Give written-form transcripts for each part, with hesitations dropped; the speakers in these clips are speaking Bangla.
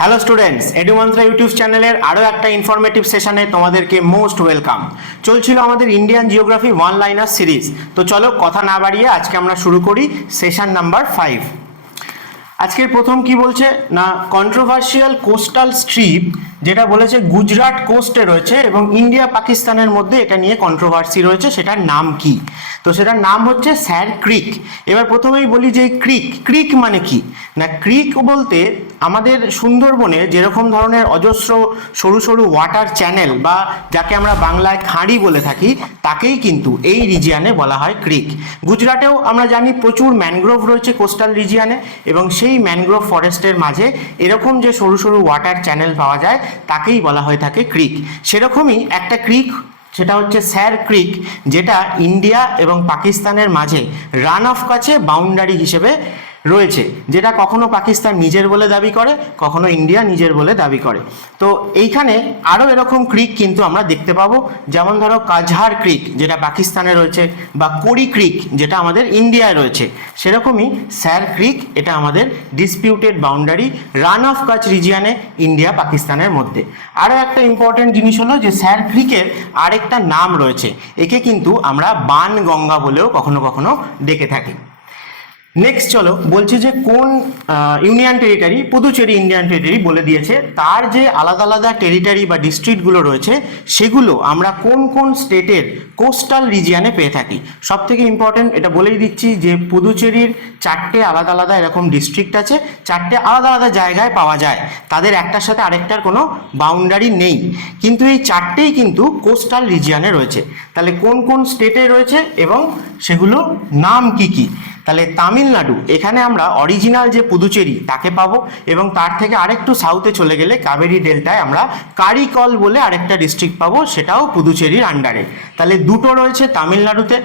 হ্যালো স্টুডেন্টস, এডুমন্ত্রা ইউটিউব চ্যানেলের আরও একটা ইনফরমেটিভ সেশনে তোমাদেরকে মোস্ট ওয়েলকাম। চলছিল আমাদের Indian geography one liner series. তো চলো কথা না বাড়িয়ে আজকে আমরা শুরু করি সেশন নাম্বার 5। আজকের প্রথম কি বলছে না, কন্ট্রোভার্সিয়াল কোস্টাল স্ট্রিপ, যেটা বলেছে গুজরাট কোস্টে রয়েছে এবং ইন্ডিয়া পাকিস্তানের মধ্যে এটা নিয়ে কন্ট্রোভার্সি রয়েছে, সেটার নাম কি? তো সেটার নাম হচ্ছে স্যার ক্রিক। এবার প্রথমেই বলি যে ক্রিক মানে কি না, ক্রিক বলতে আমাদের সুন্দরবনে যেরকম ধরনের অজস্র সরু সরু ওয়াটার চ্যানেল বা যাকে আমরা বাংলায় খাঁড়ি বলে থাকি, তাকেই কিন্তু এই রিজিয়ানে বলা হয় ক্রিক। গুজরাটেও আমরা জানি প্রচুর ম্যানগ্রোভ রয়েছে কোস্টাল রিজিয়ানে, এবং সেই ম্যানগ্রোভ ফরেস্টের মাঝে এরকম যে সরু সরু ওয়াটার চ্যানেল পাওয়া যায় তাকেই বলা হয়ে থাকে ক্রিক। সেরকমই একটা ক্রিক, সেটা হচ্ছে স্যার ক্রিক, যেটা ইন্ডিয়া এবং পাকিস্তানের মাঝে রান অফ কাছে বাউন্ডারি হিসেবে রয়েছে, যেটা কখনো পাকিস্তান নিজের বলে দাবি করে, কখনো ইন্ডিয়া নিজের বলে দাবি করে। তো এইখানে আরও এরকম ক্রিক কিন্তু আমরা দেখতে পাবো, যেমন ধরো কাজহার ক্রিক যেটা পাকিস্তানে রয়েছে, বা কোরি ক্রিক যেটা আমাদের ইন্ডিয়ায় রয়েছে। সেরকমই স্যার ক্রিক, এটা আমাদের ডিসপিউটেড বাউন্ডারি রান অফ কাচ রিজিয়ানে ইন্ডিয়া পাকিস্তানের মধ্যে। আরও একটা ইম্পর্টেন্ট জিনিস হলো যে স্যার ক্রিকের আরেকটা নাম রয়েছে, একে কিন্তু আমরা বান গঙ্গা বলেও কখনো কখনো ডেকে থাকি। নেক্সট চলো, বলছে যে কোন union territory, Puducherry Indian territory বলে দিয়েছে, তার যে আলাদা আলাদা টেরিটরি বা ডিস্ট্রিক্টগুলো রয়েছে সেগুলো আমরা কোন কোন স্টেটের কোস্টাল রিজিয়ানে পেয়ে থাকি। সব থেকে ইম্পর্টেন্ট এটা বলেই দিচ্ছি যে পুদুচেরির 4টে আলাদা আলাদা এরকম ডিস্ট্রিক্ট আছে, 4টে আলাদা আলাদা জায়গায় পাওয়া যায়, তাদের একটার সাথে আরেকটার কোনো বাউন্ডারি নেই, কিন্তু এই 4টেই কিন্তু কোস্টাল রিজিয়ানে রয়েছে। তাহলে কোন কোন স্টেটে রয়েছে এবং সেগুলো নাম কি কি? তাহলে তামিলনাড়ু, এখানে আমরা অরিজিনাল যে পুদুচেরি তাকে পাবো, এবং তার থেকে আরেকটু সাউথে চলে গেলে কাবেরী ডেল্টায় আমরা কারিকল বলে আরেকটা ডিস্ট্রিক্ট পাবো, সেটাও পুদুচেরির আন্ডারে। তাহলে দুটো রয়েছে তামিলনাড়ুতে।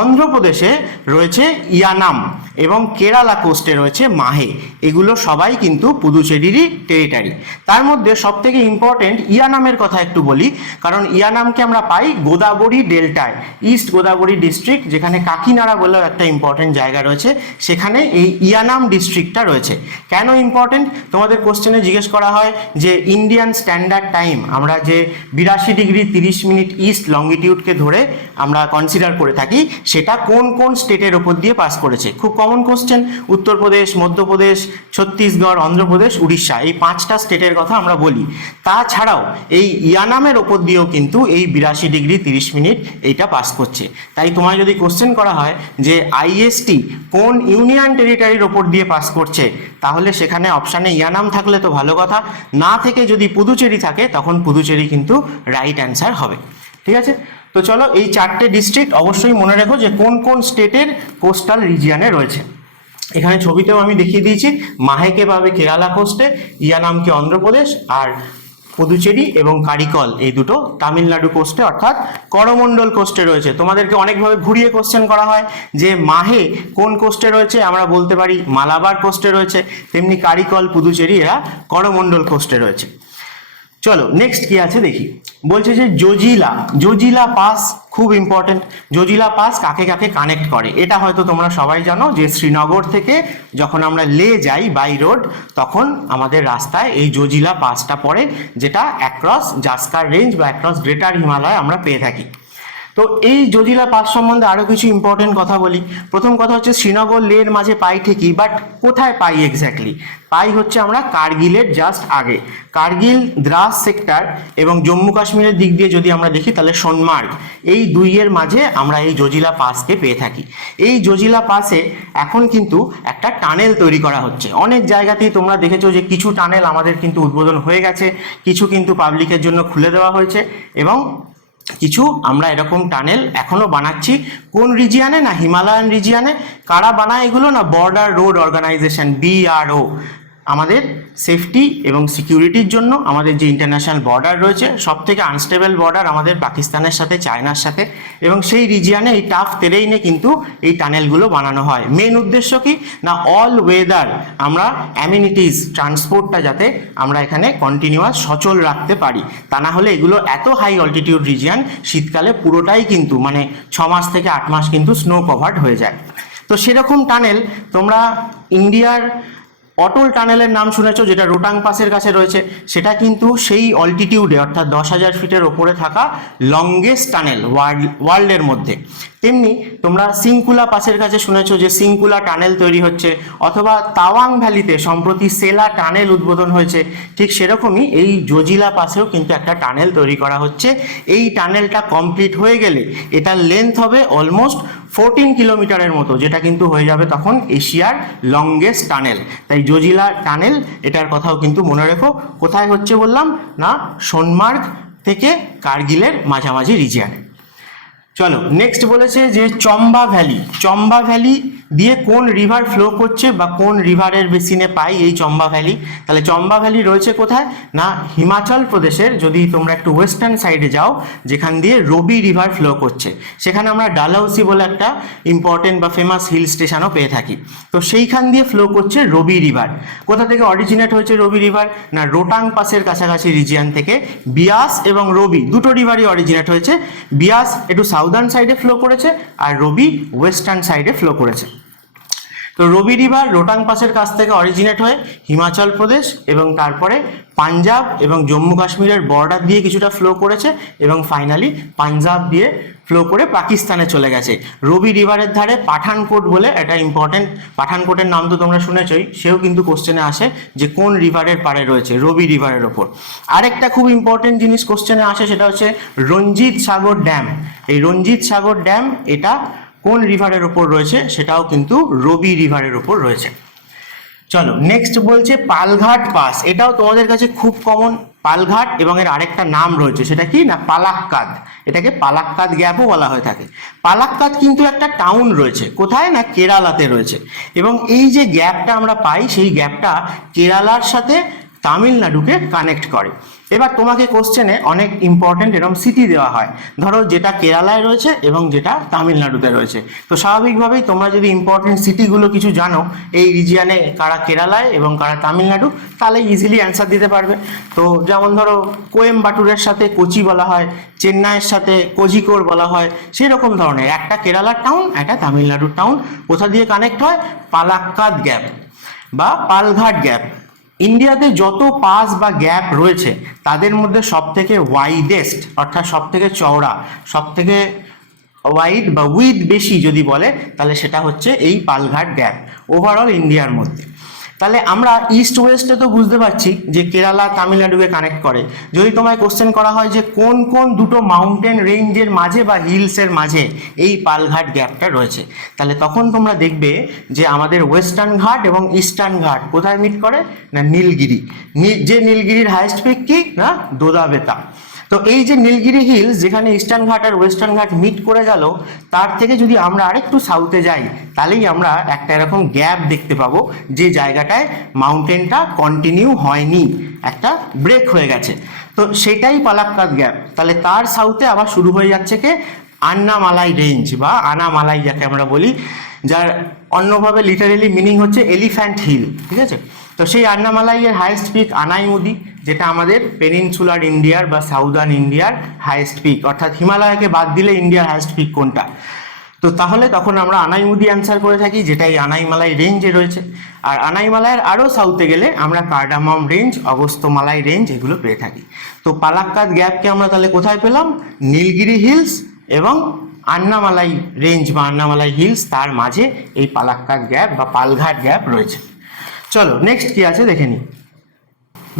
অন্ধ্রপ্রদেশে রয়েছে ইয়ানাম এবং কেরালা কোস্টে রয়েছে মাহে। এগুলো সবাই কিন্তু পুদুচেরিরই টেরিটারি। তার মধ্যে সবথেকে ইম্পর্টেন্ট ইয়ানামের কথা একটু বলি, কারণ ইয়ানামকে আমরা পাই গোদাবরী ডেল্টায়, ইস্ট গোদাবরী ডিস্ট্রিক্ট, যেখানে কাকিনাড়া বলেও একটা ইম্পর্টেন্ট জায়গা রয়েছে, সেখানে এই ইয়ানাম ডিস্ট্রিক্টটা রয়েছে। কেন ইম্পর্টেন্ট তোমাদের কোশ্চেনে জিজ্ঞেস করা হয় যে ইন্ডিয়ান স্ট্যান্ডার্ড টাইম আমরা যে 82 ডিগ্রি 30 মিনিট ইস্ট লঙ্গিটিউডকে ধরে আমরা কনসিডার করে থাকি, সেটা কোন কোন স্টেটের ওপর দিয়ে পাস করেছে। খুব কমন কোশ্চেন, উত্তরপ্রদেশ, মধ্যপ্রদেশ, ছত্তিশগড়, অন্ধ্রপ্রদেশ, উড়িষ্যা, এই 5টা স্টেটের কথা আমরা বলি। তাছাড়াও এই ইয়ানামের ওপর দিয়েও কিন্তু এই 82 ডিগ্রি 30 মিনিট এইটা পাস করছে। তাই তোমায় যদি কোশ্চেন করা হয় যে আইএসটি কোন ইউনিয়ন টেরিটরির ওপর দিয়ে পাস করছে, তাহলে সেখানে অপশানে ইয়ানাম থাকলে তো ভালো কথা, না থেকে যদি পুদুচেরি থাকে তখন পুদুচেরি কিন্তু রাইট অ্যান্সার হবে। ঠিক আছে, তো চলো এই 4টে ডিস্ট্রিক্ট অবশ্যই মনে রেখো যে কোন কোন স্টেটের কোস্টাল রিজিয়ানে রয়েছে। এখানে ছবিতেও আমি দেখিয়ে দিয়েছি, মাহেকে পাবে কেরালা কোস্টে, ইয়ানামকে অন্ধ্রপ্রদেশ, আর পুদুচেরি এবং কারিকল এই দুটো তামিলনাড়ু কোস্টে অর্থাৎ করমণ্ডল কোস্টে রয়েছে। তোমাদেরকে অনেকভাবে ঘুরিয়ে কোশ্চেন করা হয় যে মাহে কোন কোস্টে রয়েছে, আমরা বলতে পারি মালাবার কোস্টে রয়েছে, তেমনি কারিকল, পুদুচেরি এরা করমণ্ডল কোস্টে রয়েছে। চলো নেক্সট কি আছে দেখি। বলছে যে জজিলা পাস, খুব ইম্পর্টেন্ট। জজিলা পাস কাকে কাকে কানেক্ট করে, এটা হয়তো তোমরা সবাই জানো যে শ্রীনগর থেকে যখন আমরা লে যাই বাই রোড, তখন আমাদের রাস্তায় এই জজিলা পাসটা পড়ে, যেটা অ্যাক্রস জাস্কার রেঞ্জ বা অ্যাক্রস গ্রেটার হিমালয় আমরা পেয়ে থাকি। তো এই জজিলা পাস সম্বন্ধে আরও কিছু ইম্পর্টেন্ট কথা বলি। প্রথম কথা হচ্ছে শ্রীনগর লের মাঝে পাই ঠিকই, বাট কোথায় পাই এক্স্যাক্টলি? পাই হচ্ছে আমরা কার্গিলের জাস্ট আগে, কার্গিল, দ্রাস সেক্টর এবং জম্মু কাশ্মীরের দিক দিয়ে যদি আমরা দেখি তাহলে সোনমার্গ, এই দুইয়ের মাঝে আমরা এই জজিলা পাসকে পেয়ে থাকি। এই জজিলা পাসে এখন কিন্তু একটা টানেল তৈরি করা হচ্ছে। অনেক জায়গাতেই তোমরা দেখেছো যে কিছু টানেল আমাদের কিন্তু উদ্বোধন হয়ে গেছে, কিছু কিন্তু পাবলিকের জন্য খুলে দেওয়া হয়েছে, এবং কিছু আমরা এরকম টানেল এখনো বানাচ্ছি। কোন রিজিয়ানে? না হিমালয়ান রিজিয়ানে। কারা বানায় এগুলো? না বর্ডার রোড অর্গানাইজেশন, BRO, আমাদের সেফটি এবং সিকিউরিটির জন্য। আমাদের যে ইন্টারন্যাশনাল বর্ডার রয়েছে, সব থেকে আনস্টেবল বর্ডার আমাদের পাকিস্তানের সাথে, চায়নার সাথে, এবং সেই রিজিয়ানে এই টাফ টেরেইনে কিন্তু এই টানেলগুলো বানানো হয়। মেন উদ্দেশ্য কি না, অল ওয়েদার আমরা অ্যামিনিটিস ট্রান্সপোর্টটা যাতে আমরা এখানে কন্টিনিউয়াস সচল রাখতে পারি। তা না হলে এগুলো এত হাই অল্টিটিউড রিজিয়ান, শীতকালে পুরোটাই কিন্তু মানে 6 মাস থেকে 8 মাস কিন্তু স্নো কভার্ড হয়ে যায়। তো সেরকম টানেল তোমরা ইন্ডিয়ার অটল টানেলের নাম শুনেছো, যেটা রোটাং পাসের কাছে রয়েছে, সেটা কিন্তু সেই অল্টিটিউডে অর্থাৎ 10,000 ফিটের ওপরে থাকা লংগেস্ট টানেল ওয়ার্ল্ডের মধ্যে। তেমনি তোমরা সিংকুলা পাসের কাছে শুনেছো যে সিংকুলা টানেল তৈরি হচ্ছে, অথবা তাওয়াং ভ্যালিতে সম্প্রতি সেলা টানেল উদ্বোধন হয়েছে। ঠিক সেরকমই এই জোজিলা পাসেও কিন্তু একটা টানেল তৈরি করা হচ্ছে। এই টানেলটা কমপ্লিট হয়ে গেলে এটার লেন্থ হবে অলমোস্ট 14 কিলোমিটারের মতো, যেটা কিন্তু হয়ে যাবে তখন এশিয়ার লংগেস্ট টানেল। তাই জোজিলা টানেল এটার কথাও কিন্তু মনে রেখো। কোথায় হচ্ছে বললাম না, সোনমার্গ থেকে কার্গিলের মাঝামাঝি রিজিয়নে। চলো নেক্সট বলেছে যে চম্বা ভ্যালি দিয়ে কোন রিভার ফ্লো করছে বা কোন রিভারের বেসিনে পাই এই চম্বা ভ্যালি। তাহলে চম্বা ভ্যালি রয়েছে কোথায় না, হিমাচল প্রদেশের যদি তোমরা একটু ওয়েস্টার্ন সাইডে যাও, যেখান দিয়ে রবি রিভার ফ্লো করছে, সেখানে আমরা ডালহৌসি বলে একটা ইম্পর্টেন্ট বা ফেমাস হিল স্টেশনও পেয়ে থাকি। তো সেইখান দিয়ে ফ্লো করছে রবি রিভার। কোথা থেকে অরিজিনেট হয়েছে রবি রিভার না, রোটাং পাসের কাছাকাছি রিজিয়ন থেকে বিয়াস এবং রবি দুটো রিভারই অরিজিনেট হয়েছে। বিয়াস একটু সাউদার্ন সাইডে ফ্লো করেছে আর রবি ওয়েস্টার্ন সাইডে ফ্লো করেছে। তো রবি রিভার রোটাং পাসের কাছ থেকে অরিজিনেট হয়ে হিমাচল প্রদেশ এবং তারপরে পাঞ্জাব এবং জম্মু কাশ্মীরের বর্ডার দিয়ে কিছুটা ফ্লো করেছে এবং ফাইনালি পাঞ্জাব দিয়ে ফ্লো করে পাকিস্তানে চলে গেছে। রবি রিভারের ধারে পাঠানকোট বলে একটা ইম্পর্টেন্ট, পাঠানকোটের নাম তো তোমরা শুনেছই, সেও কিন্তু কোশ্চেনে আসে যে কোন রিভারের পাড়ে রয়েছে, রবি রিভারের ওপর। আরেকটা খুব ইম্পর্টেন্ট জিনিস কোশ্চেনে আসে, সেটা হচ্ছে রঞ্জিত সাগর ড্যাম। এই রঞ্জিত সাগর ড্যাম এটা কোন রিভারের ওপর রয়েছে, সেটাও কিন্তু রবি রিভারের ওপর রয়েছে। চলো নেক্সট বলছে পালঘাট পাস। এটাও তোমাদের কাছে খুব কমন, পালঘাট এবং এর আরেকটা নাম রয়েছে, সেটা কি না পালাক্কাদ। এটাকে পালাক্কাদ গ্যাপও বলা হয়ে থাকে। পালাক্কাদ কিন্তু একটা টাউন রয়েছে, কোথায় না কেরালাতে রয়েছে, এবং এই যে গ্যাপটা আমরা পাই সেই গ্যাপটা কেরালার সাথে তামিলনাড়ুকে কানেক্ট করে। এবার তোমাকে কোশ্চেনে অনেক ইম্পর্টেন্ট এরকম সিটি দেওয়া হয়, ধরো যেটা কেরালায় রয়েছে এবং যেটা তামিলনাড়ুতে রয়েছে। তো স্বাভাবিকভাবেই তোমরা যদি ইম্পর্টেন্ট সিটিগুলো কিছু জানো, এই রিজিয়নে কারা কেরালায় এবং কারা তামিলনাড়ু, তাহলে ইজিলি অ্যান্সার দিতে পারবে। তো যেমন ধরো কোয়েম্বাটুরের সাথে কোচি বলা হয়, চেন্নাইয়ের সাথে কোঝিকোড বলা হয়, সেই রকম ধরনের একটা কেরালার টাউন একটা তামিলনাড়ুর টাউন কোথা দিয়ে কানেক্ট হয়, পালাক্কাদ গ্যাপ বা পালঘাট গ্যাপ। ইন্ডিয়াতে যত পাস বা গ্যাপ রয়েছে তাদের মধ্যে সব থেকে ওয়াইডেস্ট অর্থাৎ সব থেকে চওড়া, সব থেকে ওয়াইড বা উইথ বেশি যদি বলে, তাহলে সেটা হচ্ছে এই পালঘাট গ্যাপ ওভারঅল ইন্ডিয়ার মধ্যে। তাহলে আমরা ইস্ট ওয়েস্টে তো বুঝতে পারছি যে কেরালা তামিলনাড়ুকে কানেক্ট করে। যদি তোমায় কোশ্চেন করা হয় যে কোন কোন দুটো মাউন্টেন রেঞ্জের মাঝে বা হিলসের মাঝে এই পালঘাট গ্যাপটা রয়েছে, তাহলে তখন তোমরা দেখবে যে আমাদের ওয়েস্টার্ন ঘাট এবং ইস্টার্ন ঘাট কোথায় মিট করে না নীলগিরি। যে নীলগিরির হাইয়েস্ট পিক কি না দোদাবেতা। তো এই যে নীলগিরি হিলস যেখানে ইস্টার্ন ঘাট আর ওয়েস্টার্ন ঘাট মিট করে গেল, তার থেকে যদি আমরা আরেকটু সাউথে যাই, তাহলেই আমরা একটা এরকম গ্যাপ দেখতে পাবো যে জায়গাটায় মাউন্টেনটা কন্টিনিউ হয়নি, একটা ব্রেক হয়ে গেছে। তো সেটাই পালাক্কাদ গ্যাপ। তাহলে তার সাউথে আবার শুরু হয়ে যাচ্ছে কে আন্নামালাই রেঞ্জ বা আনামালাই যাকে আমরা বলি, যার অন্যভাবে লিটারেলি মিনিং হচ্ছে এলিফ্যান্ট হিল, ঠিক আছে। তো সেই আন্নামালাইয়ের হাইয়েস্ট পিক আনাইমুদি, যেটা আমাদের পেনিনসুলার ইন্ডিয়ার বা সাউদার্ন ইন্ডিয়ার হাইয়েস্ট পিক, অর্থাৎ হিমালয়কে বাদ দিলে ইন্ডিয়ার হাইয়েস্ট পিক কোনটা। তো তাহলে তখন আমরা আনাইমুদি অ্যান্সার করে থাকি, যেটা এই আনাইমালাই রেঞ্জে রয়েছে। আর আনাইমালাইয়ের আরও সাউথে গেলে আমরা কার্ডামাম রেঞ্জ, অগস্ত্যমালাই রেঞ্জ এগুলো পেয়ে থাকি। তো পালাক্কাদ গ্যাপকে আমরা তাহলে কোথায় পেলাম, নীলগিরি হিলস এবং আন্নামালাই রেঞ্জ বা আন্নামালাই হিলস, তার মাঝে এই পালাক্কাদ গ্যাপ বা পালঘাট গ্যাপ রয়েছে। চলো নেক্সট কি আছে দেখে নিই।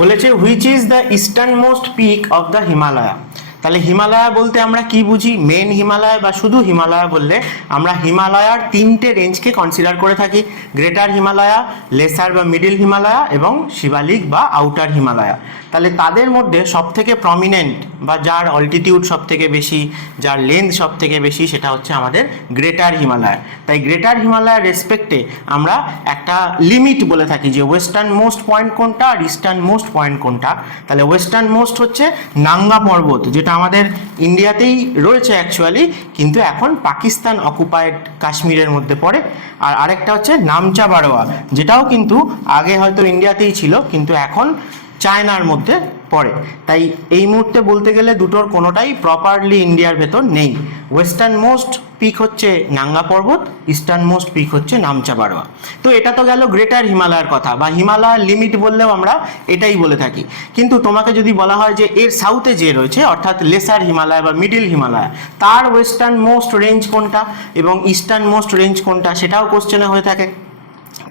বলেছে which is the eastern most peak of the Himalaya. তাহলে হিমালয়া বলতে আমরা কি বুঝি, মেন হিমালয় বা শুধু হিমালয়া বললে আমরা হিমালয়ার তিনটে রেঞ্জকে কনসিডার করে থাকি, গ্রেটার হিমালয়া, লেসার বা মিডিল হিমালয়া এবং শিবালিক বা আউটার হিমালয়া। তাহলে তাদের মধ্যে সব থেকে প্রমিনেন্ট বা যার অল্টিটিউড সব থেকে বেশি, যার লেন্থ সব থেকে বেশি, সেটা হচ্ছে আমাদের গ্রেটার হিমালয়। তাই গ্রেটার হিমালয়ার রেসপেক্টে আমরা একটা লিমিট বলে থাকি যে ওয়েস্টার্ন মোস্ট পয়েন্ট কোনটা আর ইস্টার্ন মোস্ট পয়েন্ট কোনটা। তাহলে ওয়েস্টার্ন মোস্ট হচ্ছে নাঙ্গা পর্বত, যেটা আমাদের ইন্ডিয়াতেই রয়েছে অ্যাকচুয়ালি, কিন্তু এখন পাকিস্তান অকুপায়েড কাশ্মীরের মধ্যে পড়ে। আর আরেকটা হচ্ছে নামচা বারোয়া, যেটাও কিন্তু আগে হয়তো ইন্ডিয়াতেই ছিল কিন্তু এখন চায়নার মধ্যে পড়ে। তাই এই মুহূর্তে বলতে গেলে দুটোর কোনোটাই প্রপারলি ইন্ডিয়ার ভেতর নেই। ওয়েস্টার্ন মোস্ট পিক হচ্ছে নাঙ্গা পর্বত, ইস্টার্ন মোস্ট পিক হচ্ছে নামচা বারোয়া। তো এটা তো গেল গ্রেটার হিমালয়ের কথা, বা হিমালয়ের লিমিট বললেও আমরা এটাই বলে থাকি। কিন্তু তোমাকে যদি বলা হয় যে এর সাউথে যে রয়েছে অর্থাৎ লেসার হিমালয় বা মিডিল হিমালয়, তার ওয়েস্টার্ন মোস্ট রেঞ্জ কোনটা এবং ইস্টার্ন মোস্ট রেঞ্জ কোনটা, সেটাও কোশ্চেনে হয়ে থাকে।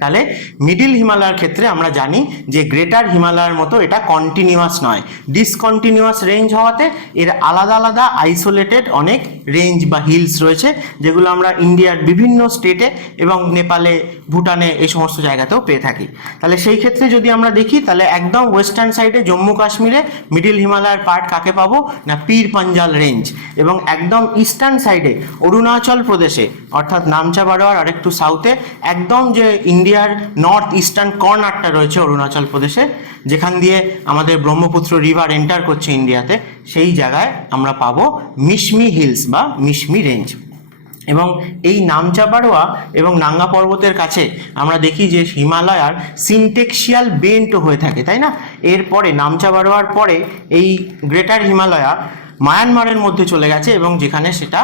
তাহলে মিডিল হিমালয়ের ক্ষেত্রে আমরা জানি যে গ্রেটার হিমালয়ের মতো এটা কন্টিনিউয়াস নয়, ডিসকন্টিনিউয়াস রেঞ্জ হওয়াতে এর আলাদা আলাদা আইসোলেটেড অনেক রেঞ্জ বা হিলস রয়েছে, যেগুলো আমরা ইন্ডিয়ার বিভিন্ন স্টেটে এবং নেপালে, ভুটানে এই সমস্ত জায়গাতেও পেয়ে থাকি। তাহলে সেই ক্ষেত্রে যদি আমরা দেখি, তাহলে একদম ওয়েস্টার্ন সাইডে জম্মু কাশ্মীরে মিডিল হিমালয়ের পার্ট কাকে পাবো না, পীর পাঞ্জাল রেঞ্জ। এবং একদম ইস্টার্ন সাইডে অরুণাচল প্রদেশে অর্থাৎ নামচা বারোয়ার আরেকটু সাউথে একদম যে ইন্ডিয়ার নর্থ ইস্টার্ন কর্নারটা রয়েছে অরুণাচল প্রদেশে, যেখান দিয়ে আমাদের ব্রহ্মপুত্র রিভার এন্টার করছে ইন্ডিয়াতে, সেই জায়গায় আমরা পাবো মিশমি হিলস বা মিশমি রেঞ্জ। এবং এই নামচা বারোয়া এবং নাঙ্গা পর্বতের কাছে আমরা দেখি যে হিমালয়ার সিনটেক্সিয়াল বেন্টও হয়ে থাকে, তাই না? এরপরে নামচা বারোয়ার পরে এই গ্রেটার হিমালয়া মায়ানমারের মধ্যে চলে গেছে এবং যেখানে সেটা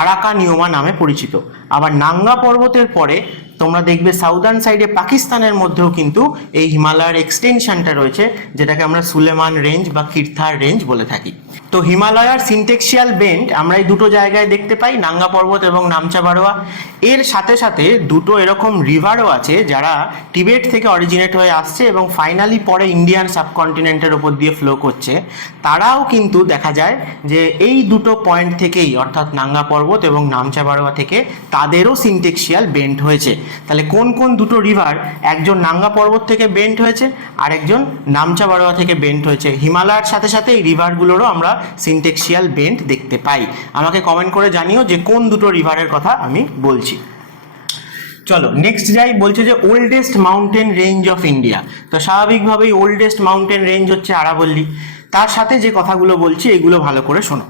আরাকানিওমা নামে পরিচিত। আবার নাঙ্গা পর্বতের পরে তোমরা দেখবে সাউদার্ন সাইডে পাকিস্তানের মধ্যেও কিন্তু এই হিমালয়ের এক্সটেনশনটা রয়েছে, যেটাকে আমরা সুলেমান রেঞ্জ বা কিরথার রেঞ্জ বলে থাকি। তো হিমালয়ার সিনটেক্সিয়াল বেন্ট আমরা এই দুটো জায়গায় দেখতে পাই, নাঙ্গা পর্বত এবং নামচা বারোয়া। এর সাথে সাথে দুটো এরকম রিভারও আছে যারা টিবেট থেকে অরিজিনেট হয়ে আসছে এবং ফাইনালি পরে ইন্ডিয়ান সাবকন্টিনেন্টের ওপর দিয়ে ফ্লো করছে। তারাও কিন্তু দেখা যায় যে এই দুটো পয়েন্ট থেকেই অর্থাৎ নাঙ্গা পর্বত এবং নামচা বারোয়া থেকে তাদেরও সিনটেক্সিয়াল বেন্ট হয়েছে। তাহলে কোন কোন দুটো রিভার, একজন নাঙ্গা পর্বত থেকে বেন্ট হয়েছে আর একজন নামচা বারোয়া থেকে বেন্ট হয়েছে। হিমালয়ের সাথে সাথে এই রিভারগুলোরও আমরা সিনটেক্সিয়াল বেন্ট দেখতে পাই। আমাকে কমেন্ট করে জানিও যে কোন দুটো রিভারের কথা আমি বলছি। চলো নেক্সট যাই। বলছে যে oldest mountain range of India. তো স্বাভাবিকভাবেই ওল্ডেস্ট মাউন্টেন রেঞ্জ হচ্ছে আরাবল্লী। তার সাথে যে কথাগুলো বলছি এগুলো ভালো করে শোনো।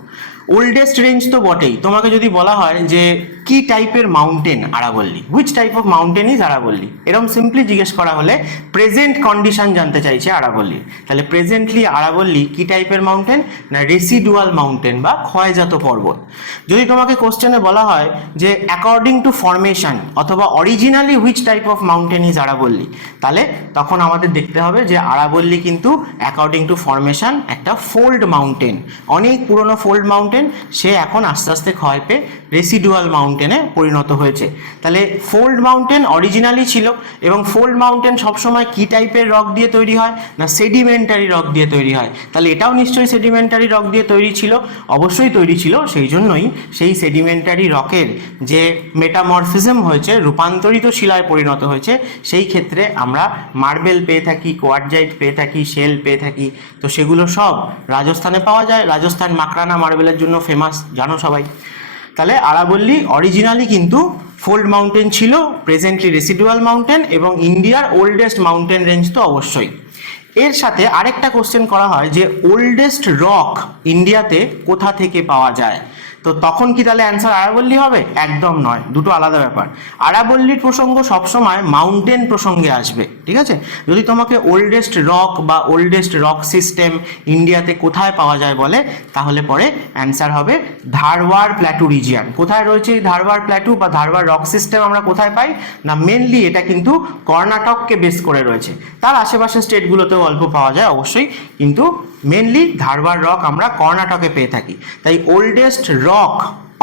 ওল্ডেস্ট রেঞ্জ তো বটেই, তোমাকে যদি বলা হয় যে কি টাইপের mountain আরাবল্লী, which type of mountain is আরাবল্লী, এরকম সিম্পলি জিজ্ঞেস করা হলে প্রেজেন্ট কন্ডিশন জানতে চাইছে আরাবল্লী। তাহলে প্রেজেন্টলি আরাবল্লী কি টাইপের মাউন্টেন না, রেসিডুয়াল মাউন্টেন বা ক্ষয়জাত পর্বত। যদি তোমাকে কোশ্চেনে বলা হয় যে অ্যাকর্ডিং টু ফরমেশন অথবা originally which type of mountain is আরাবল্লী, তাহলে তখন আমাদের দেখতে হবে যে আরাবল্লী কিন্তু অ্যাকর্ডিং টু ফরমেশন একটা ফোল্ড মাউন্টেন, অনেক পুরনো ফোল্ড মাউন্টেন, সে এখন আস্তে আস্তে ক্ষয় পেয়ে রেসিডুয়াল মাউন্টেনে পরিণত হয়েছে। তাহলে ফোল্ড মাউন্টেন অরিজিনালি ছিল এবং ফোল্ড মাউন্টেন সবসময় কি টাইপের রক দিয়ে তৈরি হয় না, সেডিমেন্টারি রক দিয়ে তৈরি হয়। তাহলে এটাও নিশ্চয়ই সেডিমেন্টারি রক দিয়ে তৈরি ছিল, অবশ্যই তৈরি ছিল। সেই জন্যই সেই সেডিমেন্টারি রকের যে মেটামরফিজম হয়েছে, রূপান্তরিত শিলায় পরিণত হয়েছে, সেই ক্ষেত্রে আমরা মার্বেল পেয়ে থাকি, কোয়ার্টজাইট পেয়ে থাকি, শেল পেয়ে থাকি। তো সেগুলো সব রাজস্থানে পাওয়া যায়। রাজস্থান মাকরানা মার্বেলের জন্য ফেমাস, জানো সবাই। তাহলে আরাবল্লী অরিজিনালি কিন্তু ফোল্ড মাউন্টেন ছিল, প্রেজেন্টলি রেসিডুয়াল মাউন্টেন এবং ইন্ডিয়ার ওল্ডেস্ট মাউন্টেন রেঞ্জ তো অবশ্যই। এর সাথে আরেকটা কোশ্চেন করা হয় যে ওল্ডেস্ট রক ইন্ডিয়াতে কোথা থেকে পাওয়া যায়। তো তখন কি তাহলে অ্যান্সার আরাবল্লী হবে? একদম নয়, দুটো আলাদা ব্যাপার। আরাবল্লীর প্রসঙ্গ সবসময় মাউন্টেন প্রসঙ্গে আসবে, ঠিক আছে? যদি তোমাকে ওল্ডেস্ট রক বা ওল্ডেস্ট রক সিস্টেম ইন্ডিয়াতে কোথায় পাওয়া যায় বলে, তাহলে পরে অ্যান্সার হবে ধারওয়াড় প্ল্যাটু রিজিয়ান। কোথায় রয়েছে এই ধারওয়াড় প্ল্যাটু বা ধারওয়াড় রক সিস্টেম আমরা কোথায় পাই না, মেনলি এটা কিন্তু কর্ণাটককে বেস করে রয়েছে। তার আশেপাশের স্টেটগুলোতেও অল্প পাওয়া যায় অবশ্যই, কিন্তু মেনলি ধারওয়াড় রক আমরা কর্ণাটকে পেয়ে থাকি। তাই oldest rock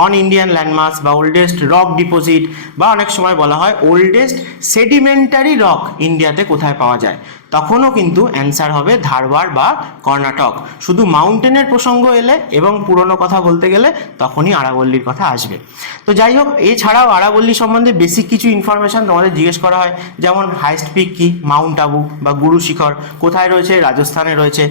on Indian landmarks বা ওল্ডেস্ট রক ডিপোজিট বা অনেক সময় বলা হয় ওল্ডেস্ট সেডিমেন্টারি রক ইন্ডিয়াতে কোথায় পাওয়া যায়, তখনও কিন্তু অ্যান্সার হবে ধারওয়াড় বা কর্ণাটক। শুধু মাউন্টেনের প্রসঙ্গ এলে এবং পুরনো কথা বলতে গেলে তখনই আরাবল্লীর কথা আসবে। তো যাই হোক, এছাড়াও আরাবল্লী সম্বন্ধে বেসিক কিছু ইনফরমেশন তোমাদের জিজ্ঞেস করা হয়, যেমন হাইস্ট পিক কি, মাউন্ট আবু বা গুরু শিখর কোথায় রয়েছে, রাজস্থানে রয়েছে।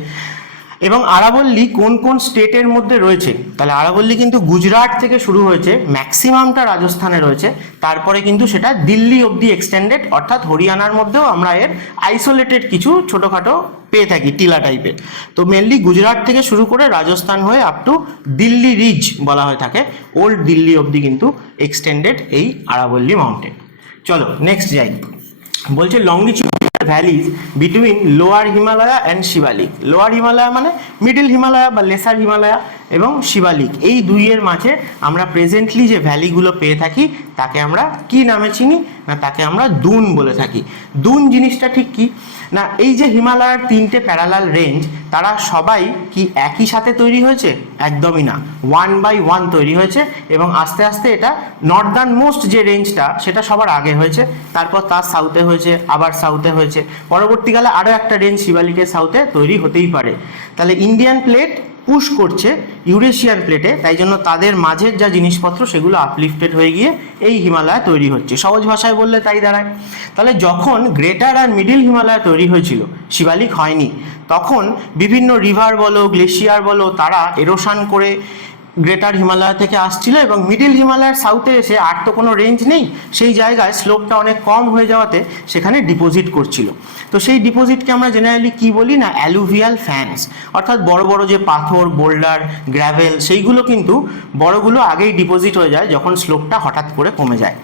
এবং আরাবল্লী কোন কোন স্টেটের মধ্যে রয়েছে, তাহলে আরাবল্লী কিন্তু গুজরাট থেকে শুরু হয়েছে, ম্যাক্সিমামটা রাজস্থানে রয়েছে, তারপরে কিন্তু সেটা দিল্লি অবধি এক্সটেন্ডেড, অর্থাৎ হরিয়ানার মধ্যেও আমরা এর আইসোলেটেড কিছু ছোটোখাটো পেয়ে থাকি টিলা টাইপের। তো মেনলি গুজরাট থেকে শুরু করে রাজস্থান হয়ে আপ টু দিল্লি রিজ বলা হয়ে থাকে, ওল্ড দিল্লি অবধি কিন্তু এক্সটেন্ডেড এই আরাবল্লী মাউন্টেন। চলো নেক্সট যাই। বলছে longitude valleys between lower Himalaya and Shivalik. Lower Himalaya মানে মিডল হিমালয়া বা লেসার হিমালয়া এবং শিবালিক, এই দুইয়ের মাঝে আমরা প্রেজেন্টলি যে ভ্যালিগুলো পেয়ে থাকি তাকে আমরা কি নামে চিনি না, তাকে আমরা দুন বলে থাকি। দুন জিনিসটা ঠিক কি না, এই যে হিমালয়ের তিনটে প্যারালাল রেঞ্জ তারা সবাই কি একই সাথে তৈরি হয়েছে? একদমই না, 1 by 1 তৈরি হয়েছে এবং আস্তে আস্তে এটা নর্দার্ন মোস্ট যে রেঞ্জটা সেটা সবার আগে হয়েছে, তারপর তার সাউথে হয়েছে, আবার সাউথে হয়েছে, পরবর্তীকালে আরও একটা রেঞ্জ শিবালিকের সাউথে তৈরি হতেই পারে। তাহলে ইন্ডিয়ান প্লেট পুশ করছে ইউরেশিয়ান প্লেটে, তাই জন্য তাদের মাঝের যা জিনিসপত্র সেগুলো আপলিফটেড হয়ে গিয়ে এই হিমালয় তৈরি হচ্ছে, সহজ ভাষায় বললে তাই দাঁড়ায়। তাহলে যখন গ্রেটার আর মিডিল হিমালয় তৈরি হয়েছিল, শিবালিক হয়নি, তখন বিভিন্ন রিভার বলো গ্লেশিয়ার বলো তারা এরোশন করে গ্রেটার হিমালয় থেকে আসছিল এবং মিডিল হিমালয়ের সাউথে এসে আর তো কোনো রেঞ্জ নেই, সেই জায়গায় স্লোপটা অনেক কম হয়ে যাওয়াতে সেখানে ডিপোজিট করছিল। তো সেই ডিপোজিটকে আমরা জেনারেলি কি বলি না, অ্যালুভিয়াল ফ্যানস, অর্থাৎ বড় বড় যে পাথর বোল্ডার গ্র্যাভেল সেইগুলো কিন্তু বড়গুলো আগেই ডিপোজিট হয়ে যায় যখন স্লোপটা হঠাৎ করে কমে যায়।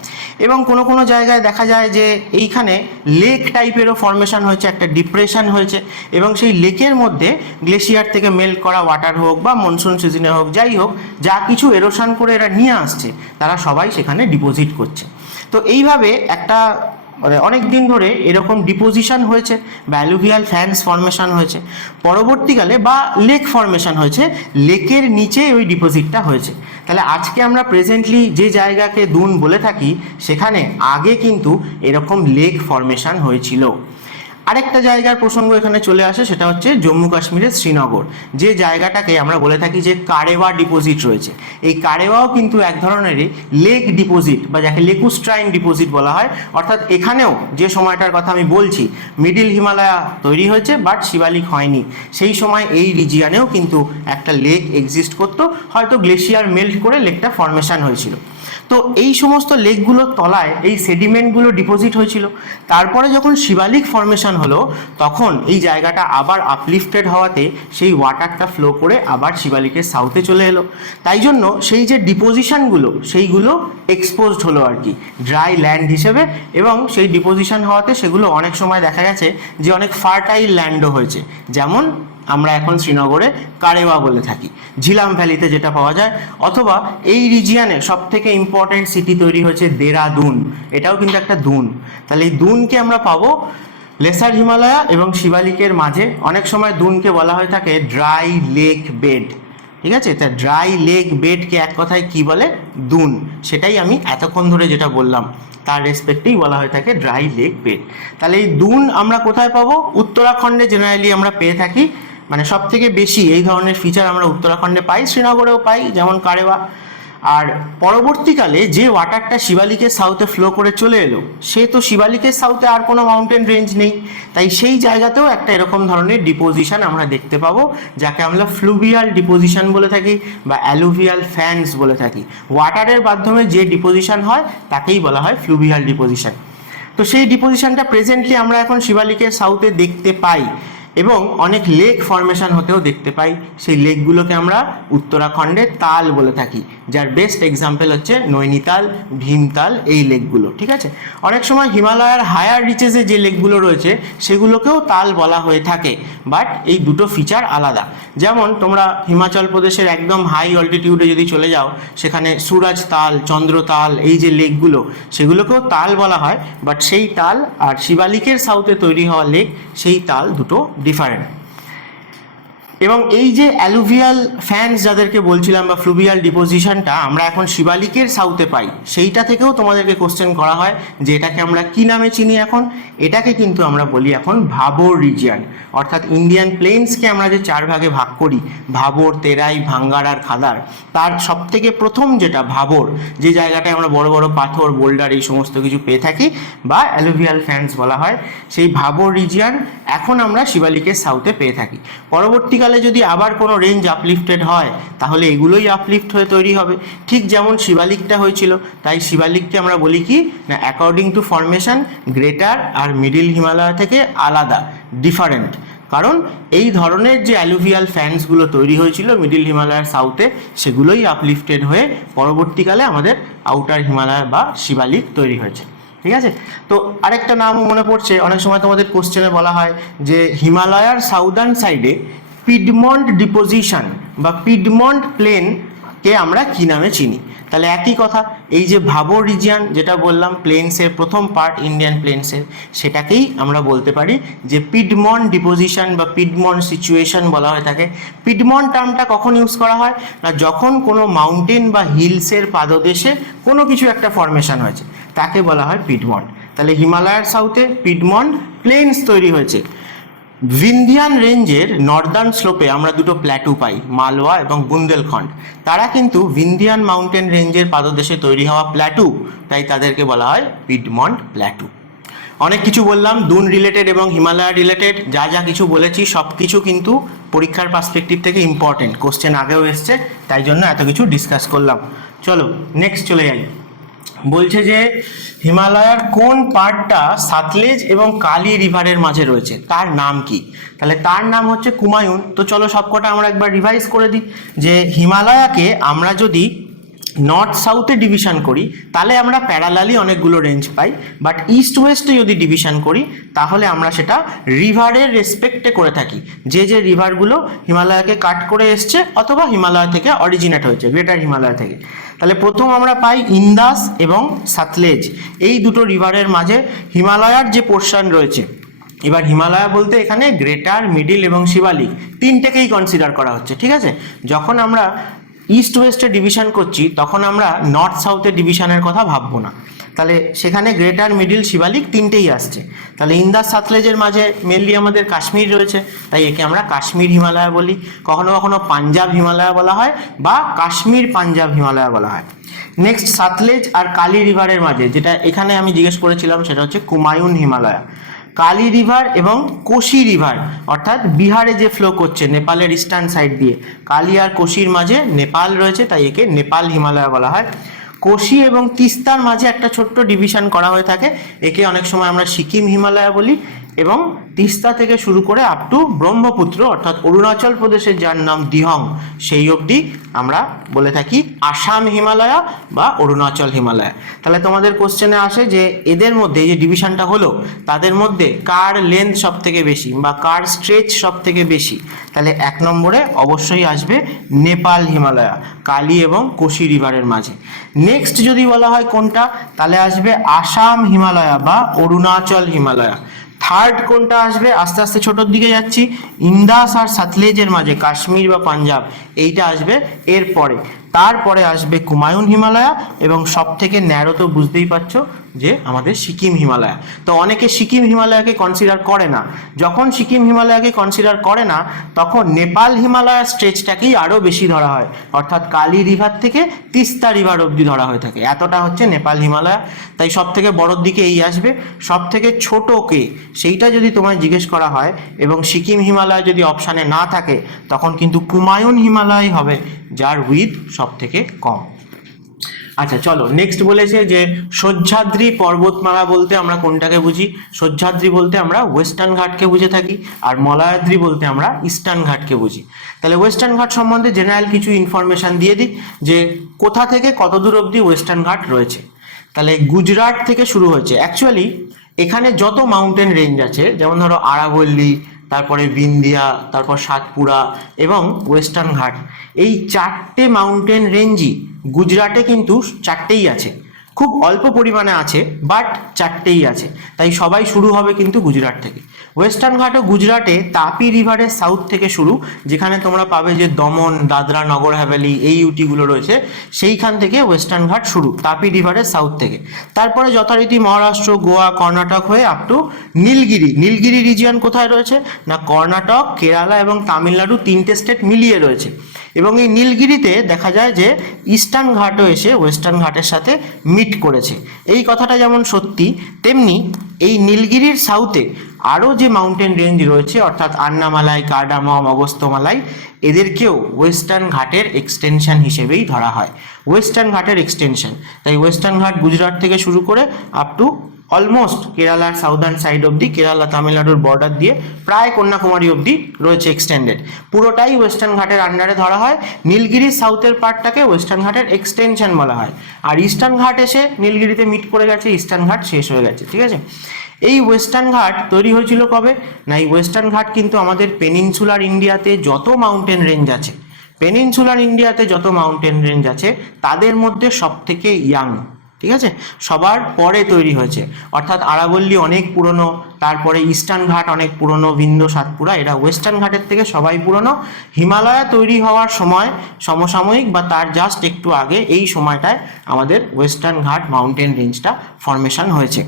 এবং কোনো কোনো জায়গায় দেখা যায় যে এইখানে লেক টাইপেরও ফর্মেশন হয়েছে, একটা ডিপ্রেশন হয়েছে এবং সেই লেকের মধ্যে গ্লেশিয়ার থেকে মেল্ট করা ওয়াটার হোক বা মনসুন সিজনে হোক, যাই হোক যা কিছু এরোশন করে এরা নিয়ে আসছে তারা সবাই সেখানে ডিপোজিট করছে। তো এইভাবে একটা অনেক দিন ধরে এরকম ডিপোজিশন হয়েছে বা অ্যালুভিয়াল ফ্যানস ফর্মেশন হয়েছে, পরবর্তীকালে বা লেক ফর্মেশন হয়েছে, লেকের নিচে ওই ডিপোজিটটা হয়েছে। তাহলে আজকে আমরা প্রেজেন্টলি যে জায়গাকে দুন বলে থাকি সেখানে আগে কিন্তু এরকম লেক ফর্মেশন হয়েছিল। আরেকটা জায়গার প্রসঙ্গ এখানে চলে আসে, সেটা হচ্ছে জম্মু কাশ্মীরের শ্রীনগর, যে জায়গাটাকে আমরা বলে থাকি যে কারেওয়া ডিপোজিট রয়েছে। এই কারেওয়াও কিন্তু এক ধরনেরই লেক ডিপোজিট বা যাকে লেকুস্ট্রাইন ডিপোজিট বলা হয়, অর্থাৎ এখানেও যে সময়টার কথা আমি বলছি মিডিল হিমালয়া তৈরি হয়েছে বাট শিবালিক হয়নি, সেই সময় এই রিজিয়ানেও কিন্তু একটা লেক এক্সিস্ট করতো, হয়তো গ্লেশিয়ার মেল্ট করে লেকটা ফর্মেশন হয়েছিল। তো এই সমস্ত লেকগুলোর তলায় এই সেডিমেন্টগুলো ডিপোজিট হয়েছিল, তারপরে যখন শিবালিক ফর্মেশন হলো তখন এই জায়গাটা আবার আপলিফটেড হওয়াতে সেই ওয়াটারটা ফ্লো করে আবার শিবালিকের সাউথে চলে এলো, তাই জন্য সেই যে ডিপোজিশনগুলো সেইগুলো এক্সপোজড হলো আর কি ড্রাই ল্যান্ড হিসেবে, এবং সেই ডিপোজিশন হওয়াতে সেগুলো অনেক সময় দেখা গেছে যে অনেক ফার্টাইল ল্যান্ডও হয়েছে, যেমন আমরা এখন শ্রীনগরে কারেওয়া বলে থাকি, ঝিলাম ভ্যালিতে যেটা পাওয়া যায়, অথবা এই রিজিয়ানে সব থেকে ইম্পর্টেন্ট সিটি তৈরি হয়েছে দেরাদুন, এটাও কিন্তু একটা দুন। তাহলে এই দুনকে আমরা পাবো লেসার হিমালয়া এবং শিবালিকের মাঝে। অনেক সময় দুনকে বলা হয়ে থাকে ড্রাই লেক বেড, ঠিক আছে? তা ড্রাই লেক বেডকে এক কথায় কি বলে? দুন। সেটাই আমি এতক্ষণ ধরে যেটা বললাম তার রেসপেক্টেই বলা হয়ে থাকে ড্রাই লেক বেড। তাহলে এই দুন আমরা কোথায় পাবো? উত্তরাখণ্ডে জেনারেলি আমরা পেয়ে থাকি, মানে সব থেকে বেশি এই ধরনের ফিচার আমরা উত্তরাখণ্ডে পাই, শ্রীনগরেও পাই যেমন কারেওয়া। আর পরবর্তীকালে যে ওয়াটারটা শিবালিকের সাউথে ফ্লো করে চলে এলো, সে তো শিবালিকের সাউথে আর কোনো মাউন্টেন রেঞ্জ নেই, তাই সেই জায়গাতেও একটা এরকম ধরনের ডিপোজিশন আমরা দেখতে পাবো, যাকে আমরা ফ্লুভিয়াল ডিপোজিশন বলে থাকি বা অ্যালুভিয়াল ফ্যানস বলে থাকি। ওয়াটারের মাধ্যমে যে ডিপোজিশন হয় তাকেই বলা হয় ফ্লুভিয়াল ডিপোজিশন। তো সেই ডিপোজিশনটা প্রেজেন্টলি আমরা এখন শিবালিকের সাউথে দেখতে পাই এবং অনেক লেক ফর্মেশন হতেও দেখতে পাই। সেই লেকগুলোকে আমরা উত্তরাখণ্ডে তাল বলে থাকি, যার বেস্ট এক্সাম্পল হচ্ছে নৈনিতাল, ভীমতাল, এই লেকগুলো, ঠিক আছে? অনেক সময় হিমালয়ের হায়ার রিচেসে যে লেকগুলো রয়েছে সেগুলোকেও তাল বলা হয়ে থাকে, বাট এই দুটো ফিচার আলাদা। যেমন তোমরা হিমাচল প্রদেশের একদম হাই অল্টিটিউডে যদি চলে যাও, সেখানে সুরাজ তাল, চন্দ্রতাল, এই যে লেকগুলো সেগুলোকেও তাল বলা হয়, বাট সেই তাল আর শিবালিকের সাউথে তৈরি হওয়া লেক সেই তাল দুটো ডিফারেন্ট। এবং এই যে অ্যালুভিয়াল ফ্যানস যাদেরকে বলছিলাম বা ফ্লুভিয়াল ডিপোজিশনটা আমরা এখন শিবালিকের সাউথে পাই, সেইটা থেকেও তোমাদেরকে কোশ্চেন করা হয় যে এটাকে আমরা কি নামে চিনি এখন? এটাকে কিন্তু আমরা বলি এখন ভাবোর রিজিয়ান, অর্থাৎ ইন্ডিয়ান প্লেন্সকে আমরা যে 4 ভাগে ভাগ করি, ভাবোর, তেরাই, ভাঙ্গার আর খাদার, তার সব থেকে প্রথম যেটা ভাবোর, যে জায়গাটায় আমরা বড় বড় পাথর বোল্ডার এই সমস্ত কিছু পেয়ে থাকি বা অ্যালুভিয়াল ফ্যানস বলা হয়, সেই ভাবোর রিজিয়ান এখন আমরা শিবালিকের সাউথে পেয়ে থাকি। পরবর্তীকালে যদি আবার কোনো রেঞ্জ আপলিফটেড হয় তাহলে এগুলোই আপলিফট হয়ে তৈরি হবে, ঠিক যেমন শিবালিকটা হয়েছিল। তাই শিবালিককে আমরা বলি কি না, অ্যাকর্ডিং টু ফরমেশন গ্রেটার আর মিডিল হিমালয় থেকে আলাদা, ডিফারেন্ট, কারণ এই ধরনের যে অ্যালুভিয়াল ফ্যানসগুলো তৈরি হয়েছিল মিডিল হিমালয়ের সাউথে, সেগুলোই আপলিফটেড হয়ে পরবর্তীকালে আমাদের আউটার হিমালয় বা শিবালিক তৈরি হয়েছে। ঠিক আছে। তো আরেকটা নাম মনে পড়ছে, অনেক সময় তোমাদের কোশ্চেনে বলা হয় যে হিমালয়ার সাউদার্ন সাইডে পিডমন্ট ডিপোজিশন বা পিডমন্ট প্লেনকে আমরা কি নামে চিনি। তাহলে একই কথা, এই যে ভাবর রিজিয়ান যেটা বললাম প্লেনসের প্রথম পার্ট ইন্ডিয়ান প্লেনসের, সেটাকেই আমরা বলতে পারি যে পিডমন্ট ডিপোজিশন বা পিডমন্ট সিচুয়েশন বলা হয়ে থাকে। পিডমন্ট টার্মটা কখন ইউজ করা হয় না, যখন কোনো মাউন্টেন বা হিলসের পাদদেশে কোনো কিছু একটা ফরমেশন হয়েছে তাকে বলা হয় পিডমন্ট। তাহলে হিমালয়ের সাউথে পিডমন্ট প্লেনস তৈরি হয়েছে। ভিন্ধিয়ান রেঞ্জের নর্দার্ন স্লোপে আমরা দুটো প্ল্যাটু পাই, মালওয়া এবং বুন্দেলখণ্ড। তারা কিন্তু ভিন্ধিয়ান মাউন্টেন রেঞ্জের পাদদেশে তৈরি হওয়া প্ল্যাটু, তাই তাদেরকে বলা হয় পিডমন্ট প্ল্যাটু। অনেক কিছু বললাম, দুন রিলেটেড এবং হিমালয় রিলেটেড যা যা কিছু বলেছি সব কিছু কিন্তু পরীক্ষার পার্সপেক্টিভ থেকে ইম্পর্টেন্ট, কোশ্চেন আগেও এসছে, তাই জন্য এত কিছু ডিসকাস করলাম। চলো নেক্সট চলে যাই। বলছে যে হিমালয়ার কোন পার্টটা সাতলেজ এবং কালি রিভারের মাঝে রয়েছে, তার নাম কি? তাহলে তার নাম হচ্ছে কুমায়ুন। তো চলো সবকটা আমরা একবার রিভাইজ করে দিই যে হিমালয়াকে আমরা যদি নর্থ সাউথে ডিভিশন করি তাহলে আমরা প্যারালালি অনেকগুলো রেঞ্জ পাই, বাট ইস্ট ওয়েস্টে যদি ডিভিশন করি তাহলে আমরা সেটা রিভারের রেসপেক্টে করে থাকি, যে যে রিভারগুলো হিমালয়াকে কাট করে এসছে অথবা হিমালয় থেকে অরিজিনেট হয়েছে, গ্রেটার হিমালয় থেকে। তাহলে প্রথম আমরা পাই ইন্দাস এবং সাতলেজ, এই দুটো রিভারের মাঝে হিমালয়ার যে পোর্শন রয়েছে। এবার হিমালয় বলতে এখানে গ্রেটার, মিডিল এবং শিবালিক তিনটেকেই কনসিডার করা হচ্ছে, ঠিক আছে। যখন আমরা ইস্ট ওয়েস্টে ডিভিশন করছি তখন আমরা নর্থ সাউথের ডিভিশনের কথা ভাববো না, তাহলে সেখানে গ্রেটার, মিডিল, শিবালিক তিনটেই আসছে। তাহলে ইন্দাস সাতলেজের মাঝে মেনলি আমাদের কাশ্মীর রয়েছে, তাই একে আমরা কাশ্মীর হিমালয় বলি। কখনো কখনো পাঞ্জাব হিমালয় বলা হয় বা কাশ্মীর পাঞ্জাব হিমালয় বলা হয়। নেক্সট সাতলেজ আর কালি রিভারের মাঝে যেটা এখানে আমি জিজ্ঞেস করেছিলাম সেটা হচ্ছে কুমায়ুন হিমালয়। কালি রিভার এবং কোশি রিভার অর্থাৎ বিহারে যে ফ্লো করছে নেপালের ইস্টার্ন সাইড দিয়ে, কালি আর কোশির মাঝে নেপাল রয়েছে, তাই একে নেপাল হিমালয় বলা হয়। কোশি এবং তিস্তার মাঝে একটা ছোট্ট ডিভিশন করা হয়ে থাকে, একে অনেক সময় আমরা সিকিম হিমালয় বলি। এবং তিস্তা থেকে শুরু করে আপ টু ব্রহ্মপুত্র অর্থাৎ অরুণাচল প্রদেশের যার নাম দিহং, সেই অবধি আমরা বলে থাকি আসাম হিমালয়া বা অরুণাচল হিমালয়া। তাহলে তোমাদের কোশ্চেনে আসে যে এদের মধ্যে যে ডিভিশনটা হলো তাদের মধ্যে কার লেন্থ সব থেকে বেশি বা কার স্ট্রেচ সব থেকে বেশি, তাহলে 1 নম্বরে অবশ্যই আসবে নেপাল হিমালয়া, কালি এবং কোশি রিভারের মাঝে। নেক্সট যদি বলা হয় কোনটা, তাহলে আসবে আসাম হিমালয়া বা অরুণাচল হিমালয়া। থার্ড কোনটা আসবে, আস্তে আস্তে ছোটোর দিকে যাচ্ছি, ইন্দাস আর সাতলেজের মাঝে কাশ্মীর বা পাঞ্জাব, এইটা আসবে এরপরে। তারপরে আসবে কুমায়ুন হিমালয়া এবং সব থেকে ন্যারো তো বুঝতেই পারছো যে আমাদের সিকিম হিমালয়া। তো অনেকে সিকিম হিমালয়াকে কনসিডার করে না, যখন সিকিম হিমালয়াকে কনসিডার করে না তখন নেপাল হিমালয়া স্ট্রেচটাকেই আরও বেশি ধরা হয়, অর্থাৎ কালি রিভার থেকে তিস্তা রিভার অবধি ধরা হয়ে থাকে, এতটা হচ্ছে নেপাল হিমালয়া। তাই সব থেকে বড়োর দিকে এই আসবে। সব থেকে ছোটোকে সেইটা যদি তোমায় জিজ্ঞেস করা হয় এবং সিকিম হিমালয় যদি অপশানে না থাকে তখন কিন্তু কুমায়ুন হিমালয় হবে, যার উইথ সব থেকে কম। আচ্ছা চলো নেক্সট বলেছে যে সহ্যাদ্রি পর্বতমালা বলতে আমরা কোনটাকে বুঝি। সহ্যাদ্রি বলতে আমরা ওয়েস্টার্ন ঘাটকে বুঝে থাকি, আর মলয়াদ্রি বলতে আমরা ইস্টার্ন ঘাটকে বুঝি। তাহলে ওয়েস্টার্ন ঘাট সম্বন্ধে জেনারেল কিছু ইনফরমেশন দিয়ে দিই যে কোথা থেকে কত দূর অবধি ওয়েস্টার্ন ঘাট রয়েছে। তাহলে গুজরাট থেকে শুরু হয়েছে। অ্যাকচুয়ালি এখানে যত মাউন্টেন রেঞ্জ আছে, যেমন ধরো আরাবল্লী, তারপরে বিন্ধিয়া, তারপর সাতপুরা এবং ওয়েস্টার্ন ঘাট, এই 4টে মাউন্টেন রেঞ্জই গুজরাটে কিন্তু 4টেই আছে, খুব অল্প পরিমাণে আছে বাট 4টেই আছে, তাই সবাই শুরু হবে কিন্তু গুজরাট থেকে। ওয়েস্টার্ন ঘাটও গুজরাটে তাপি রিভারের সাউথ থেকে শুরু, যেখানে তোমরা পাবে যে দমন, দাদরা, নগর হাভেলি এই ইউটিগুলো রয়েছে, সেইখান থেকে ওয়েস্টার্ন ঘাট শুরু তাপি রিভারের সাউথ থেকে। তারপরে যথারীতি মহারাষ্ট্র, গোয়া, কর্ণাটক হয়ে up to Nilgiri. Nilgiri region কোথায় রয়েছে না কর্ণাটক, কেরালা এবং তামিলনাড়ু 3টে স্টেট মিলিয়ে রয়েছে। এবং এই নীলগিরিতে দেখা যায় যে ইস্টার্ন ঘাটও এসে ওয়েস্টার্ন ঘাটের সাথে মিট করেছে। এই কথাটা যেমন সত্যি, তেমনি এই নীলগিরির সাউথে আরও যে মাউন্টেন রেঞ্জ রয়েছে অর্থাৎ আন্নামালাই, কার্ডামম, অগস্ত্যমালাই, এদেরকেও ওয়েস্টার্ন ঘাটের এক্সটেনশন হিসেবেই ধরা হয়, ওয়েস্টার্ন ঘাটের এক্সটেনশন। তাই ওয়েস্টার্ন ঘাট গুজরাট থেকে শুরু করে আপ টু অলমোস্ট কেরালার সাউদার্ন সাইড অবধি, কেরালা তামিলনাড়ুর বর্ডার দিয়ে প্রায় কন্যাকুমারী অবধি রয়েছে এক্সটেন্ডেড। পুরোটাই ওয়েস্টার্ন ঘাটের আন্ডারে ধরা হয়। নীলগিরির সাউথের পার্টটাকে ওয়েস্টার্ন ঘাটের এক্সটেনশন বলা হয়। আর ইস্টার্ন ঘাট এসে নীলগিরিতে মিট করে গেছে, ইস্টার্ন ঘাট শেষ হয়ে গেছে, ঠিক আছে। এই ওয়েস্টার্ন ঘাট তৈরি হয়েছিল কবে না, এই ওয়েস্টার্ন ঘাট কিন্তু আমাদের পেনিনসুলার ইন্ডিয়াতে যত মাউন্টেন রেঞ্জ আছে, পেনিনসুলার ইন্ডিয়াতে যত মাউন্টেন রেঞ্জ আছে তাদের মধ্যে সব থেকে ইয়াং, ঠিক আছে, সবার পরে তৈরি হয়েছে। অর্থাৎ আরাবল্লী অনেক পুরনো, তারপরে ইস্টার্ন ঘাট অনেক পুরনো, বিন্ধ্য, সাতপুরা, এরা ওয়েস্টার্ন ঘাটের থেকে সবাই পুরনো। হিমালয় তৈরি হওয়ার সময় সমসাময়িক বা তার জাস্ট একটু আগে এই সময়টায় আমাদের ওয়েস্টার্ন ঘাট মাউন্টেন রেঞ্জটা ফরমেশন হয়েছে।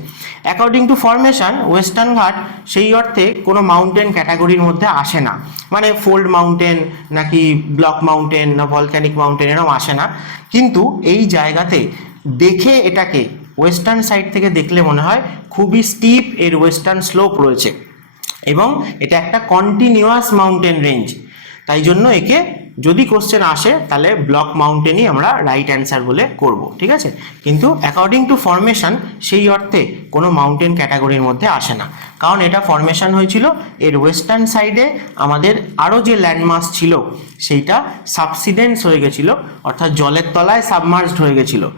অ্যাকর্ডিং টু ফরমেশন ওয়েস্টার্ন ঘাট সেই অর্থে কোনো মাউন্টেন ক্যাটাগরির মধ্যে আসে না, মানে ফোল্ড মাউন্টেন নাকি ব্লক মাউন্টেন না ভলক্যানিক মাউন্টেন এরকম আসে না। কিন্তু এই জায়গাতে দেখে এটাকে ওয়েস্টার্ন সাইড থেকে দেখলে মনে হয় খুবই স্টিপ এর ওয়েস্টার্ন স্লোপ রয়েছে এবং এটা একটা কন্টিনিউয়াস মাউন্টেন রেঞ্জ। তাই জন্য একে যদি কোশ্চেন আসে তাহলে ব্লক মাউন্টেনই আমরা রাইট অ্যান্সার বলে করব, ঠিক আছে। কিন্তু অ্যাকর্ডিং টু ফরমেশন সেই অর্থে কোনো মাউন্টেন ক্যাটাগরির মধ্যে আসে না, কারণ এটা ফরমেশন হয়েছিল এর ওয়েস্টার্ন সাইডে আমাদের আরও যে ল্যান্ডমাস ছিল সেইটা সাবসিডেন্স হয়ে গেছিলো, অর্থাৎ জলের তলায় সাবমার্জড হয়ে গেছিলো।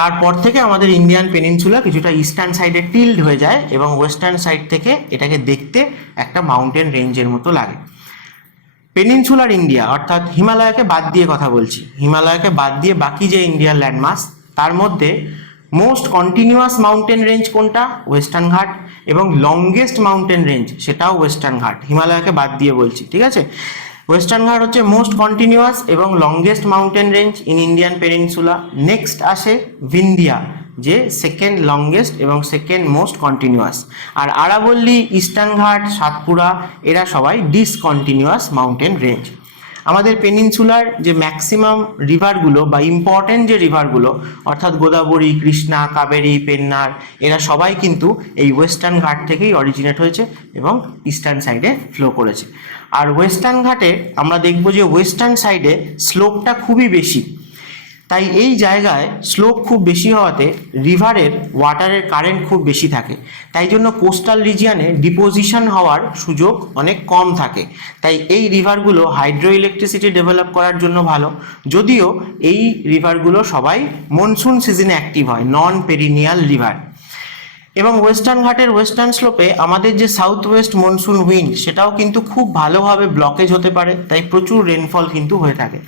তারপর থেকে আমাদের ইন্ডিয়ান পেনিনসুলা কিছুটা ইস্টার্ন সাইডে টিল্ড হয়ে যায় এবং ওয়েস্টার্ন সাইড থেকে এটাকে দেখতে একটা মাউন্টেন রেঞ্জের মতো লাগে। পেনিনসুলার ইন্ডিয়া অর্থাৎ হিমালয়কে বাদ দিয়ে কথা বলছি, হিমালয়কে বাদ দিয়ে বাকি যে ইন্ডিয়ার ল্যান্ডমাস তার মধ্যে মোস্ট কন্টিনিউয়াস মাউন্টেন রেঞ্জ কোনটা, ওয়েস্টার্ন ঘাট, এবং লংগেস্ট মাউন্টেন রেঞ্জ সেটাও ওয়েস্টার্ন ঘাট, হিমালয়কে বাদ দিয়ে বলছি, ঠিক আছে। ওয়েস্টার্ন ঘাট হচ্ছে মোস্ট কন্টিনিউয়াস এবং longest mountain range in Indian peninsula. Next আসে ভিন্ধিয়া, যে সেকেন্ড লংগেস্ট এবং সেকেন্ড মোস্ট কন্টিনিউয়াস। আর আরাবল্লী, ইস্টার্ন ঘাট, সাতপুরা এরা সবাই ডিসকন্টিনিউয়াস মাউন্টেন রেঞ্জ। আমাদের পেনিনসুলার যে ম্যাক্সিমাম রিভারগুলো বা ইম্পর্টেন্ট যে রিভারগুলো অর্থাৎ গোদাবরী, কৃষ্ণা, কাবেরী, পেন্নার এরা সবাই কিন্তু এই ওয়েস্টার্ন ঘাট থেকেই অরিজিনেট হয়েছে এবং ইস্টার্ন সাইডে ফ্লো করেছে। আর ওয়েস্টার্ন ঘাটে আমরা দেখব যে ওয়েস্টার্ন সাইডে স্লোপটা খুবই বেশি, তাই এই জায়গায় স্লোপ খুব বেশি হওয়াতে রিভারের ওয়াটারের কারেন্ট খুব বেশি থাকে, তাই জন্য কোস্টাল রিজিয়নে ডিপোজিশন হওয়ার সুযোগ অনেক কম থাকে। তাই এই রিভারগুলো হাইড্রো ইলেকট্রিসিটি ডেভেলপ করার জন্য ভালো, যদিও এই রিভারগুলো সবাই মনসুন সিজনে অ্যাক্টিভ হয়, নন পেরিনিয়াল রিভার। এবং ওয়েস্টার্ন ঘাটের ওয়েস্টার্ন স্লোপে আমাদের যে সাউথ ওয়েস্ট মনসুন উইন্ড সেটাও কিন্তু খুব ভালোভাবে ব্লকেজ হতে পারে, তাই প্রচুর রেনফল কিন্তু হয়ে থাকে।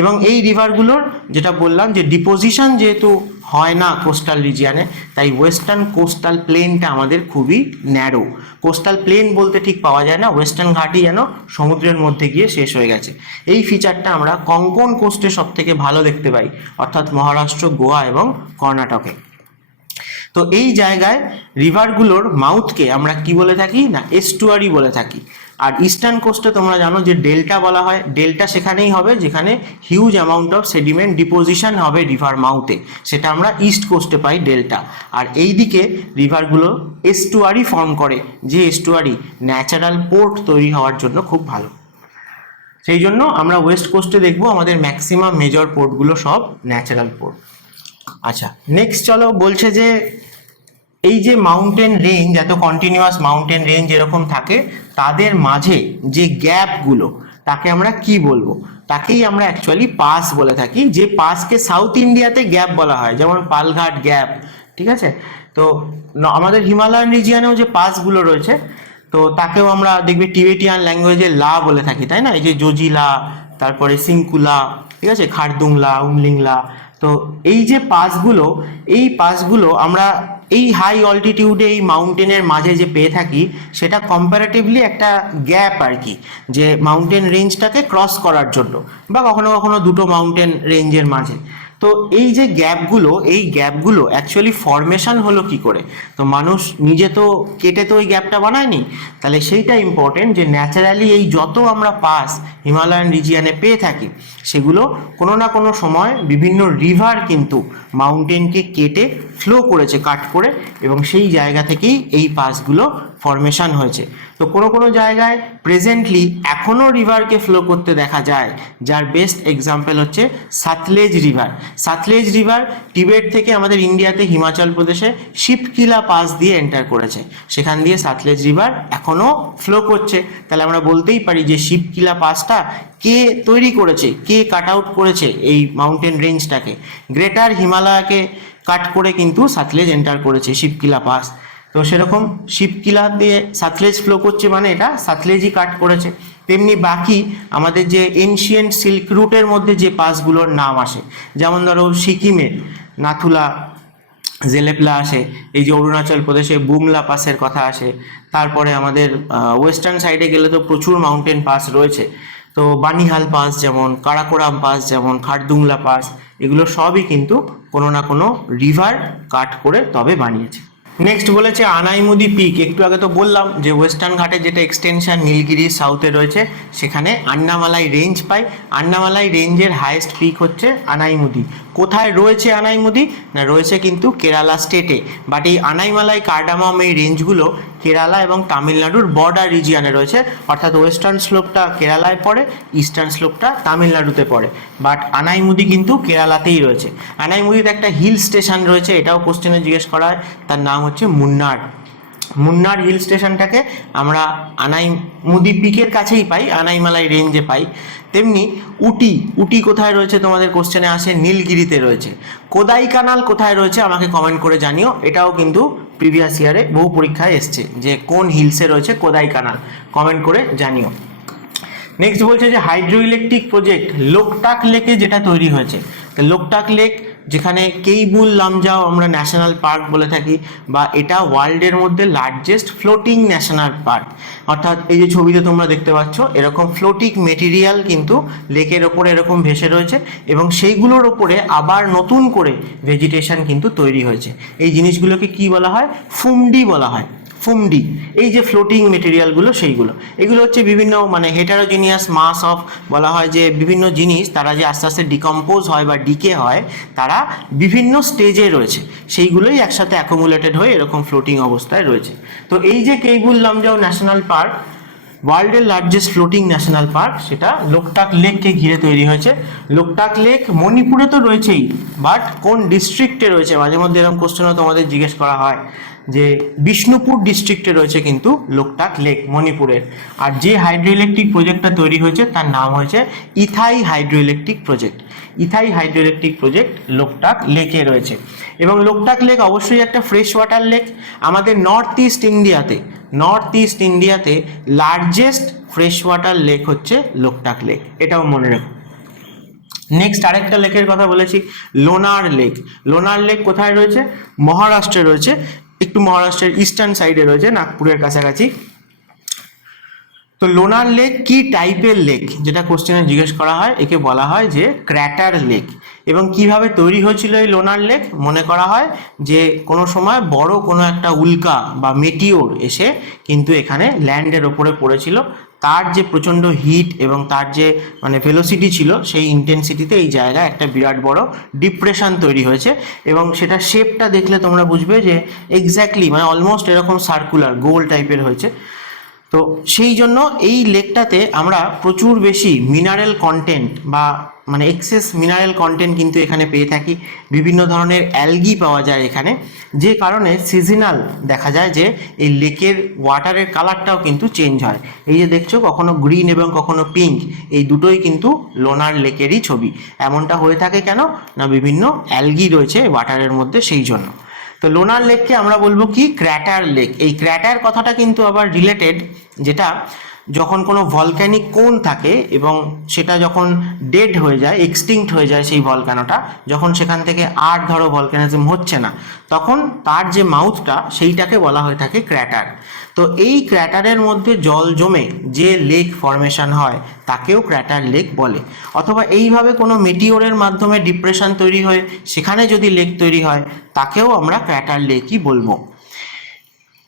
এবং এই রিভারগুলোর যেটা বললাম যে ডিপোজিশন যেহেতু হয় না কোস্টাল রিজিয়নে, তাই ওয়েস্টার্ন কোস্টাল প্লেনটা আমাদের খুবই ন্যারো। কোস্টাল প্লেন বলতে ঠিক পাওয়া যায় না, ওয়েস্টার্ন ঘাটই যেন সমুদ্রের মধ্যে গিয়ে শেষ হয়ে গেছে। এই ফিচারটা আমরা কোঙ্কণ কোস্টে সব থেকে ভালো দেখতে পাই, অর্থাৎ মহারাষ্ট্র, গোয়া এবং কর্ণাটকে। তো এই জায়গায় রিভারগুলোর মাউথকে আমরা কি বলে থাকি না এস্টুয়ারি বলে থাকি। আর ইস্টার্ন কোস্টে তোমরা জানো যে ডেল্টা বলা হয়, ডেল্টা সেখানেই হবে যেখানে huge amount of sediment deposition হবে রিভার মাউথে, সেটা আমরা ইস্ট কোস্টে পাই ডেল্টা। আর এই দিকে রিভারগুলো এস্টুয়ারি ফর্ম করে, যে এস্টুয়ারি ন্যাচারাল পোর্ট তৈরি হওয়ার জন্য খুব ভালো। সেই জন্য আমরা ওয়েস্ট কোস্টে দেখবো আমাদের ম্যাক্সিমাম মেজর পোর্টগুলো সব ন্যাচারাল পোর্ট। আচ্ছা, নেক্সট চলো বলছে যে এই যে মাউন্টেন রেঞ্জ, এত কন্টিনিউয়াস মাউন্টেন রেঞ্জ এরকম থাকে, তাদের মাঝে যে গ্যাপগুলো তাকে আমরা কি বলবো, তাকেই আমরা অ্যাকচুয়ালি পাস বলে থাকি। যে পাসকে সাউথ ইন্ডিয়াতে গ্যাপ বলা হয়, যেমন পালঘাট গ্যাপ, ঠিক আছে। তো আমাদের হিমালয়ান রিজিয়নেও যে পাসগুলো রয়েছে তো তাকেও আমরা দেখবে টিবেটিয়ান ল্যাঙ্গুয়েজে লা বলে থাকি, তাই না। এই যে জোজিলা, তারপরে সিংকুলা, ঠিক আছে, খারদুংলা, উমলিংলা। তো এই যে পাসগুলো, এই পাসগুলো আমরা এই হাই অল্টিটিউডে এই মাউন্টেনের মাঝে যে পেয়ে থাকি সেটা কম্পারেটিভলি একটা গ্যাপ আর কি, যে মাউন্টেন রেঞ্জটাকে ক্রস করার জন্য, বা কখনো কখনো দুটো মাউন্টেন রেঞ্জের মাঝে। তো এই যে গ্যাপগুলো, এই গ্যাপগুলো অ্যাকচুয়ালি ফরমেশন হলো কি করে, তো মানুষ নিজে তো কেটে তো ওই গ্যাপটা বানায়নি, তাহলে সেইটা ইম্পর্টেন্ট যে ন্যাচারালি এই যত আমরা পাস হিমালয়ান রিজিয়নে পেয়ে থাকি সেগুলো কোনো না কোনো সময় বিভিন্ন রিভার কিন্তু মাউন্টেনকে কেটে ফ্লো করেছে, কাট করে, এবং সেই জায়গা থেকেই এই পাসগুলো ফরমেশন হয়েছে। তো কোনো কোনো জায়গায় প্রেজেন্টলি এখনও রিভারকে ফ্লো করতে দেখা যায়, যার বেস্ট এক্সাম্পল হচ্ছে সাতলেজ রিভার। সাতলেজ রিভার টিবেট থেকে আমাদের ইন্ডিয়াতে হিমাচল প্রদেশে শিবকিলা পাস দিয়ে এন্টার করেছে, সেখান দিয়ে সাতলেজ রিভার এখনও ফ্লো করছে। তাহলে আমরা বলতেই পারি যে শিবকিলা পাসটা কে তৈরি করেছে, কে কাট আউট করেছে এই মাউন্টেন রেঞ্জটাকে, গ্রেটার হিমালয়কে কাট করে কিন্তু সাতলেজ এন্টার করেছে শিবকিলা পাস। তো সেরকম শিবকিলা দিয়ে সাতলেজ ফ্লো করছে মানে এটা সাতলেজই কাট করেছে। তেমনি বাকি আমাদের যে এনশিয়েন্ট সিল্ক রুটের মধ্যে যে পাসগুলোর নাম আসে, যেমন ধরো সিকিমে নাথুলা জেলেপলা আসে, এই যে অরুণাচল প্রদেশে বুমলা পাসের কথা আসে, তারপরে আমাদের ওয়েস্টার্ন সাইডে গেলে তো প্রচুর মাউন্টেন পাস রয়েছে। তো বানিহাল পাস যেমন, কারাকোরাম পাস যেমন, খারদুংলা পাস, এগুলো সবই কিন্তু কোনো না কোনো রিভার কাট করে তবে বানিয়েছে। নেক্সট বলেছে আনাইমুদি পিক। একটু আগে তো বললাম যে ওয়েস্টার্ন ঘাটের যেটা এক্সটেনশন নীলগিরি সাউথে রয়েছে, সেখানে আন্নামালাই রেঞ্জ পাই। আন্নামালাই রেঞ্জের হাইয়েস্ট পিক হচ্ছে আনাইমুদি। কোথায় রয়েছে আনাইমুদি? না, রয়েছে কিন্তু কেরালা স্টেটে। বাট এই আনাইমালাই কার্ডামাম এই রেঞ্জগুলো কেরালা এবং তামিলনাড়ুর বর্ডার রিজিয়নে রয়েছে, অর্থাৎ ওয়েস্টার্ন স্লোপটা কেরালায় পড়ে, ইস্টার্ন স্লোপটা তামিলনাড়ুতে পড়ে। বাট আনাইমুদি কিন্তু কেরালাতেই রয়েছে। আনাইমুদিতে একটা হিল স্টেশন রয়েছে, এটাও কোশ্চেনে জিজ্ঞেস করা হয়, তার নাম হচ্ছে মুন্নার। মুন্নার হিল স্টেশনটাকে আমরা আনাইমুদি পিকের কাছেই পাই, আনাইমালাই রেঞ্জে পাই। তেমনি উটি, উটি কোথায় রয়েছে তোমাদের কোশ্চেনে আসে, নীলগিরিতে রয়েছে। কোদাই কানাল কোথায় রয়েছে আমাকে কমেন্ট করে জানিও, এটাও কিন্তু প্রিভিয়াস ইয়ারে বহু পরীক্ষায় এসছে যে কোন হিলসে রয়েছে কোদাই কানাল, কমেন্ট করে জানিও। নেক্সট বলছে যে হাইড্রো ইলেকট্রিক প্রজেক্ট লোকটাক লেকে যেটা তৈরি হয়েছে, তো লোকটাক লেক যেখানে কেইবুল লামজাও আমরা ন্যাশনাল পার্ক বলে থাকি, বা এটা ওয়ার্ল্ডের মধ্যে লার্জেস্ট ফ্লোটিং ন্যাশনাল পার্ক। অর্থাৎ এই যে ছবিতে তোমরা দেখতে পাচ্ছ এরকম ফ্লোটিং মেটেরিয়াল কিন্তু লেকের ওপরে এরকম ভেসে রয়েছে, এবং সেইগুলোর ওপরে আবার নতুন করে ভেজিটেশন কিন্তু তৈরি হয়েছে। এই জিনিসগুলোকে কি বলা হয়? ফুমডি বলা হয়। ফুমডি, এই যে ফ্লোটিং মেটেরিয়ালগুলো সেইগুলো, এগুলো হচ্ছে বিভিন্ন মানে হেটারোজেনিয়াস মাস অফ, বলা হয় যে বিভিন্ন জিনিস তারা যে আস্তে আস্তে ডিকম্পোজ হয় বা ডিকে হয়, তারা বিভিন্ন স্টেজে রয়েছে, সেইগুলোই একসাথে অ্যাকুমুলেটেড হয়ে এরকম ফ্লোটিং অবস্থায় রয়েছে। তো এই যে কেইবুল লামজাও ন্যাশনাল পার্ক, ওয়ার্ল্ডের লার্জেস্ট ফ্লোটিং ন্যাশনাল পার্ক, সেটা লোকটাক লেককে ঘিরে তৈরি হয়েছে। লোকটাক লেক মণিপুরে তো রয়েছেই, বাট কোন ডিস্ট্রিক্টে রয়েছে মাঝে মধ্যে এরকম কোশ্চেনও তোমাদের জিজ্ঞেস করা হয় যে বিষ্ণুপুর ডিস্ট্রিক্টে রয়েছে কিন্তু লোকটাক লেক মণিপুরের। আর যে হাইড্রো ইলেকট্রিক প্রজেক্টটা তৈরি হয়েছে তার নাম হয়েছে Ithai hydro electric project. Ithai hydro electric project Loktak লেকে রয়েছে, এবং লোকটাক লেক অবশ্যই একটা ফ্রেশ ওয়াটার লেক। আমাদের নর্থ ইস্ট ইন্ডিয়াতে লার্জেস্ট ফ্রেশ ওয়াটার লেক হচ্ছে লোকটাক লেক, এটাও মনে রাখো। নেক্সট আরেকটা লেকের কথা বলেছি, লোনার লেক। লোনার লেক কোথায় রয়েছে? মহারাষ্ট্রে রয়েছে, একটু মহারাষ্ট্রের ইস্টার্ন সাইডে রয়েছে, নাগপুরের কাছাকাছি। তো লোনার লেক কি টাইপের লেক, যেটা কোশ্চেনে জিজ্ঞেস করা হয়, একে বলা হয় যে ক্র্যাটার লেক। এবং কিভাবে তৈরি হয়েছিল এই লোনার লেক? মনে করা হয় যে কোনো সময় বড় কোনো একটা উল্কা বা মেটিওর এসে কিন্তু এখানে ল্যান্ডের ওপরে পড়েছিল, তার যে প্রচণ্ড হিট এবং তার যে মানে ভেলোসিটি ছিল, সেই ইন্টেন্সিটিতে এই জায়গায় একটা বিরাট বড় ডিপ্রেশন তৈরি হয়েছে। এবং সেটা শেপটা দেখলে তোমরা বুঝবে যে এক্স্যাক্টলি মানে অলমোস্ট এরকম সার্কুলার গোল টাইপের হয়েছে। তো সেই জন্য এই লেকটাতে আমরা প্রচুর বেশি মিনারেল কন্টেন্ট বা মানে এক্সেস মিনারেল কন্টেন্ট কিন্তু এখানে পেয়ে থাকি। বিভিন্ন ধরনের অ্যালগি পাওয়া যায় এখানে, যে কারণে সিজনাল দেখা যায় যে এই লেকের ওয়াটারের কালারটাও কিন্তু চেঞ্জ হয়। এই যে দেখছো কখনো গ্রিন এবং কখনো পিঙ্ক, এই দুটোই কিন্তু লোনার লেকেরই ছবি। এমনটা হয়ে থাকে কেন? না বিভিন্ন অ্যালগি রয়েছে ওয়াটারের মধ্যে, সেই জন্য। তো লোনার লেককে আমরা বলবো কি ক্র্যাটার লেক। এই ক্র্যাটার কথাটা কিন্তু আবার রিলেটেড, যেটা যখন কোনো ভলক্যানিক কোন থাকে এবং সেটা যখন ডেড হয়ে যায়, এক্সটিংক্ট হয়ে যায় সেই ভলক্যানোটা, যখন সেখান থেকে আর ধরো ভলক্যানিজম হচ্ছে না, তখন তার যে মাউথটা সেইটাকে বলা হয়ে থাকে ক্র্যাটার। তো এই ক্র্যাটারের মধ্যে জল জমে যে লেক ফরমেশন হয় তাকেও ক্র্যাটার লেক বলে। অথবা এইভাবে কোনো মেটিওরের মাধ্যমে ডিপ্রেশন তৈরি হয়ে সেখানে যদি লেক তৈরি হয়, তাকেও আমরা ক্র্যাটার লেকই বলবো।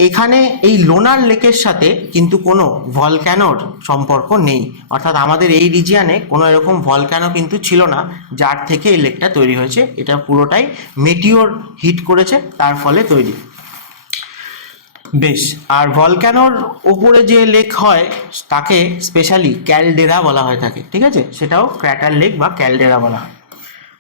এখানে এই লোনার লেকের সাথে কিন্তু কোনো ভলক্যানোর সম্পর্ক নেই, অর্থাৎ আমাদের এই রিজিয়ানে কোনো এরকম ভলক্যানো কিন্তু ছিল না যার থেকে এই লেকটা তৈরি হয়েছে। এটা পুরোটাই মেটিওর হিট করেছে, তার ফলে তৈরি। বেশ, আর ভলক্যানোর উপরে যে লেক হয় তাকে স্পেশালি ক্যালডেরা বলা হয়ে থাকে, ঠিক আছে? সেটাও ক্র্যাটার লেক বা ক্যালডেরা বলা হয়।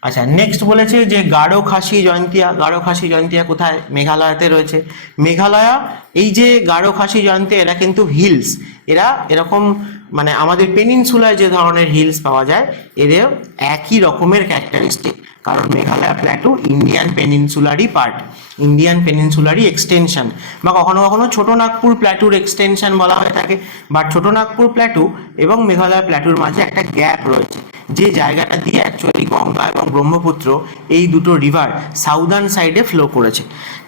আচ্ছা, নেক্সট বলেছে যে গারো খাসি জয়ন্তিয়া। গারো খাসি জয়ন্তিয়া কোথায়? মেঘালয়াতে রয়েছে। মেঘালয়া, এই যে গারো খাসি জয়ন্তিয়া, এরা কিন্তু হিলস, এরা এরকম মানে আমাদের পেনিনসুলায় যে ধরনের হিলস পাওয়া যায় এদের একই রকমের ক্যারেক্টারিস্টিক, কারণ মেঘালয় প্ল্যাটু ইন্ডিয়ান পেনিনসুলারই পার্ট, ইন্ডিয়ান পেনিনসুলারই এক্সটেনশন, বা কখনো কখনো ছোট নাগপুর প্ল্যাটুর এক্সটেনশন বলা হয়ে থাকে। বাট ছোট নাগপুর প্ল্যাটু এবং মেঘালয় প্ল্যাটুর মাঝে একটা গ্যাপ রয়েছে, যে জায়গাটা দিয়ে অ্যাকচুয়ালি গঙ্গা এবং ব্রহ্মপুত্র এই দুটো রিভার সাউদার্ন সাইডে ফ্লো করেছে,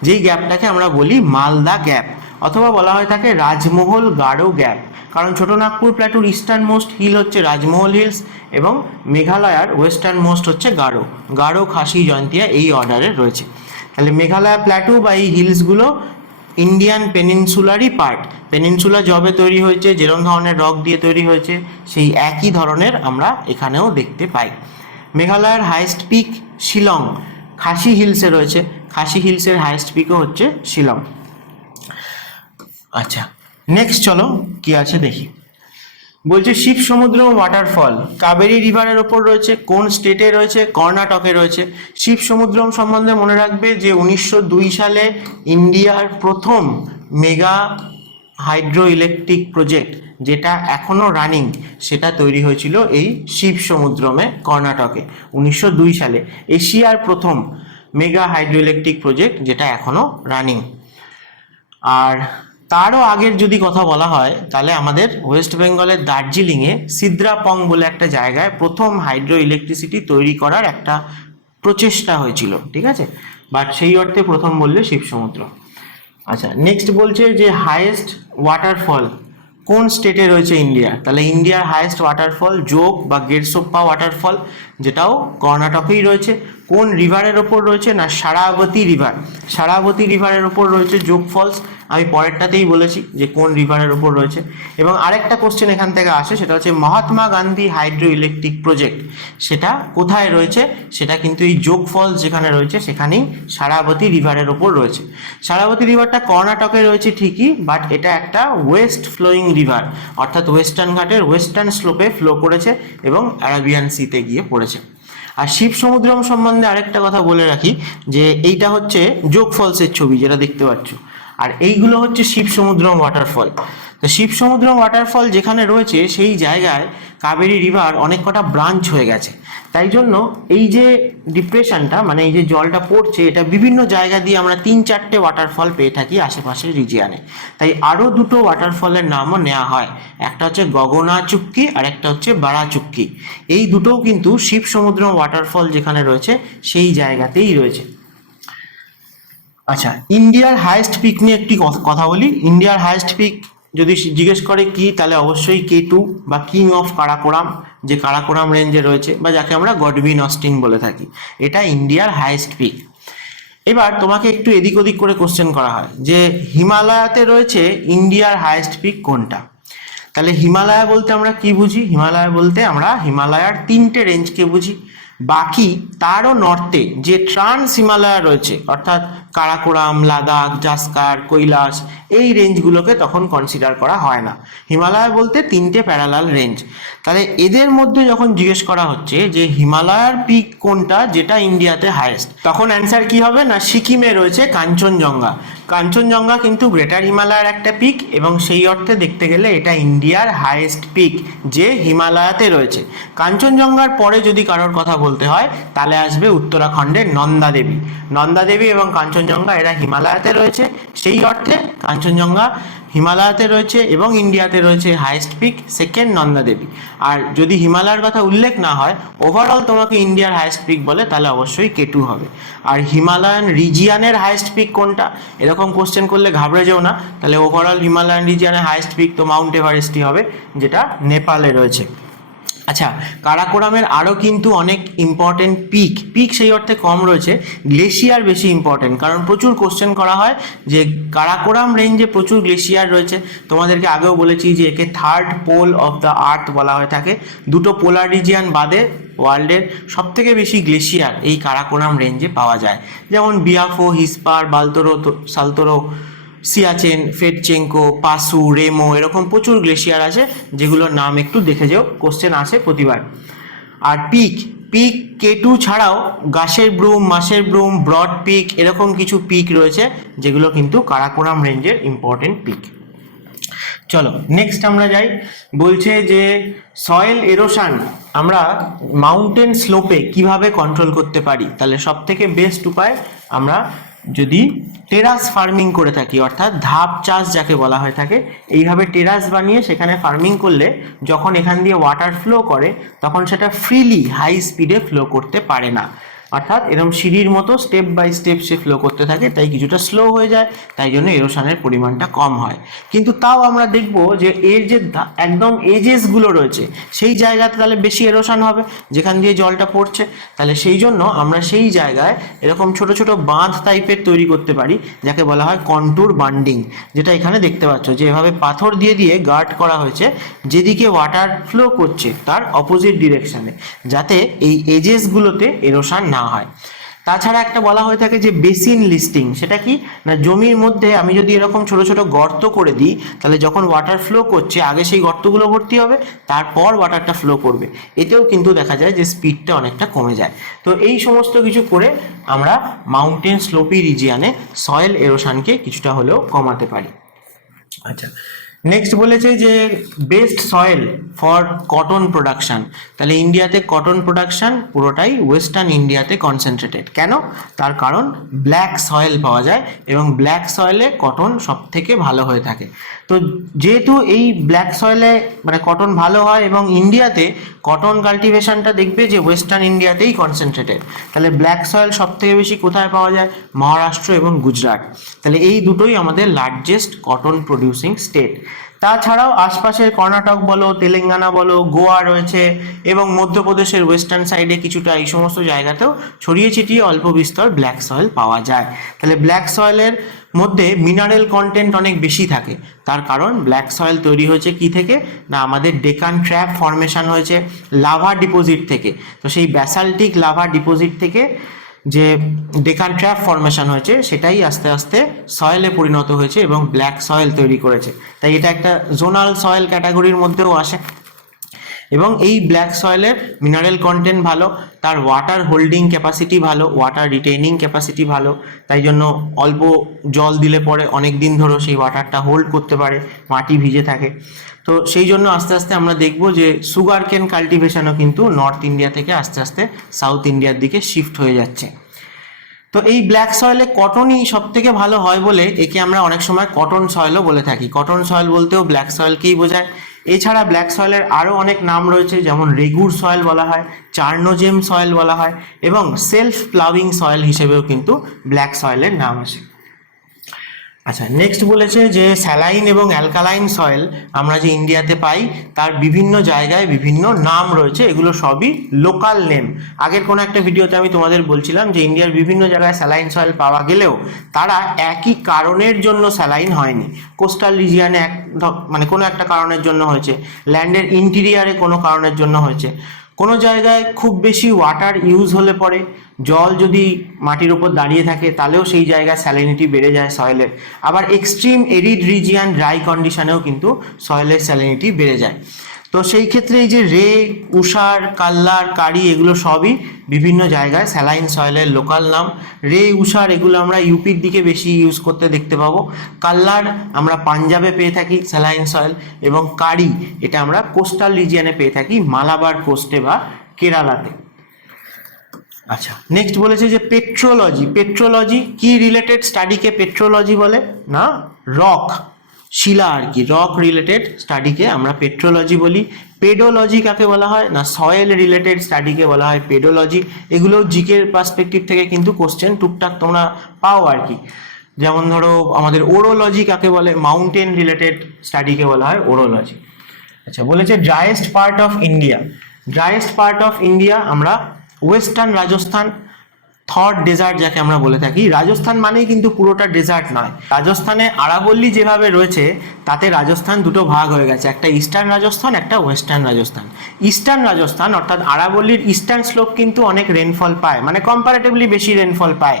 যেই গ্যাপটাকে আমরা বলি মালদা গ্যাপ, অথবা বলা হয়ে থাকে রাজমহল গারো গ্যাপ। কারণ ছোট নাগপুর প্ল্যাটুর ইস্টার্ন মোস্ট হিল হচ্ছে রাজমহল হিলস এবং মেঘালয়ার ওয়েস্টার্ন মোস্ট হচ্ছে গারো। গারো খাসি জয়ন্তিয়া এই অর্ডারে রয়েছে। তাহলে মেঘালয় প্ল্যাটু বা এই হিলসগুলো ইন্ডিয়ান পেনিনসুলারই পার্ট। পেনিনসুলা জবে তৈরি হয়েছে, যেরকম ধরনের রক দিয়ে তৈরি হয়েছে, সেই একই ধরনের আমরা এখানেও দেখতে পাই। মেঘালয়ের হাইয়েস্ট পিক শিলং, খাসি হিলসে রয়েছে। খাসি হিলসের হাইয়েস্ট পিকও হচ্ছে শিলং। আচ্ছা, নেক্সট চলো কি আছে দেখি। বলছে শিব সমুদ্র ওয়াটারফল কাবেরী রিভারের ওপর রয়েছে, কোন স্টেটে রয়েছে? কর্ণাটকে রয়েছে। শিব সমুদ্রম সম্বন্ধে মনে রাখবে যে 1902 সালে ইন্ডিয়ার প্রথম মেগা হাইড্রো ইলেকট্রিক প্রজেক্ট, যেটা এখনো রানিং, সেটা তৈরি হয়েছিল এই শিব সমুদ্রমে কর্ণাটকে 1902 সালে। এশিয়ার প্রথম মেগা হাইড্রো ইলেকট্রিক প্রজেক্ট, যেটা এখনো রানিং। আর তারও আগের যদি কথা বলা হয় তাহলে আমাদের ওয়েস্ট বেঙ্গলের দার্জিলিংয়ে সিদ্রাপং বলে একটা জায়গায় প্রথম হাইড্রো ইলেকট্রিসিটি তৈরি করার একটা প্রচেষ্টা হয়েছিল, ঠিক আছে। বাট সেই অর্থে প্রথম বললে শিব সমুদ্র। আচ্ছা, নেক্সট বলছে যে হাইয়েস্ট ওয়াটারফল কোন স্টেটে রয়েছে ইন্ডিয়া? তাহলে ইন্ডিয়ার হাইয়েস্ট ওয়াটারফল যোগ বা গেরসোপ্পা ওয়াটারফল, যেটাও কর্ণাটকেই রয়েছে। কোন রিভারের ওপর রয়েছে? না শারাবতী রিভার। শারাবতী রিভারের ওপর রয়েছে যোগ ফলস। আমি পরেরটাতেই বলেছি যে কোন রিভারের ওপর রয়েছে। এবং আরেকটা কোশ্চেন এখান থেকে আসে, সেটা হচ্ছে Mahatma Gandhi hydro electric project, সেটা কোথায় রয়েছে? সেটা কিন্তু এই যোগ ফলস যেখানে রয়েছে সেখানেই শারাবতী রিভারের ওপর রয়েছে। শারাবতী রিভারটা কর্ণাটকে রয়েছে ঠিকই, বাট এটা একটা ওয়েস্ট ফ্লোয়িং রিভার, অর্থাৎ ওয়েস্টার্ন ঘাটের ওয়েস্টার্ন স্লোপে ফ্লো করেছে এবং অ্যারাবিয়ান সিতে গিয়ে পড়েছে। আর শিব সমুদ্রম সম্বন্ধে আরেকটা কথা বলে রাখি যে এইটা হচ্ছে যোগ ফলসের ছবি যেটা দেখতে পাচ্ছ, আর এইগুলো হচ্ছে শিব সমুদ্রম ওয়াটারফল। তো শিব সমুদ্রম ওয়াটারফল যেখানে রয়েছে সেই জায়গায় কাবেরী রিভার অনেক কটা ব্রাঞ্চ হয়ে গেছে, তাই জন্য এই যে ডিপ্রেশনটা মানে এই যে জলটা পড়ছে এটা বিভিন্ন জায়গা দিয়ে আমরা 3-4টে ওয়াটারফল পেয়ে থাকি আশেপাশের রিজিয়ানে। তাই আরও দুটো ওয়াটারফলের নামও নেওয়া হয়, একটা হচ্ছে গগনা চুক্কি আর একটা হচ্ছে বাড়া চুক্কি। এই দুটোও কিন্তু শিব সমুদ্রম ওয়াটারফল যেখানে রয়েছে সেই জায়গাতেই রয়েছে। আচ্ছা, ইন্ডিয়ার হাইয়েস্ট পিক নিয়ে একটি কথা বলি। ইন্ডিয়ার হাইয়েস্ট পিক যদি জিজ্ঞেস করে কি, তাহলে অবশ্যই K2 বা কিং অফ কারাকোরাম, যে কারাকোরাম রেঞ্জে রয়েছে বা যাকে আমরা গডবিন অস্টিন বলে থাকি, এটা ইন্ডিয়ার হাইয়েস্ট পিক। এবার তোমাকে একটু এদিক ওদিক করে কোশ্চেন করা হয় যে হিমালয়াতে রয়েছে ইন্ডিয়ার হাইয়েস্ট পিক কোনটা? তাহলে হিমালয়া বলতে আমরা কি বুঝি? হিমালয়া বলতে আমরা হিমালয়ার 3টে রেঞ্জকে বুঝি। বাকি তারও নর্থে যে ট্রান্স হিমালয়া রয়েছে, অর্থাৎ কারাকোরাম, লাদাখ, জাসকার, কৈলাস, এই রেঞ্জগুলোকে তখন কনসিডার করা হয় না। হিমালয় বলতে 3টে প্যারালাল রেঞ্জ। তাহলে এদের মধ্যে যখন জিজ্ঞেস করা হচ্ছে যে হিমালয়ার পিক কোনটা যেটা ইন্ডিয়াতে হাইয়েস্ট, তখন অ্যান্সার কি হবে? না সিকিমে রয়েছে কাঞ্চনজঙ্ঘা। কাঞ্চনজঙ্ঘা কিন্তু গ্রেটার হিমালয়ের একটা পিক এবং সেই অর্থে দেখতে গেলে এটা ইন্ডিয়ার হাইয়েস্ট পিক যে হিমালয়াতে রয়েছে। কাঞ্চনজঙ্ঘার পরে যদি কারোর কথা বলতে হয় তাহলে আসবে উত্তরাখণ্ডের নন্দা দেবী। নন্দা দেবী এবং কাঞ্চনজঙ্ঘা এরা হিমালয়াতে রয়েছে, সেই অর্থে কাঞ্চনজঙ্ঘা হিমালয়াতে রয়েছে এবং ইন্ডিয়াতে রয়েছে highest peak second Nanda Devi. আর যদি হিমালয়ের কথা উল্লেখ না হয়, ওভারঅল তোমাকে ইন্ডিয়ার হাইয়েস্ট পিক বলে তাহলে অবশ্যই K2 হবে। আর হিমালয়ান রিজিয়ানের হাইয়েস্ট পিক কোনটা এরকম কোশ্চেন করলে ঘাবড়ে যেও না, তাহলে ওভারঅল হিমালয়ান রিজিয়ানের হাইয়েস্ট পিক তো মাউন্ট এভারেস্টই হবে, যেটা নেপালে রয়েছে। আচ্ছা, কারাকোরামের আরও কিন্তু অনেক ইম্পর্টেন্ট পিক সেই অর্থে কম রয়েছে, গ্লেশিয়ার বেশি ইম্পর্টেন্ট, কারণ প্রচুর কোশ্চেন করা হয় যে কারাকোরাম রেঞ্জে প্রচুর গ্লেশিয়ার রয়েছে। তোমাদেরকে আগেও বলেছি যে একে third pole of the earth বলা হয়ে থাকে। দুটো পোলার রিজিয়ান বাদে ওয়ার্ল্ডের সবথেকে বেশি গ্লেশিয়ার এই কারাকোরাম রেঞ্জে পাওয়া যায়, যেমন বিয়াফো, হিসপার, বালতোরো, সালতোরো, সিয়াচেন, ফেডচেঙ্কো, পাসু, রেমো, এরকম প্রচুর গ্লেশিয়ার আছে যেগুলোর নাম একটু দেখে যেও, কোশ্চেন আসে প্রতিবার। আর পিক K2 ছাড়াও গাছের ব্রুম, মাসের ব্রুম, ব্রড পিক এরকম কিছু পিক রয়েছে যেগুলো কিন্তু কারাকোরাম রেঞ্জের ইম্পর্টেন্ট পিক। চলো নেক্সট আমরা যাই। বলছে যে সয়েল এরোশন আমরা মাউন্টেন স্লোপে কিভাবে কন্ট্রোল করতে পারি। তাহলে সব থেকে বেস্ট উপায় আমরা যদি টেরাস ফার্মিং করে থাকি, অর্থাৎ ধাপ চাষ যাকে বলা হয়ে থাকে, এইভাবে টেরাস বানিয়ে সেখানে ফার্মিং করলে যখন এখান দিয়ে ওয়াটার ফ্লো করে তখন সেটা ফ্রিলি হাই স্পিডে ফ্লো করতে পারে না, অর্থাৎ এরকম সিঁড়ির মতো স্টেপ বাই স্টেপ সে ফ্লো করতে থাকে, তাই কিছুটা স্লো হয়ে যায়, তাই জন্য এরোশনের পরিমাণটা কম হয়। কিন্তু তাও আমরা দেখব যে এর যে একদম এজেসগুলো রয়েছে সেই জায়গাতে তাহলে বেশি এরোশন হবে যেখান দিয়ে জলটা পড়ছে। তাহলে সেই জন্য আমরা সেই জায়গায় এরকম ছোট ছোট বাঁধ টাইপের তৈরি করতে পারি যাকে বলা হয় কন্ট্যুর বান্ডিং, যেটা এখানে দেখতে পাচ্ছ যে এভাবে পাথর দিয়ে দিয়ে গার্ড করা হয়েছে যেদিকে ওয়াটার ফ্লো করছে তার অপোজিট ডিরেকশানে, যাতে এই এজেসগুলোতে এরোশন না হয়। তাছাড়া একটা বলা হয়ে থাকে যে বেসিন লিস্টিং, সেটা কি না, জমির মধ্যে আমি যদি এরকম ছোট ছোট গর্ত করে দিই তাহলে যখন ওয়াটার ফ্লো করছে আগে সেই গর্তগুলো ভর্তি হবে, তারপর ওয়াটারটা ফ্লো করবে, এতেও কিন্তু দেখা যায় যে স্পিডটা অনেকটা কমে যায়। তো এই সমস্ত কিছু করে আমরা মাউন্টেন স্লোপি রিজিয়ানে সয়েল এরোশনকে কিছুটা হলেও কমাতে পারি। আচ্ছা, নেক্সট বলেছে যে best soil for cotton production. তাহলে ইন্ডিয়াতে কটন প্রোডাকশন পুরোটাই ওয়েস্টার্ন ইন্ডিয়াতে কনসেন্ট্রেটেড। কেন? তার কারণ ব্ল্যাক সয়েল পাওয়া যায় এবং ব্ল্যাক সয়েলে কটন সব থেকে ভালো হয়ে থাকে। তো যেহেতু এই ব্ল্যাক সয়েলে মানে কটন ভালো হয় এবং ইন্ডিয়াতে কটন কাল্টিভেশনটা দেখবে যে ওয়েস্টার্ন ইন্ডিয়াতেই কনসেন্ট্রেটেড, তাহলে ব্ল্যাক সয়েল সব থেকে বেশি কোথায় পাওয়া যায়? মহারাষ্ট্র এবং গুজরাট। তাহলে এই দুটোই আমাদের লার্জেস্ট কটন প্রডিউসিং স্টেট। তাছাড়াও আশপাশের কর্ণাটক বলো, তেলেঙ্গানা বলো, গোয়া রয়েছে এবং মধ্যপ্রদেশের ওয়েস্টার্ন সাইডে কিছুটা, এই সমস্ত জায়গাতেও ছড়িয়ে ছিটিয়ে অল্প বিস্তর ব্ল্যাক সয়েল পাওয়া যায়। তাহলে ব্ল্যাক সয়েলের মধ্যে মিনারেল কন্টেন্ট অনেক বেশি থাকে, তার কারণ ব্ল্যাক সয়েল তৈরি হয়েছে কি থেকে না, আমাদের ডেকান ট্র্যাপ ফর্মেশন হয়েছে লাভা ডিপোজিট থেকে। তো সেই ব্যাসাল্টিক লাভা ডিপোজিট থেকে যে ডেকান ট্র্যাপ ফর্মেশন হয়েছে সেটাই আস্তে আস্তে সয়েলে পরিণত হয়েছে এবং ব্ল্যাক সয়েল তৈরি করেছে, তাই এটা একটা জোনাল সয়েল ক্যাটাগরির মধ্যেও আসে। এবং এই ব্ল্যাক সয়েলের মিনারেল কন্টেন্ট ভালো, তার ওয়াটার হোল্ডিং ক্যাপাসিটি ভালো, ওয়াটার রিটেইনিং ক্যাপাসিটি ভালো, তাই জন্য অল্প জল দিলে পরে অনেক দিন ধরেও সেই ওয়াটারটা হোল্ড করতে পারে, মাটি ভিজে থাকে। তো সেই জন্য আস্তে আস্তে আমরা দেখব যে সুগার কেন কাল্টিভেশনও কিন্তু নর্থ ইন্ডিয়া থেকে আস্তে আস্তে সাউথ ইন্ডিয়ার দিকে শিফট হয়ে যাচ্ছে। তো এই ব্ল্যাক সয়েলে কটনই সব থেকে ভালো হয় বলে একে আমরা অনেক সময় কটন সয়েলও বলে থাকি। কটন সয়েল বলতেও ব্ল্যাক সয়েলকেই বোঝায়। এছাড়া ব্ল্যাক সয়েলের আরও অনেক নাম রয়েছে, যেমন রেগুর সয়েল বলা হয়, চার্নোজেম সয়েল বলা হয় এবং সেলফ প্লাউইং সয়েল হিসেবেও কিন্তু ব্ল্যাক সয়েলের নাম আসে। আচ্ছা, নেক্সট বলেছে যে স্যালাইন এবং অ্যালকালাইন সয়েল আমরা যে ইন্ডিয়াতে পাই তার বিভিন্ন জায়গায় বিভিন্ন নাম রয়েছে, এগুলো সবই লোকাল নেম। আগের কোনো একটা ভিডিওতে আমি তোমাদের বলছিলাম যে ইন্ডিয়ার বিভিন্ন জায়গায় স্যালাইন সয়েল পাওয়া গেলেও তারা একই কারণের জন্য স্যালাইন হয়নি। কোস্টাল রিজিয়ানে মানে কোনো একটা কারণের জন্য হয়েছে, ল্যান্ডের ইন্টিরিয়ারে কোনো কারণের জন্য হয়েছে, কোনো জায়গায় খুব বেশি ওয়াটার ইউজ হলে পরে জল যদি মাটির উপর দাঁড়িয়ে থাকে তাহলেও সেই জায়গায় স্যালিনিটি বেড়ে যায় সয়েলের। আবার এক্সট্রিম এরিড রিজিয়ান ড্রাই কন্ডিশনেও কিন্তু সয়েলের স্যালিনিটি বেড়ে যায়। তো সেই ক্ষেত্রে এই যে রে, উষার, কাল্লার, কারি এগুলো সবই বিভিন্ন জায়গায় স্যালাইন সয়েলের লোকাল নাম। রে, উষার এগুলো আমরা ইউপির দিকে বেশি ইউজ করতে দেখতে পাবো। কাল্লার আমরা পাঞ্জাবে পেয়ে থাকি স্যালাইন সয়েল, এবং কারি এটা আমরা কোস্টাল রিজিয়ানে পেয়ে থাকি, মালাবার কোস্টে বা কেরালাতে। আচ্ছা, নেক্সট বলেছে যে পেট্রোলজি। পেট্রোলজি কি রিলেটেড স্টাডিকে পেট্রোলজি বলে না, রক, শিলা আর কি, রক রিলেটেড স্টাডিকে আমরা পেট্রোলজি বলি। পেডোলজি কাকে বলা হয় না, সয়েল রিলেটেড স্টাডিকে বলা হয় পেডোলজি। এগুলো জিকের পার্সপেক্টিভ থেকে কিন্তু কোশ্চেন টুকটাক তোমরা পাও আর কি। যেমন ধরো আমাদের ওরোলজি কাকে বলে, মাউন্টেন রিলেটেড স্টাডিকে বলা হয় ওরোলজি। আচ্ছা, বলেছে driest part of India. Driest part of India আমরা ওয়েস্টার্ন রাজস্থান, থর ডেজার্ট যাকে আমরা বলে থাকি। রাজস্থান মানেই কিন্তু পুরোটা ডেজার্ট নয়। রাজস্থানে আরাবল্লী যেভাবে রয়েছে তাতে রাজস্থান দুটো ভাগ হয়ে গেছে, একটা ইস্টার্ন রাজস্থান, একটা ওয়েস্টার্ন রাজস্থান। ইস্টার্ন রাজস্থান অর্থাৎ আরাবল্লীর ইস্টার্ন স্লোপ কিন্তু অনেক রেনফল পায়, মানে কম্পারেটিভলি বেশি রেনফল পায়।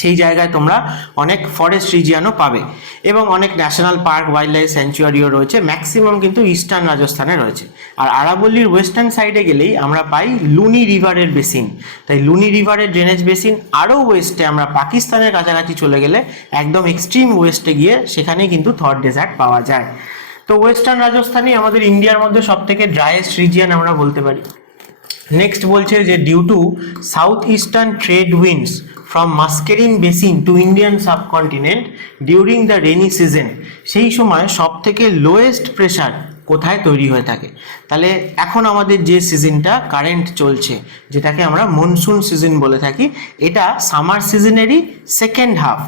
সেই জায়গায় তোমরা অনেক ফরেস্ট রিজিয়ানও পাবে এবং অনেক ন্যাশনাল পার্ক ওয়াইল্ড লাইফ স্যাংচুয়ারিও রয়েছে, ম্যাক্সিমাম কিন্তু ইস্টার্ন রাজস্থানে রয়েছে। আর আরাবল্লীর ওয়েস্টার্ন সাইডে গেলেই আমরা পাই লুনি রিভারের বেসিন। তাই লুনি রিভারের ড্রেনেজ বেসিন আরও ওয়েস্টে আমরা পাকিস্তানের কাছাকাছি চলে গেলে একদম এক্সট্রিম ওয়েস্টে গিয়ে সেখানে কিন্তু থর ডেজার্ট পাওয়া যায়। তো ওয়েস্টার্ন রাজস্থানই আমাদের ইন্ডিয়ার মধ্যে সব থেকে ড্রাইয়েস্ট রিজিয়ান আমরা বলতে পারি। নেক্সট বলছে যে due to south eastern trade winds from Mascarene basin to Indian subcontinent during the rainy season, সেই সময় সব থেকে লোয়েস্ট প্রেশার কোথায় তৈরি হয়ে থাকে। তাহলে এখন আমাদের যে সিজনটা কারেন্ট চলছে, যেটাকে আমরা মনসুন সিজন বলে থাকি, এটা সামার সিজনেরই সেকেন্ড হাফ।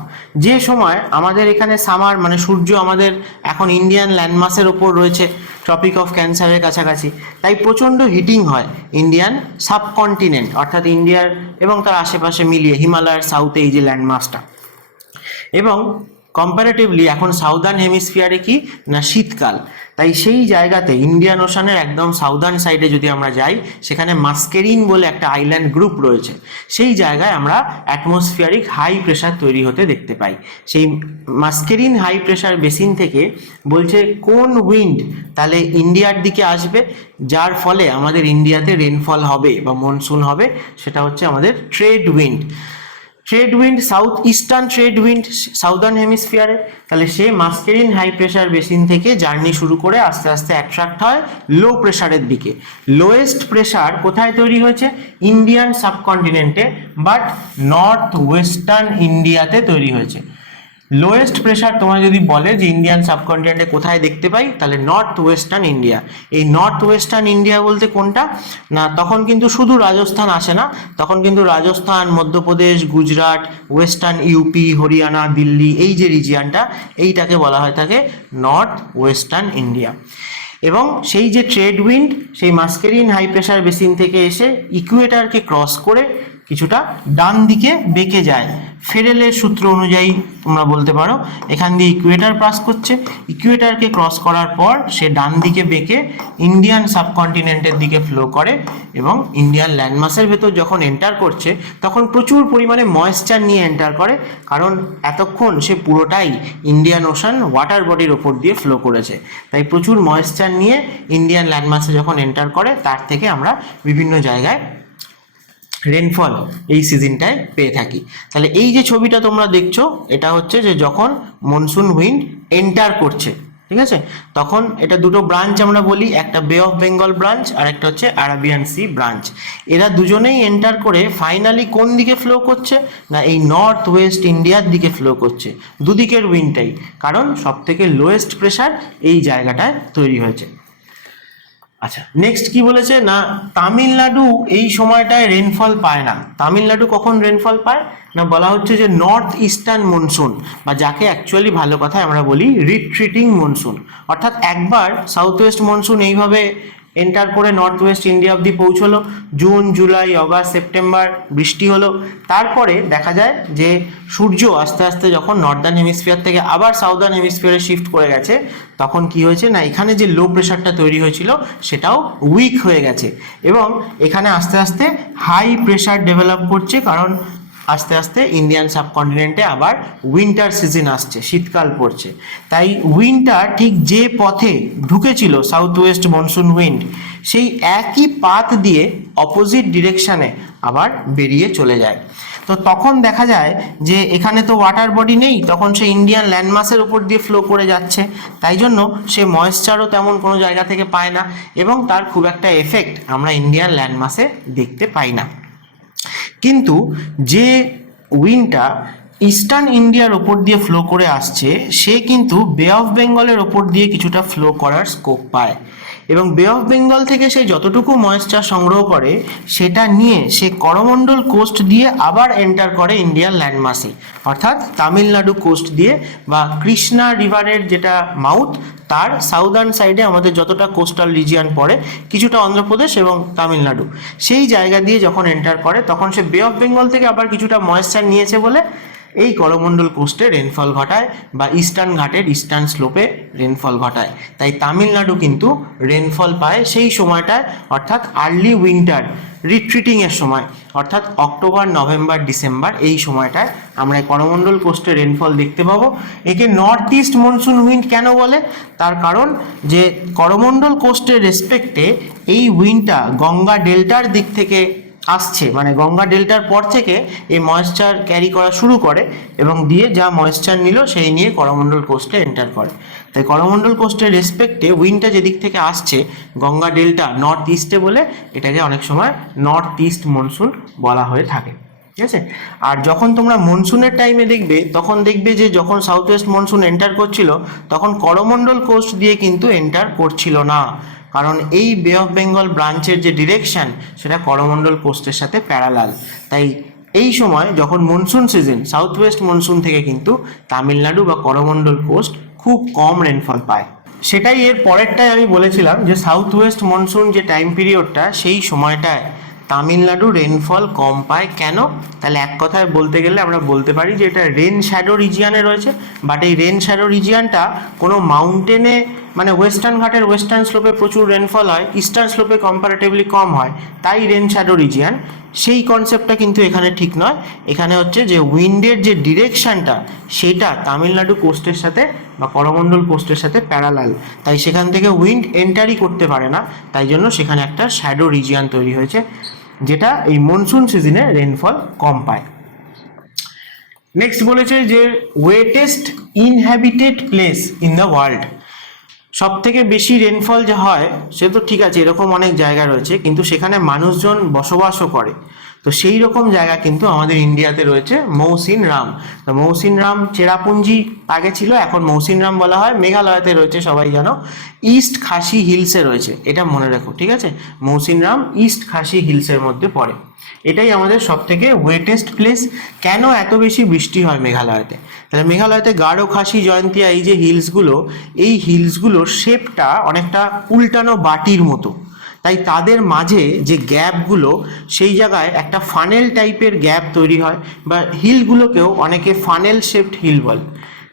যে সময় আমাদের এখানে সামার মানে সূর্য আমাদের এখন ইন্ডিয়ান ল্যান্ডমাসের ওপর রয়েছে, ট্রপিক অফ ক্যান্সারের কাছাকাছি, তাই প্রচণ্ড হিটিং হয় ইন্ডিয়ান সাবকন্টিনেন্ট অর্থাৎ ইন্ডিয়ার এবং তার আশেপাশে মিলিয়ে হিমালয়ের সাউথে এই যে ল্যান্ডমাসটা। এবং কম্পারেটিভলি এখন সাউদার্ন হেমিস্ফিয়ারে কি না শীতকাল, তাই সেই জায়গাতে ইন্ডিয়ান ওশানের একদম সাউদার্ন সাইডে যদি আমরা যাই, সেখানে মাস্কেরিন বলে একটা আইল্যান্ড গ্রুপ রয়েছে, সেই জায়গায় আমরা অ্যাটমসফিয়ারিক হাই প্রেশার তৈরি হতে দেখতে পাই। সেই মাস্কেরিন হাই প্রেশার বেসিন থেকে বলছে কোন উইন্ড তাহলে ইন্ডিয়ার দিকে আসবে, যার ফলে আমাদের ইন্ডিয়াতে রেনফল হবে বা মনসুন হবে, সেটা হচ্ছে আমাদের trade wind. Trade wind south eastern trade wind southern হেমিস্ফিয়ারে, তাহলে সে মাস্কেরিন হাই প্রেশার বেসিন থেকে জার্নি শুরু করে আস্তে আস্তে অ্যাট্রাক্ট হয় লো প্রেশারের দিকে। লোয়েস্ট প্রেশার কোথায় তৈরি হয়েছে? ইন্ডিয়ান সাবকন্টিনেন্টে, বাট নর্থ ওয়েস্টার্ন ইন্ডিয়াতে তৈরি হয়েছে। লোয়েস্ট প্রেশার তোমরা যদি বলে যে ইন্ডিয়ান সাবকন্টিনেন্টে কোথায় দেখতে পাই, তাহলে নর্থ ওয়েস্টার্ন ইন্ডিয়া। এই নর্থ ওয়েস্টার্ন ইন্ডিয়া বলতে কোনটা না, তখন কিন্তু শুধু রাজস্থান আসে না, তখন কিন্তু রাজস্থান, মধ্যপ্রদেশ, গুজরাট, ওয়েস্টার্ন ইউপি, হরিয়ানা, দিল্লি, এই যে রিজিয়ানটা, এইটাকে বলা হয় থাকে নর্থ ওয়েস্টার্ন ইন্ডিয়া। এবং সেই যে ট্রেড উইন্ড সেই মাস্কেরিন হাই প্রেশার বেসিন থেকে এসে ইকুয়েটারকে ক্রস করে কিছুটা ডান দিকে বেঁকে যায়। ফেরেলের সূত্র অনুযায়ী তোমরা বলতে পারো এখান দিয়ে ইকুয়েটার পাস করছে, ইকুয়েটারকে ক্রস করার পর সে ডান দিকে বেঁকে ইন্ডিয়ান সাবকন্টিনেন্টের দিকে ফ্লো করে এবং ইন্ডিয়ান ল্যান্ডমাসের ভেতর যখন এন্টার করছে তখন প্রচুর পরিমাণে ময়েশ্চার নিয়ে এন্টার করে, কারণ এতক্ষণ সে পুরোটাই ইন্ডিয়ান ওশান ওয়াটার বডির ওপর দিয়ে ফ্লো করেছে, তাই প্রচুর ময়েশ্চার নিয়ে ইন্ডিয়ান ল্যান্ডমাসে যখন এন্টার করে তার থেকে আমরা বিভিন্ন জায়গায় রেনফল এই সিজনটায় পেয়ে থাকি। তাহলে এই যে ছবিটা তোমরা দেখছো, এটা হচ্ছে যে যখন মনসুন উইন্ড এন্টার করছে, ঠিক আছে, তখন এটা দুটো ব্রাঞ্চ আমরা বলি, একটা বে অফ বেঙ্গল ব্রাঞ্চ আর একটা হচ্ছে আরাবিয়ান সি ব্রাঞ্চ। এরা দুজনেই এন্টার করে ফাইনালি কোন দিকে ফ্লো করছে না এই নর্থ ওয়েস্ট ইন্ডিয়ার দিকে ফ্লো করছে, দুদিকের উইন্ডটাই, কারণ সব থেকে লোয়েস্ট প্রেশার এই জায়গাটায় তৈরি হয়েছে। আচ্ছা, নেক্সট কি বলেছে না তামিলনাড়ু এই সময়টায় রেনফল পায় না। তামিলনাড়ু কখন রেনফল পায় না, বলা হচ্ছে যে নর্থ ইস্টার্ন মনসুন, বা যাকে অ্যাকচুয়ালি ভালো কথায় আমরা বলি রিট্রিটিং মনসুন, অর্থাৎ একবার সাউথ ওয়েস্ট মনসুন এইভাবে এন্টার করে নর্থ ওয়েস্ট ইন্ডিয়া অবধি পৌঁছলো, জুন, জুলাই, অগাস্ট, সেপ্টেম্বর বৃষ্টি হলো, তারপরে দেখা যায় যে সূর্য আস্তে আস্তে যখন নর্দার্ন হেমিস্ফিয়ার থেকে আবার সাউদার্ন হেমিস্ফিয়ারে শিফট করে গেছে, তখন কি হয়েছে না এখানে যে লো প্রেশারটা তৈরি হয়েছিল সেটাও উইক হয়ে গেছে এবং এখানে আস্তে আস্তে হাই প্রেশার ডেভেলপ করছে, কারণ আস্তে আস্তে ইন্ডিয়ান সাবকন্টিনেন্টে আবার উইন্টার সিজন আসছে, শীতকাল পড়ছে। তাই উইন্টার ঠিক যে পথে ঢুকেছিল সাউথ ওয়েস্ট মনসুন উইন্ড, সেই একই পাথ দিয়ে অপোজিট ডিরেকশানে আবার বেরিয়ে চলে যায়। তো তখন দেখা যায় যে এখানে তো ওয়াটার বডি নেই, তখন সে ইন্ডিয়ান ল্যান্ডমাসের উপর দিয়ে ফ্লো করে যাচ্ছে, তাই জন্য সে ময়েশ্চারও তেমন কোনো জায়গা থেকে পায় না এবং তার খুব একটা এফেক্ট আমরা ইন্ডিয়ান ল্যান্ডমাসে দেখতে পাই না। কিন্তু যে উইন্ডটা ইস্টার্ন ইন্ডিয়ার ওপর দিয়ে ফ্লো করে আসছে, সে কিন্তু বে অফ বেঙ্গলের ওপর দিয়ে কিছুটা ফ্লো করার স্কোপ পায় এবং বে অফ বেঙ্গল থেকে সে যতটুকু ময়েশ্চার সংগ্রহ করে সেটা নিয়ে সে করমণ্ডল কোস্ট দিয়ে আবার এন্টার করে ইন্ডিয়ান ল্যান্ডমাসে, অর্থাৎ তামিলনাড়ু কোস্ট দিয়ে বা কৃষ্ণা রিভারের যেটা মাউথ তার সাউদার্ন সাইডে আমাদের যতটা কোস্টাল রিজিয়ান পড়ে, কিছুটা অন্ধ্রপ্রদেশ এবং তামিলনাড়ু, সেই জায়গা দিয়ে যখন এন্টার করে তখন সে বে অফ বেঙ্গল থেকে আবার কিছুটা ময়েশ্চার নিয়েছে বলে এই করমণ্ডল কোস্টে রেনফল ঘটায় বা ইস্টার্ন ঘাটের ইস্টার্ন স্লোপে রেনফল ঘটায়। তাই তামিলনাড়ু কিন্তু রেনফল পায় সেই সময়টায়, অর্থাৎ আর্লি উইন্টার রিট্রিটিংয়ের সময়। অর্থাৎ অক্টোবর, নভেম্বর, ডিসেম্বর এই সময়টায় আমরা এই করমণ্ডল কোস্টে রেনফল দেখতে পাবো। একে নর্থ ইস্ট মনসুন উইন্ড কেন বলে? তার কারণ যে করমণ্ডল কোস্টের রেসপেক্টে এই উইন্ডটা গঙ্গা ডেল্টার দিক থেকে আসছে, মানে গঙ্গা ডেল্টার পর থেকে এই ময়েশ্চার ক্যারি করা শুরু করে এবং দিয়ে যা ময়েশ্চার নিল সেই নিয়ে করমণ্ডল কোস্টে এন্টার করে। তাই করমণ্ডল কোস্টের রেসপেক্টে উইন্ডটা যেদিক থেকে আসছে গঙ্গা ডেল্টা নর্থ ইস্টে বলে এটাকে অনেক সময় নর্থ ইস্ট মনসুন বলা হয়ে থাকে। ঠিক আছে। আর যখন তোমরা মনসুনের টাইমে দেখবে তখন দেখবে যে যখন সাউথ ওয়েস্ট মনসুন এন্টার করছিল তখন করমণ্ডল কোস্ট দিয়ে কিন্তু এন্টার করছিল না, কারণ এই বে অফ বেঙ্গল ব্রাঞ্চের যে ডিরেকশন সেটা করমণ্ডল কোস্টের সাথে প্যারালাল। তাই এই সময় যখন monsoon season south West monsoon থেকে কিন্তু তামিলনাড়ু বা করমণ্ডল কোস্ট খুব কম রেনফল পায়। সেটাই এর পরেরটাই আমি বলেছিলাম যে সাউথ ওয়েস্ট মনসুন যে টাইম পিরিয়ডটা সেই সময়টায় তামিলনাড়ু রেনফল কম পায়। কেন? তাহলে এক কথায় বলতে গেলে আমরা বলতে পারি যে এটা রেন শ্যাডো রিজিয়ানে রয়েছে, বাট এই রেন শ্যাডো রিজিয়ানটা কোনো মাউন্টেনে মানে ওয়েস্টার্ন ঘাটের ওয়েস্টার্ন স্লোপে প্রচুর রেনফল হয়, ইস্টার্ন স্লোপে কম্পারেটিভলি কম হয়, তাই রেন শ্যাডো রিজিয়ান। সেই কনসেপ্টটা কিন্তু এখানে ঠিক নয়। এখানে হচ্ছে যে উইন্ডের যে ডিরেকশনটা সেটা তামিলনাড়ু কোস্টের সাথে বা করমণ্ডল কোস্টের সাথে প্যারালাল, তাই সেখান থেকে উইন্ড এন্টারই করতে পারে না, তাই জন্য সেখানে একটা শ্যাডো রিজিয়ান তৈরি হয়েছে যেটা এই মনসুন সিজনে রেনফল কম পায়। নেক্সট বলেছে যে wettest inhabited place in the world. সব থেকে বেশি রেনফল যা হয় সে তো ঠিক আছে, এরকম অনেক জায়গা রয়েছে কিন্তু সেখানে মানুষজন বসবাসও করে। তো সেই রকম জায়গা কিন্তু আমাদের ইন্ডিয়াতে রয়েছে মৌসিনরাম। তো মৌসিনরাম চেরাপুঞ্জি আগে ছিল, এখন মৌসিনরাম বলা হয়। মেঘালয়তে রয়েছে, সবাই জানো, ইস্ট খাসি হিলসে রয়েছে, এটা মনে রাখো। ঠিক আছে, মৌসিনরাম ইস্ট খাসি হিলসের মধ্যে পড়ে। এটাই আমাদের সব থেকে ওয়েটেস্ট প্লেস। কেন এত বেশি বৃষ্টি হয় মেঘালয়তে? তাহলে মেঘালয়তে গারো, খাসি, জয়ন্তিয়া এই যে হিলসগুলো, এই হিলসগুলোর শেপটা অনেকটা উল্টানো বাটির মতো, তাই তাদের মাঝে যে গ্যাপগুলো সেই জায়গায় একটা ফানেল টাইপের গ্যাপ তৈরি হয়, বা হিলগুলোকেও অনেকে ফানেল শেপড হিল বলে।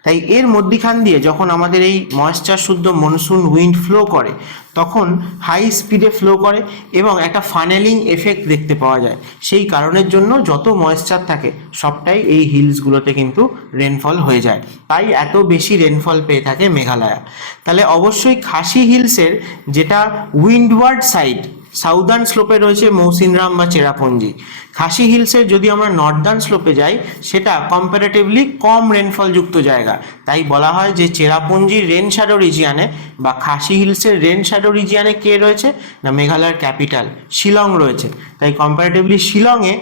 তাই এর মধ্যিখান দিয়ে যখন আমাদের এই ময়েশ্চার শুদ্ধ মনসুন উইন্ড ফ্লো করে তখন হাই স্পিডে ফ্লো করে এবং একটা ফানেলিং এফেক্ট দেখতে পাওয়া যায়। সেই কারণের জন্য যত ময়েশ্চার থাকে সবটাই এই হিলসগুলোতে কিন্তু রেনফল হয়ে যায়, তাই এত বেশি রেনফল পেয়ে থাকে মেঘালয়। তাহলে অবশ্যই খাসি হিলসের যেটা উইন্ডওয়ার্ড সাইড সাউদার্ন স্লোপে রয়েছে মৌসিনরাম বা চেরাপুঞ্জি, খাসি হিলসের যদি আমরা নর্দার্ন স্লোপে যাই সেটা কম্পারেটিভলি কম রেনফল যুক্ত জায়গা, তাই বলা হয় যে চেরাপুঞ্জির রেন শ্যাডো রিজিয়ানে বা খাসি হিলসের রেন শ্যাডো রিজিয়ানে কে রয়েছে না মেঘালয়ের ক্যাপিটাল শিলং রয়েছে, তাই কম্পারেটিভলি শিলংয়ে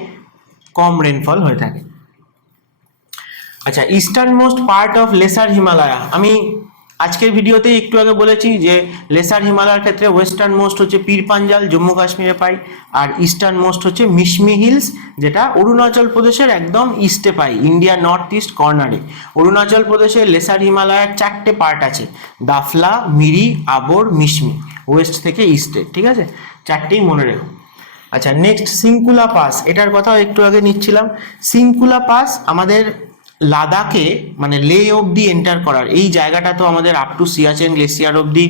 কম রেনফল হয়ে থাকে। আচ্ছা, eastern most part of lesser Himalaya. আমি আজকের ভিডিওতে একটু আগে বলেছি যে লেসার হিমালয়ের ক্ষেত্রে ওয়েস্টার্ন মোস্ট হচ্ছে পীর পাঞ্জাল, জম্মু কাশ্মীরে পাই, আর ইস্টার্ন মোস্ট হচ্ছে মিশমি হিলস, যেটা অরুণাচল প্রদেশের একদম ইস্টে পাই, ইন্ডিয়া নর্থ ইস্ট কর্নারে। অরুণাচল প্রদেশের লেসার হিমালয়ের 4টে পার্ট আছে, দাফলা, মিরি, আবোর, মিশমি, ওয়েস্ট থেকে ইস্টে। ঠিক আছে, 4টেই মনে রেখো। আচ্ছা, নেক্সট সিংকুলা পাস, এটার কথাও একটু আগে নিচ্ছিলাম। সিংকুলা পাস আমাদের লাদাখে মানে লে অবধি এন্টার করার এই জায়গাটা তো আমাদের আপ টু সিয়াচেন গ্লেসিয়ার অবধি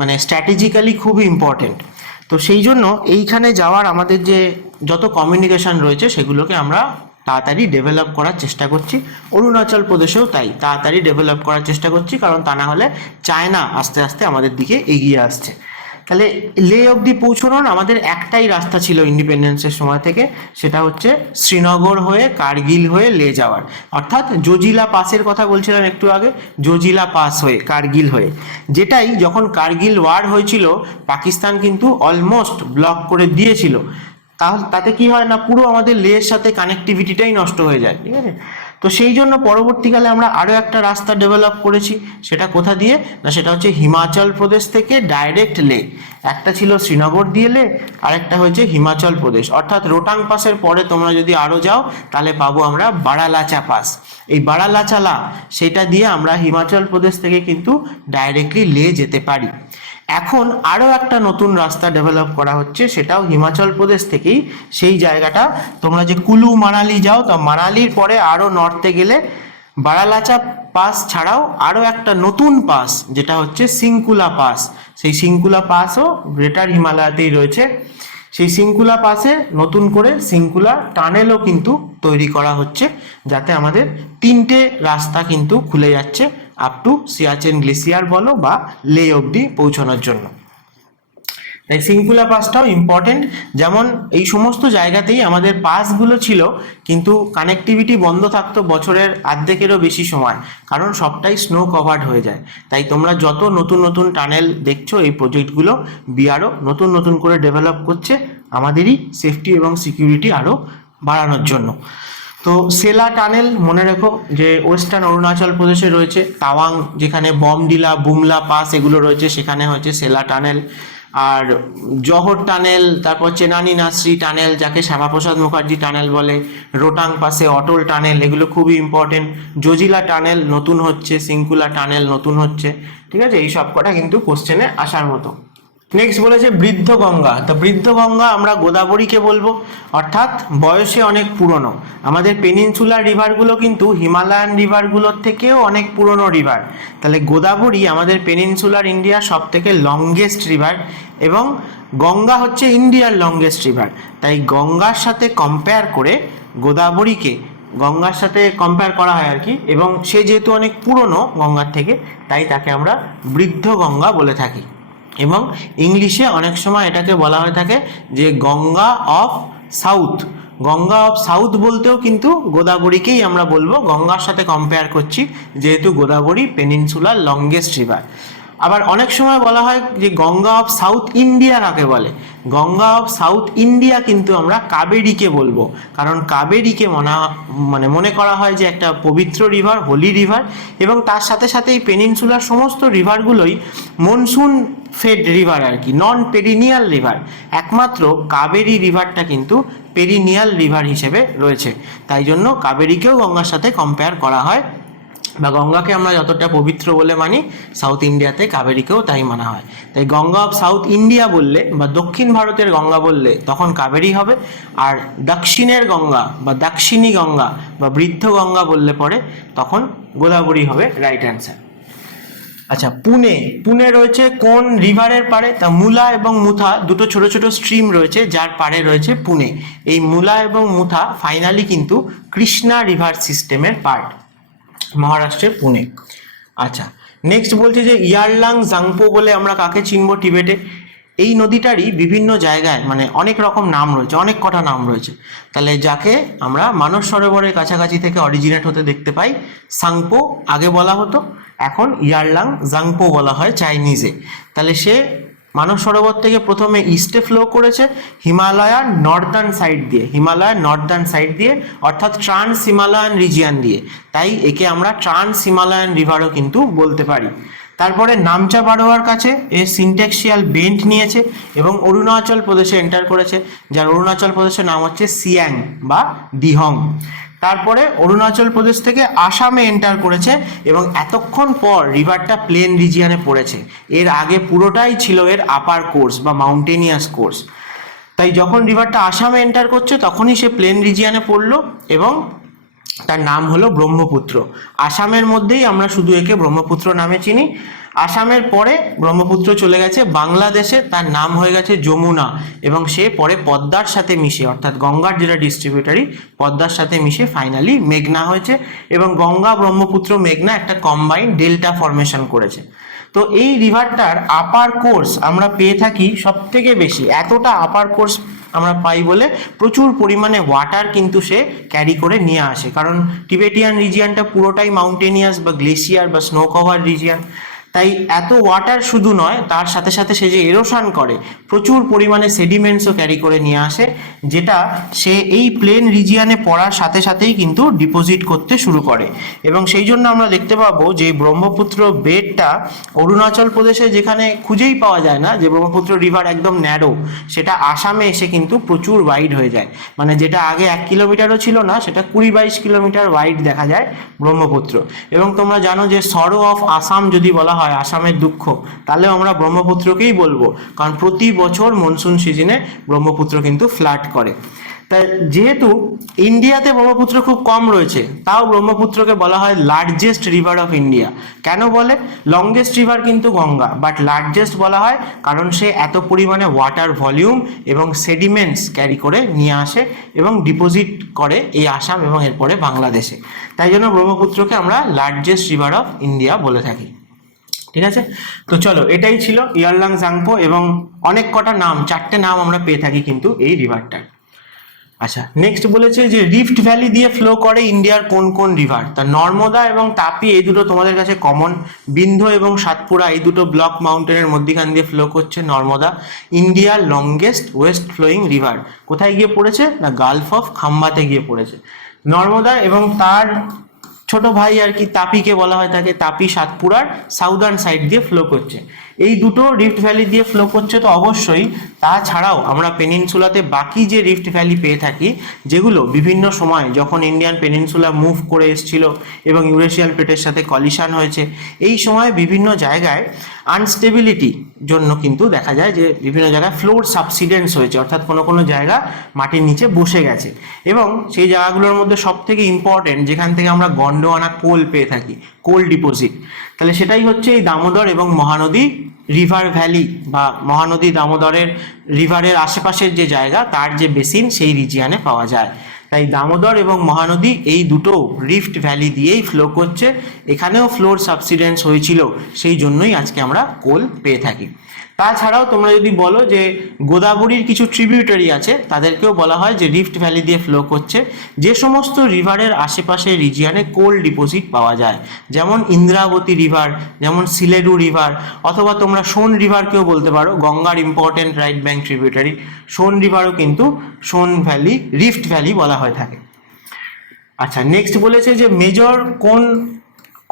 মানে স্ট্র্যাটেজিক্যালি খুবই ইম্পর্টেন্ট। তো সেই জন্য এইখানে যাওয়ার আমাদের যে যত কমিউনিকেশন রয়েছে সেগুলোকে আমরা তাড়াতাড়ি ডেভেলপ করার চেষ্টা করছি। অরুণাচল প্রদেশেও তাই তাড়াতাড়ি ডেভেলপ করার চেষ্টা করছি, কারণ তা না হলে চায়না আস্তে আস্তে আমাদের দিকে এগিয়ে আসছে। তাহলে লে অবধি পৌঁছানোর আমাদের একটাই রাস্তা ছিল ইন্ডিপেন্ডেন্সের সময় থেকে, সেটা হচ্ছে শ্রীনগর হয়ে কার্গিল হয়ে লে যাওয়ার, অর্থাৎ জোজিলা পাসের কথা বলছিলাম একটু আগে, জোজিলা পাস হয়ে কার্গিল হয়ে, যেটাই যখন কার্গিল ওয়ার হয়েছিল পাকিস্তান কিন্তু অলমোস্ট ব্লক করে দিয়েছিল। তাহলে তাতে কি হয় না, পুরো আমাদের লের সাথে কানেক্টিভিটিটাই নষ্ট হয়ে যায়। ঠিক আছে, তো সেই জন্য পরবর্তীকালে আমরা আরও একটা রাস্তা ডেভেলপ করেছি, সেটা কোথা দিয়ে না, সেটা হচ্ছে হিমাচল প্রদেশ থেকে ডাইরেক্ট লে। একটা ছিল শ্রীনগর দিয়ে লে, আর একটা হয়েছে হিমাচল প্রদেশ, অর্থাৎ রোটাং পাসের পরে তোমরা যদি আরও যাও তাহলে পাবো আমরা বারালাচা পাস। এই বারালাচালা সেটা দিয়ে আমরা হিমাচল প্রদেশ থেকে কিন্তু ডাইরেক্টলি লে যেতে পারি। এখন আরও একটা নতুন রাস্তা ডেভেলপ করা হচ্ছে, সেটাও হিমাচল প্রদেশ থেকেই। সেই জায়গাটা তোমরা যে কুলু মানালি যাও, তো মানালির পরে আরও নর্থে গেলে বারালাচা পাস ছাড়াও আরও একটা নতুন পাস যেটা হচ্ছে সিংকুলা পাস। সেই সিংকুলা পাসও গ্রেটার হিমালয়াতেই রয়েছে। সেই সিঙ্কুলা পাসে নতুন করে সিঙ্কুলা টানেলও কিন্তু তৈরি করা হচ্ছে, যাতে আমাদের 3টে রাস্তা কিন্তু খুলে যাচ্ছে আপ টু সিয়াচেন গ্লেসিয়ার বলো বা লে অবধি পৌঁছানোর জন্য। তাই সিঙ্কুলা পাসটাও ইম্পর্টেন্ট। যেমন এই সমস্ত জায়গাতেই আমাদের পাসগুলো ছিল, কিন্তু কানেক্টিভিটি বন্ধ থাকতো বছরের অর্ধেকেরও বেশি সময়, কারণ সবটাই স্নো কভার্ড হয়ে যায়। তাই তোমরা যত নতুন নতুন টানেল দেখছো, এই প্রজেক্টগুলো বিআরও নতুন নতুন করে ডেভেলপ করছে আমাদেরই সেফটি এবং সিকিউরিটি আরও বাড়ানোর জন্য। তো সেলা টানেল মনে রেখো যে ওয়েস্টার্ন অরুণাচল প্রদেশে রয়েছে, তাওয়াং যেখানে বমডিলা বুমলা পাস এগুলো রয়েছে সেখানে হচ্ছে সেলা টানেল। আর জহর টানেল, তারপর চেনানি নাসরি টানেল যাকে শ্যামাপ্রসাদ মুখার্জি টানেল বলে, রোটাং পাসে অটল টানেল, এগুলো খুবই ইম্পর্টেন্ট। জজিলা টানেল নতুন হচ্ছে, সিঙ্কুলা টানেল নতুন হচ্ছে, ঠিক আছে? এই সব কটা কিন্তু কোশ্চেনে আসার মতো। নেক্সট বলেছে বৃদ্ধ গঙ্গা। তো বৃদ্ধ গঙ্গা আমরা গোদাবরীকে বলবো, অর্থাৎ বয়সে অনেক পুরনো। আমাদের পেনিনসুলার রিভারগুলো কিন্তু হিমালয়ান রিভারগুলোর থেকেও অনেক পুরনো রিভার। তাহলে গোদাবরী আমাদের পেনিনসুলার ইন্ডিয়ার সব থেকে লংগেস্ট রিভার, এবং গঙ্গা হচ্ছে ইন্ডিয়ার লংগেস্ট রিভার। তাই গঙ্গার সাথে কম্পেয়ার করে গোদাবরীকে গঙ্গার সাথে কম্পেয়ার করা হয় আর কি, এবং সে যেহেতু অনেক পুরনো গঙ্গার থেকে, তাই তাকে আমরা বৃদ্ধ গঙ্গা বলে থাকি। এবং ইংলিশে অনেক সময় এটাকে বলা হয়ে থাকে যে Ganga of south. Ganga of south বলতেও কিন্তু গোদাবরীকেই আমরা বলবো, গঙ্গার সাথে কম্পেয়ার করছি যেহেতু গোদাবরী পেনিনসুলার লংগেস্ট রিভার। আবার অনেক সময় বলা হয় যে গঙ্গা অফ সাউথ ইন্ডিয়া কাকে বলে। গঙ্গা অফ সাউথ ইন্ডিয়া কিন্তু আমরা কাবেরীকে বলবো, কারণ কাবেরীকে মনে করা হয় যে একটা পবিত্র রিভার, হোলি রিভার, এবং তার সাথে সাথে এই পেনিনসুলার সমস্ত রিভারগুলোই মনসুন ফেড রিভার আর কি, নন পেরিনিয়াল রিভার। একমাত্র কাবেরী রিভারটা কিন্তু পেরিনিয়াল রিভার হিসেবে রয়েছে, তাই জন্য কাবেরীকেও গঙ্গার সাথে কম্পেয়ার করা হয়, বা গঙ্গাকে আমরা যতটা পবিত্র বলে মানি, সাউথ ইন্ডিয়াতে কাবেরীকেও তাই মানা হয়। তাই গঙ্গা অফ সাউথ ইন্ডিয়া বললে বা দক্ষিণ ভারতের গঙ্গা বললে তখন কাবেরী হবে, আর দক্ষিণের গঙ্গা বা দাক্ষিণী গঙ্গা বা বৃদ্ধ গঙ্গা বললে পরে তখন গোদাবরী হবে রাইট অ্যান্সার। আচ্ছা, পুনে রয়েছে কোন রিভারের পারে? তা মুলা এবং মুথা দুটো ছোট ছোট স্ট্রিম রয়েছে যার পারে রয়েছে পুনে। এই মুলা এবং মুথা ফাইনালি কিন্তু কৃষ্ণা রিভার সিস্টেমের পার্ট, মহারাষ্ট্রের পুনে। আচ্ছা, নেক্সট বলছে যে ইয়ারলাং জাংপো বলে আমরা কাকে চিনবো টিবেটে? এই নদীটারই বিভিন্ন জায়গায় অনেক রকম নাম রয়েছে, অনেক কটা নাম রয়েছে। তাহলে যাকে আমরা মানস সরোবরের কাছাকাছি থেকে অরিজিনেট হতে দেখতে পাই, সাংপো আগে বলা হতো, এখন ইয়ারলাং জাংপো বলা হয় চাইনিজে। তাহলে সে মানস সরোবর থেকে প্রথমে ইস্টে ফ্লো করেছে হিমালয়ার নর্দার্ন সাইড দিয়ে, অর্থাৎ ট্রান্স হিমালয়ান রিজিয়ান দিয়ে। তাই একে আমরা ট্রান্স হিমালয়ান রিভারও কিন্তু বলতে পারি। তারপরে নামচা পারোয়ার কাছে এর সিনট্যাক্সিয়াল বেন্ট নিয়েছে এবং অরুণাচল প্রদেশে এন্টার করেছে, যার অরুণাচল প্রদেশের নাম হচ্ছে সিয়াং বা দিহং। তারপরে অরুণাচল প্রদেশ থেকে আসামে এন্টার করেছে, এবং এতক্ষণ পর রিভারটা প্লেন রিজিয়ানে পড়েছে। এর আগে পুরোটাই ছিল এর আপার কোর্স বা মাউন্টেনিয়াস কোর্স। তাই যখন রিভারটা আসামে এন্টার করছে তখনই সে প্লেন রিজিয়ানে পড়লো, এবং তার নাম হলো ব্রহ্মপুত্র। আসামের মধ্যেই আমরা শুধু একে ব্রহ্মপুত্র নামে চিনি। আসামের পরে ব্রহ্মপুত্র চলে গেছে বাংলাদেশে, তার নাম হয়ে গেছে যমুনা, এবং সে পরে পদ্মার সাথে মিশে, অর্থাৎ গঙ্গার যেটা ডিস্ট্রিবিউটারি, পদ্মার সাথে মিশে ফাইনালি মেঘনা হয়েছে, এবং গঙ্গা ব্রহ্মপুত্র মেঘনা একটা কম্বাইন্ড ডেল্টা ফরমেশন করেছে। তো এই রিভারটার আপার কোর্স আমরা পেয়ে থাকি সব থেকে বেশি, এতটা আপার কোর্স আমরা পাই বলে প্রচুর পরিমাণে ওয়াটার কিন্তু সে ক্যারি করে নিয়ে আসে, কারণ টিবেটিয়ান রিজিয়ানটা পুরোটাই মাউন্টেনিয়াস বা গ্লেসিয়ার বা স্নো কভার রিজিয়ান। তাই এত ওয়াটার শুধু নয়, তার সাথে সাথে সে যে এরোশন করে প্রচুর পরিমাণে সেডিমেন্টসও ক্যারি করে নিয়ে আসে, যেটা সে এই প্লেন রিজিয়ানে পড়ার সাথে সাথেই কিন্তু ডিপোজিট করতে শুরু করে। এবং সেই জন্য আমরা দেখতে পাবো যে ব্রহ্মপুত্র বেডটা অরুণাচল প্রদেশে যেখানে খুঁজেই পাওয়া যায় না, যে ব্রহ্মপুত্র রিভার একদম ন্যারো, সেটা আসামে এসে কিন্তু প্রচুর ওয়াইড হয়ে যায়। যেটা আগে 1 কিলোমিটারও ছিল না, সেটা 20-22 কিলোমিটার ওয়াইড দেখা যায় ব্রহ্মপুত্র। এবং তোমরা জানো যে সরো অফ আসাম যদি বলা হয়, আসামের দুঃখ, তাহলে আমরা ব্রহ্মপুত্রকেই বলবো, কারণ প্রতি বছর মনসুন সিজনে ব্রহ্মপুত্র কিন্তু ফ্লাড করে। তাই যেহেতু ইন্ডিয়াতে ব্রহ্মপুত্র খুব কম রয়েছে, তাও ব্রহ্মপুত্রকে বলা হয় লার্জেস্ট রিভার অফ ইন্ডিয়া। কেন বলে? লংগেস্ট রিভার কিন্তু গঙ্গা, বাট লার্জেস্ট বলা হয় কারণ সে এত পরিমাণে ওয়াটার ভলিউম এবং সেডিমেন্টস ক্যারি করে নিয়ে আসে এবং ডিপোজিট করে এই আসাম এবং এরপরে বাংলাদেশে। তাই জন্য ব্রহ্মপুত্রকে আমরা লার্জেস্ট রিভার অফ ইন্ডিয়া বলে থাকি। ঠিক আছে, তো চলো, এটাই ছিল ইয়ারলাং জাংপো এবং অনেক কটা নাম, 4টে নাম আমরা পেয়ে থাকি কিন্তু এই রিভারটার। আচ্ছা, নেক্সট বলেছে যে রিফট ভ্যালি দিয়ে ফ্লো করে ইন্ডিয়ার কোন কোন রিভার। তা নর্মদা এবং তাপি এই দুটো তোমাদের কাছে কমন। বিন্ধ্য এবং সাতপুরা এই দুটো ব্লক মাউন্টেনের মধ্যখান দিয়ে ফ্লো করছে নর্মদা। ইন্ডিয়ার লংগেস্ট ওয়েস্ট ফ্লোয়িং রিভার কোথায় গিয়ে পড়েছে? না গালফ অফ খাম্বাতে গিয়ে পড়েছে নর্মদা, এবং তার ছোট ভাই আর কি তাপিকে বলা হয় থাকে। তাপি সাতপুরার সাউদার্ন সাইড দিয়ে ফ্লো করছে। এই দুটো রিফট ভ্যালি দিয়ে ফ্লো করছে তো অবশ্যই, তাছাড়াও আমরা পেনিনসুলাতে বাকি যে রিফট ভ্যালি পেয়ে থাকি, যেগুলো বিভিন্ন সময় যখন ইন্ডিয়ান পেনিনসুলা মুভ করে এসেছিল এবং ইউরেশিয়ান প্লেটের সাথে কলিশন হয়েছে, এই সময় বিভিন্ন জায়গায় আনস্টেবিলিটি জন্য কিন্তু দেখা যায় যে বিভিন্ন জায়গায় ফ্লোর সাবসিডেন্স হয়েছে, অর্থাৎ কোনো কোনো জায়গা মাটির নিচে বসে গেছে। এবং সেই জায়গাগুলোর মধ্যে সব থেকে ইম্পর্টেন্ট যেখান থেকে আমরা গন্ডোয়ানা কোল পেয়ে থাকি, কোল ডিপোজিট, তাহলে সেটাই হচ্ছে এই দামোদর এবং মহানদী রিভার ভ্যালি বা মহানদী দামোদরের রিভারের আশেপাশের যে জায়গা, তার যে বেসিন, সেই রিজিয়ানে পাওয়া যায়। তাই দামোদর এবং মহানদী এই দুটো রিফট ভ্যালি দিয়েই ফ্লো করছে। এখানেও ফ্লোর সাবসিডেন্স হয়েছিল, সেই জন্যই আজকে আমরা কোল পেয়ে থাকি। তাছাড়াও তোমরা যদি বলো যে গোদাবরীর কিছু ট্রিবিউটারি আছে, তাদেরকেও বলা হয় যে রিফট ভ্যালি দিয়ে ফ্লো করছে। যে সমস্ত রিভারের আশেপাশে রিজিয়ানে কোল ডিপোজিট পাওয়া যায়, যেমন ইন্দ্রাবতী রিভার, যেমন সিলেরু রিভার, অথবা তোমরা সোন রিভারকেও বলতে পারো, গঙ্গার ইম্পর্টেন্ট রাইট ব্যাঙ্ক ট্রিবিউটারি। সোন রিভারও কিন্তু সোন ভ্যালি, রিফট ভ্যালি বলা হয়ে থাকে। আচ্ছা, নেক্সট বলেছে যে মেজর কোন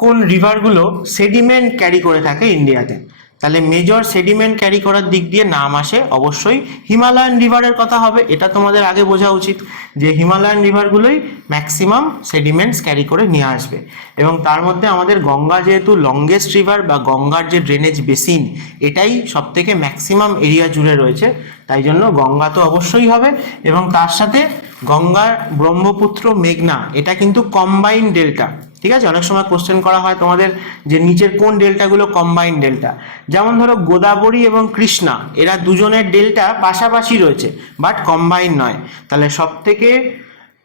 কোন রিভারগুলো সেডিমেন্ট ক্যারি করে থাকে ইন্ডিয়াতে। তাহলে মেজর সেডিমেন্ট ক্যারি করার দিক দিয়ে নাম আসে অবশ্যই হিমালয়ান রিভারের কথা হবে। এটা তোমাদের আগে বোঝা উচিত যে হিমালয়ান রিভারগুলোই ম্যাক্সিমাম সেডিমেন্টস ক্যারি করে নিয়ে আসবে। এবং তার মধ্যে আমাদের গঙ্গা যেহেতু লংগেস্ট রিভার বা গঙ্গার যে ড্রেনেজ বেসিন, এটাই সব থেকে ম্যাক্সিমাম এরিয়া জুড়ে রয়েছে, তাই জন্য গঙ্গা তো অবশ্যই হবে। এবং তার সাথে গঙ্গা, ব্রহ্মপুত্র, মেঘনা এটা কিন্তু কম্বাইন ডেল্টা। ঠিক আছে, অনেক সময় কোশ্চেন করা হয় তোমাদের যে নিচের কোন ডেল্টাগুলো কম্বাইন ডেল্টা। যেমন ধরো গোদাবরী এবং কৃষ্ণা, এরা দুজনের ডেল্টা পাশাপাশি রয়েছে বাট কম্বাইন নয়। তাহলে সব থেকে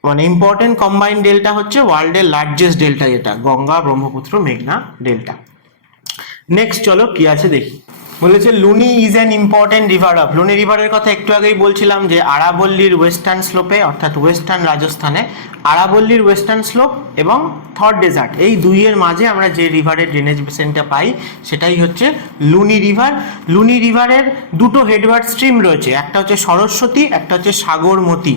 মানে ইম্পর্টেন্ট কম্বাইন ডেল্টা হচ্ছে ওয়ার্ল্ডের লার্জেস্ট ডেল্টা, যেটা গঙ্গা, ব্রহ্মপুত্র, মেঘনা ডেল্টা। নেক্সট চলো কি আছে দেখি। বলেছে Luni is an important river of. Luni রিভারের কথা একটু আগেই বলছিলাম যে আরাবল্লীর ওয়েস্টার্ন স্লোপে, অর্থাৎ ওয়েস্টার্ন রাজস্থানে আরাবল্লীর ওয়েস্টার্ন স্লোপ এবং থর ডেজার্ট, এই দুইয়ের মাঝে আমরা যে রিভারের ড্রেনেজ বেসিনটা পাই সেটাই হচ্ছে লুনি রিভার। লুনি রিভারের দুটো হেডওয়ার্ড স্ট্রিম রয়েছে, একটা হচ্ছে সরস্বতী, একটা হচ্ছে সাগরমতী।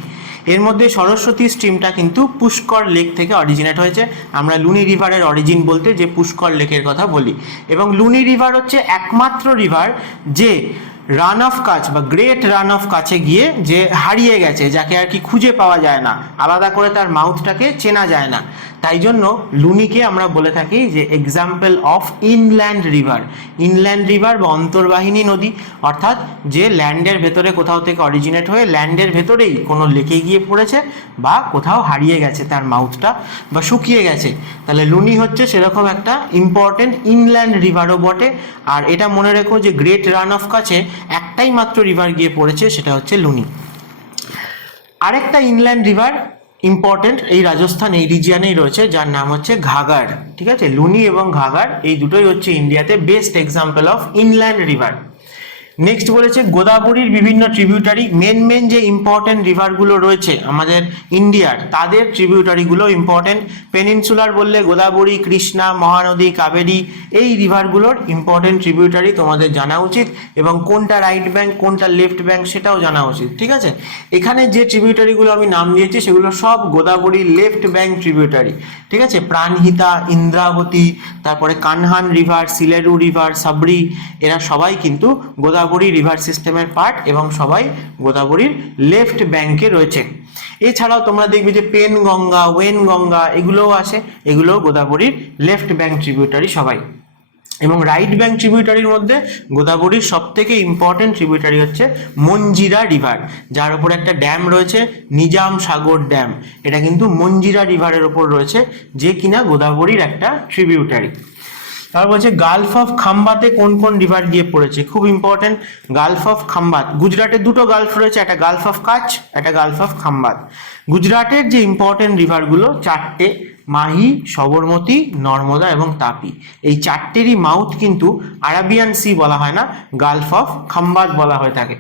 এর মধ্যে সরস্বতী স্ট্রিমটা কিন্তু পুষ্কর লেক থেকে অরিজিনেট হয়েছে। আমরা লুনি রিভারের অরিজিন বলতে যে পুষ্কর লেকের কথা বলি। এবং লুনি রিভার হচ্ছে একমাত্র রিভার যে রান অফ কাচ বা গ্রেট রান অফ কাছে গিয়ে যে হারিয়ে গেছে, যাকে আর কি খুঁজে পাওয়া যায় না, আলাদা করে তার মাউথটাকে চেনা যায় না। তাই জন্য লুনিকে আমরা বলে থাকি যে example of inland river. Inland river বা অন্তর্বাহিনী নদী, অর্থাৎ যে ল্যান্ডের ভেতরে কোথাও থেকে অরিজিনেট হয়ে ল্যান্ডের ভেতরেই কোনো লেকে গিয়ে পড়েছে বা কোথাও হারিয়ে গেছে তার মাউথটা বা শুকিয়ে গেছে। তাহলে লুনি হচ্ছে সেরকম একটা ইম্পর্টেন্ট ইনল্যান্ড রিভারও বটে। আর এটা মনে রেখো যে গ্রেট রান অফ কাছে একটাই মাত্র রিভার গিয়ে পড়েছে, সেটা হচ্ছে লুনি। আরেকটা ইনল্যান্ড রিভার ইম্পর্টেন্ট এই রাজস্থান এই রিজিয়ানেই রয়েছে, যার নাম হচ্ছে ঘাঘর। ঠিক আছে, লুনি এবং ঘাঘর এই দুটোই হচ্ছে ইন্ডিয়াতে best example of inland river. Next বলেছে গোদাবরীর বিভিন্ন ট্রিবিউটারি, মেন যে ইম্পর্টেন্ট রিভারগুলো রয়েছে আমাদের ইন্ডিয়ার, তাদের ট্রিবিউটারিগুলো ইম্পর্টেন্ট। পেনিনসুলার বললে গোদাবরী, কৃষ্ণা, মহানদী, কাবেরী, এই রিভারগুলোর ইম্পর্টেন্ট ট্রিবিউটারি তোমাদের জানা উচিত, এবং কোনটা রাইট ব্যাঙ্ক কোনটা লেফট ব্যাঙ্ক সেটাও জানা উচিত। ঠিক আছে, এখানে যে ট্রিবিউটারিগুলো আমি নাম দিয়েছি সেগুলো সব গোদাবরী লেফট ব্যাঙ্ক ট্রিবিউটারি। ঠিক আছে, প্রাণহিতা, ইন্দ্রাবতী, তারপরে কানহান রিভার, সিলেরু রিভার, সাবরি, এরা সবাই কিন্তু গোদাবরী রিভার সিস্টেমের পার্ট এবং সবাই গোদাবরীর লেফট ব্যাঙ্কে রয়েছে। এছাড়াও তোমরা দেখবে যে পেন গঙ্গা, ওয়েন গঙ্গা এগুলোও আসে, এগুলোও গোদাবরীর লেফট ব্যাঙ্ক ট্রিবিউটারি সবাই। এবং রাইট ব্যাঙ্ক ট্রিবিউটারির মধ্যে গোদাবরীর সব থেকে ইম্পর্টেন্ট ট্রিবিউটারি হচ্ছে মঞ্জিরা রিভার, যার উপর একটা ড্যাম রয়েছে নিজাম সাগর ড্যাম। এটা কিন্তু মঞ্জিরা রিভারের ওপর রয়েছে, যে কিনা গোদাবরীর একটা ট্রিবিউটারি। তারপর বলছে গালফ অফ খাম্বাতে কোন কোন রিভার গিয়ে পড়েছে, খুব ইম্পর্টেন্ট। গালফ অফ খাম্বাত, গুজরাটের দুটো গালফ রয়েছে, একটা গালফ অফ কাচ, একটা গালফ অফ খাম্বাত। গুজরাটের যে ইম্পর্টেন্ট রিভারগুলো চারটে, মাহি, সবরমতী, নর্মদা এবং তাপি। এই চারটেরই মাউথ কিন্তু আরাবিয়ান সি বলা হয় না, গালফ অফ খাম্বাত বলা হয়ে থাকে।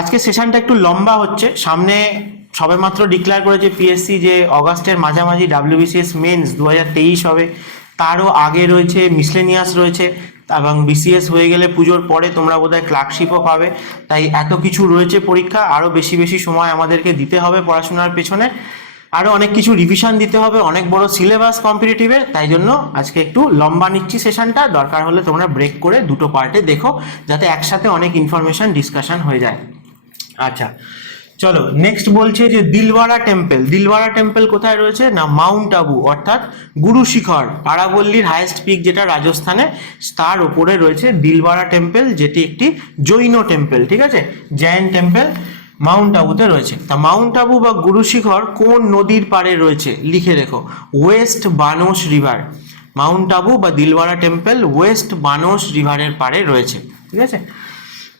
আজকে সেশনটা একটু লম্বা হচ্ছে, সামনে সবেমাত্র ডিক্লেয়ার করেছে পিএসসি যে অগাস্টের মাঝামাঝি ডাব্লিউবিসিএস মেন্স 2023 হবে, তারও আগে রয়েছে মিসলেনিয়াস রয়েছে, এবং বিসিএস হয়ে গেলে পুজোর পরে তোমরা বোধহয় ক্লার্কশিপও পাবে। তাই এত কিছু রয়েছে পরীক্ষা, আরও বেশি বেশি সময় আমাদেরকে দিতে হবে পড়াশোনার পেছনে, আরও অনেক কিছু রিভিশন দিতে হবে, অনেক বড় সিলেবাস কম্পিটিটিভের। তাই জন্য আজকে একটু লম্বা নিচ্ছি সেশনটা, দরকার হলে তোমরা ব্রেক করে দুটো পার্টে দেখো, যাতে একসাথে অনেক ইনফরমেশন ডিসকাশন হয়ে যায়। আচ্ছা চলো নেক্সট বলছে যে দিলওয়ারা টেম্পল। দিলওয়ারা টেম্পল কোথায় রয়েছে না মাউন্ট আবু, অর্থাৎ গুরু শিখর, আরাবল্লীর হাইয়েস্ট পিক যেটা রাজস্থানে, তার উপরে রয়েছে দিলওয়ারা টেম্পল, যেটি একটি জৈন টেম্পল, ঠিক আছে, জৈন টেম্পল মাউন্ট আবুতে রয়েছে। তা মাউন্ট আবু বা গুরু শিখর কোন নদীর পাড়ে রয়েছে লিখে রেখো, West Banas river. Mount Abu বা দিলওয়ারা টেম্পল ওয়েস্ট বানস রিভারের পাড়ে রয়েছে, ঠিক আছে।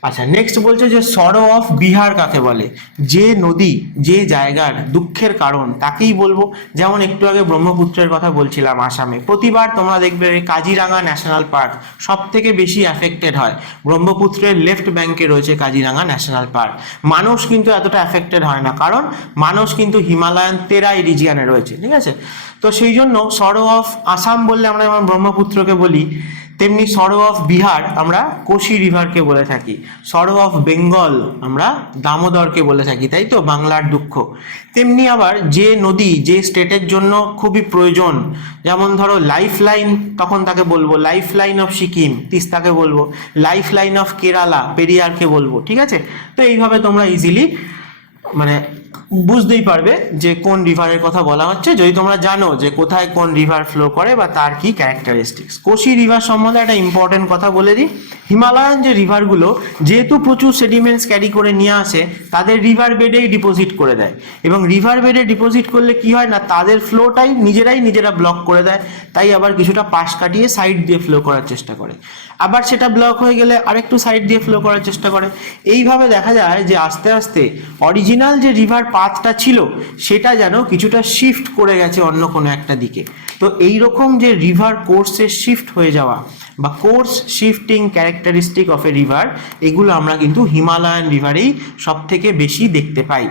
আচ্ছা নেক্সট বলছে যে সরো অফ বিহার কাকে বলে, যে নদী যে জায়গার দুঃখের কারণ তাকেই বলবো। যেমন একটু আগে ব্রহ্মপুত্রের কথা বলছিলাম, আসামে প্রতিবার তোমরা দেখবে কাজিরাঙ্গা ন্যাশনাল পার্ক সব থেকে বেশি অ্যাফেক্টেড হয়, ব্রহ্মপুত্রের লেফট ব্যাঙ্কে রয়েছে কাজিরাঙ্গা ন্যাশনাল পার্ক। মানস কিন্তু এতটা অ্যাফেক্টেড হয় না, কারণ মানস কিন্তু হিমালয়ান তেরাই রিজিয়ানে রয়েছে, ঠিক আছে। তো সেই জন্য সরো অফ আসাম বললে আমরা যেমন ব্রহ্মপুত্রকে বলি, তেমনি সরো অফ বিহার আমরা কোশি রিভারকে বলে থাকি, সরো অফ বেঙ্গল আমরা দামোদরকে বলে থাকি, তাই তো, বাংলার দুঃখ। তেমনি আবার যে নদী যে স্টেটের জন্য খুবই প্রয়োজন, যেমন ধরো লাইফ লাইন, তখন তাকে বলবো লাইফ লাইন অফ সিকিম, তিস্তাকে বলবো, লাইফ লাইন অফ কেরালা পেরিয়ারকে বলবো, ঠিক আছে। তো এইভাবে তোমরা ইজিলি মানে বুঝতেই পারবে যে কোন রিভারের কথা বলা হচ্ছে, যদি তোমরা জানো যে কোথায় কোন রিভার ফ্লো করে বা তার কি ক্যারেক্টারিস্টিক্স। কোশি রিভার সম্বন্ধে একটা ইম্পর্টেন্ট কথা বলে দিই, হিমালয়ান যে রিভারগুলো যেহেতু প্রচুর সেডিমেন্টস ক্যারি করে নিয়ে আসে, তাদের রিভার বেডেই ডিপোজিট করে দেয়, এবং রিভার বেডে ডিপোজিট করলে কি হয় না, তাদের ফ্লোটাই নিজেরা ব্লক করে দেয়, তাই আবার কিছুটা পাশ কাটিয়ে সাইড দিয়ে ফ্লো করার চেষ্টা করে, আবার সেটা ব্লক হয়ে গেলে আরেকটু সাইড দিয়ে ফ্লো করার চেষ্টা করে। এইভাবে দেখা যায় যে আস্তে আস্তে অরিজিনাল যে রিভার পাথটা ছিল সেটা যেন কিছুটা শিফট করে গেছে অন্য কোনো একটা দিকে। তো এইরকম যে রিভার কোর্সের শিফট হয়ে যাওয়া বা course shifting characteristic of A river, এগুলো আমরা কিন্তু হিমালয়ান রিভারেই সব থেকে বেশি দেখতে পাই।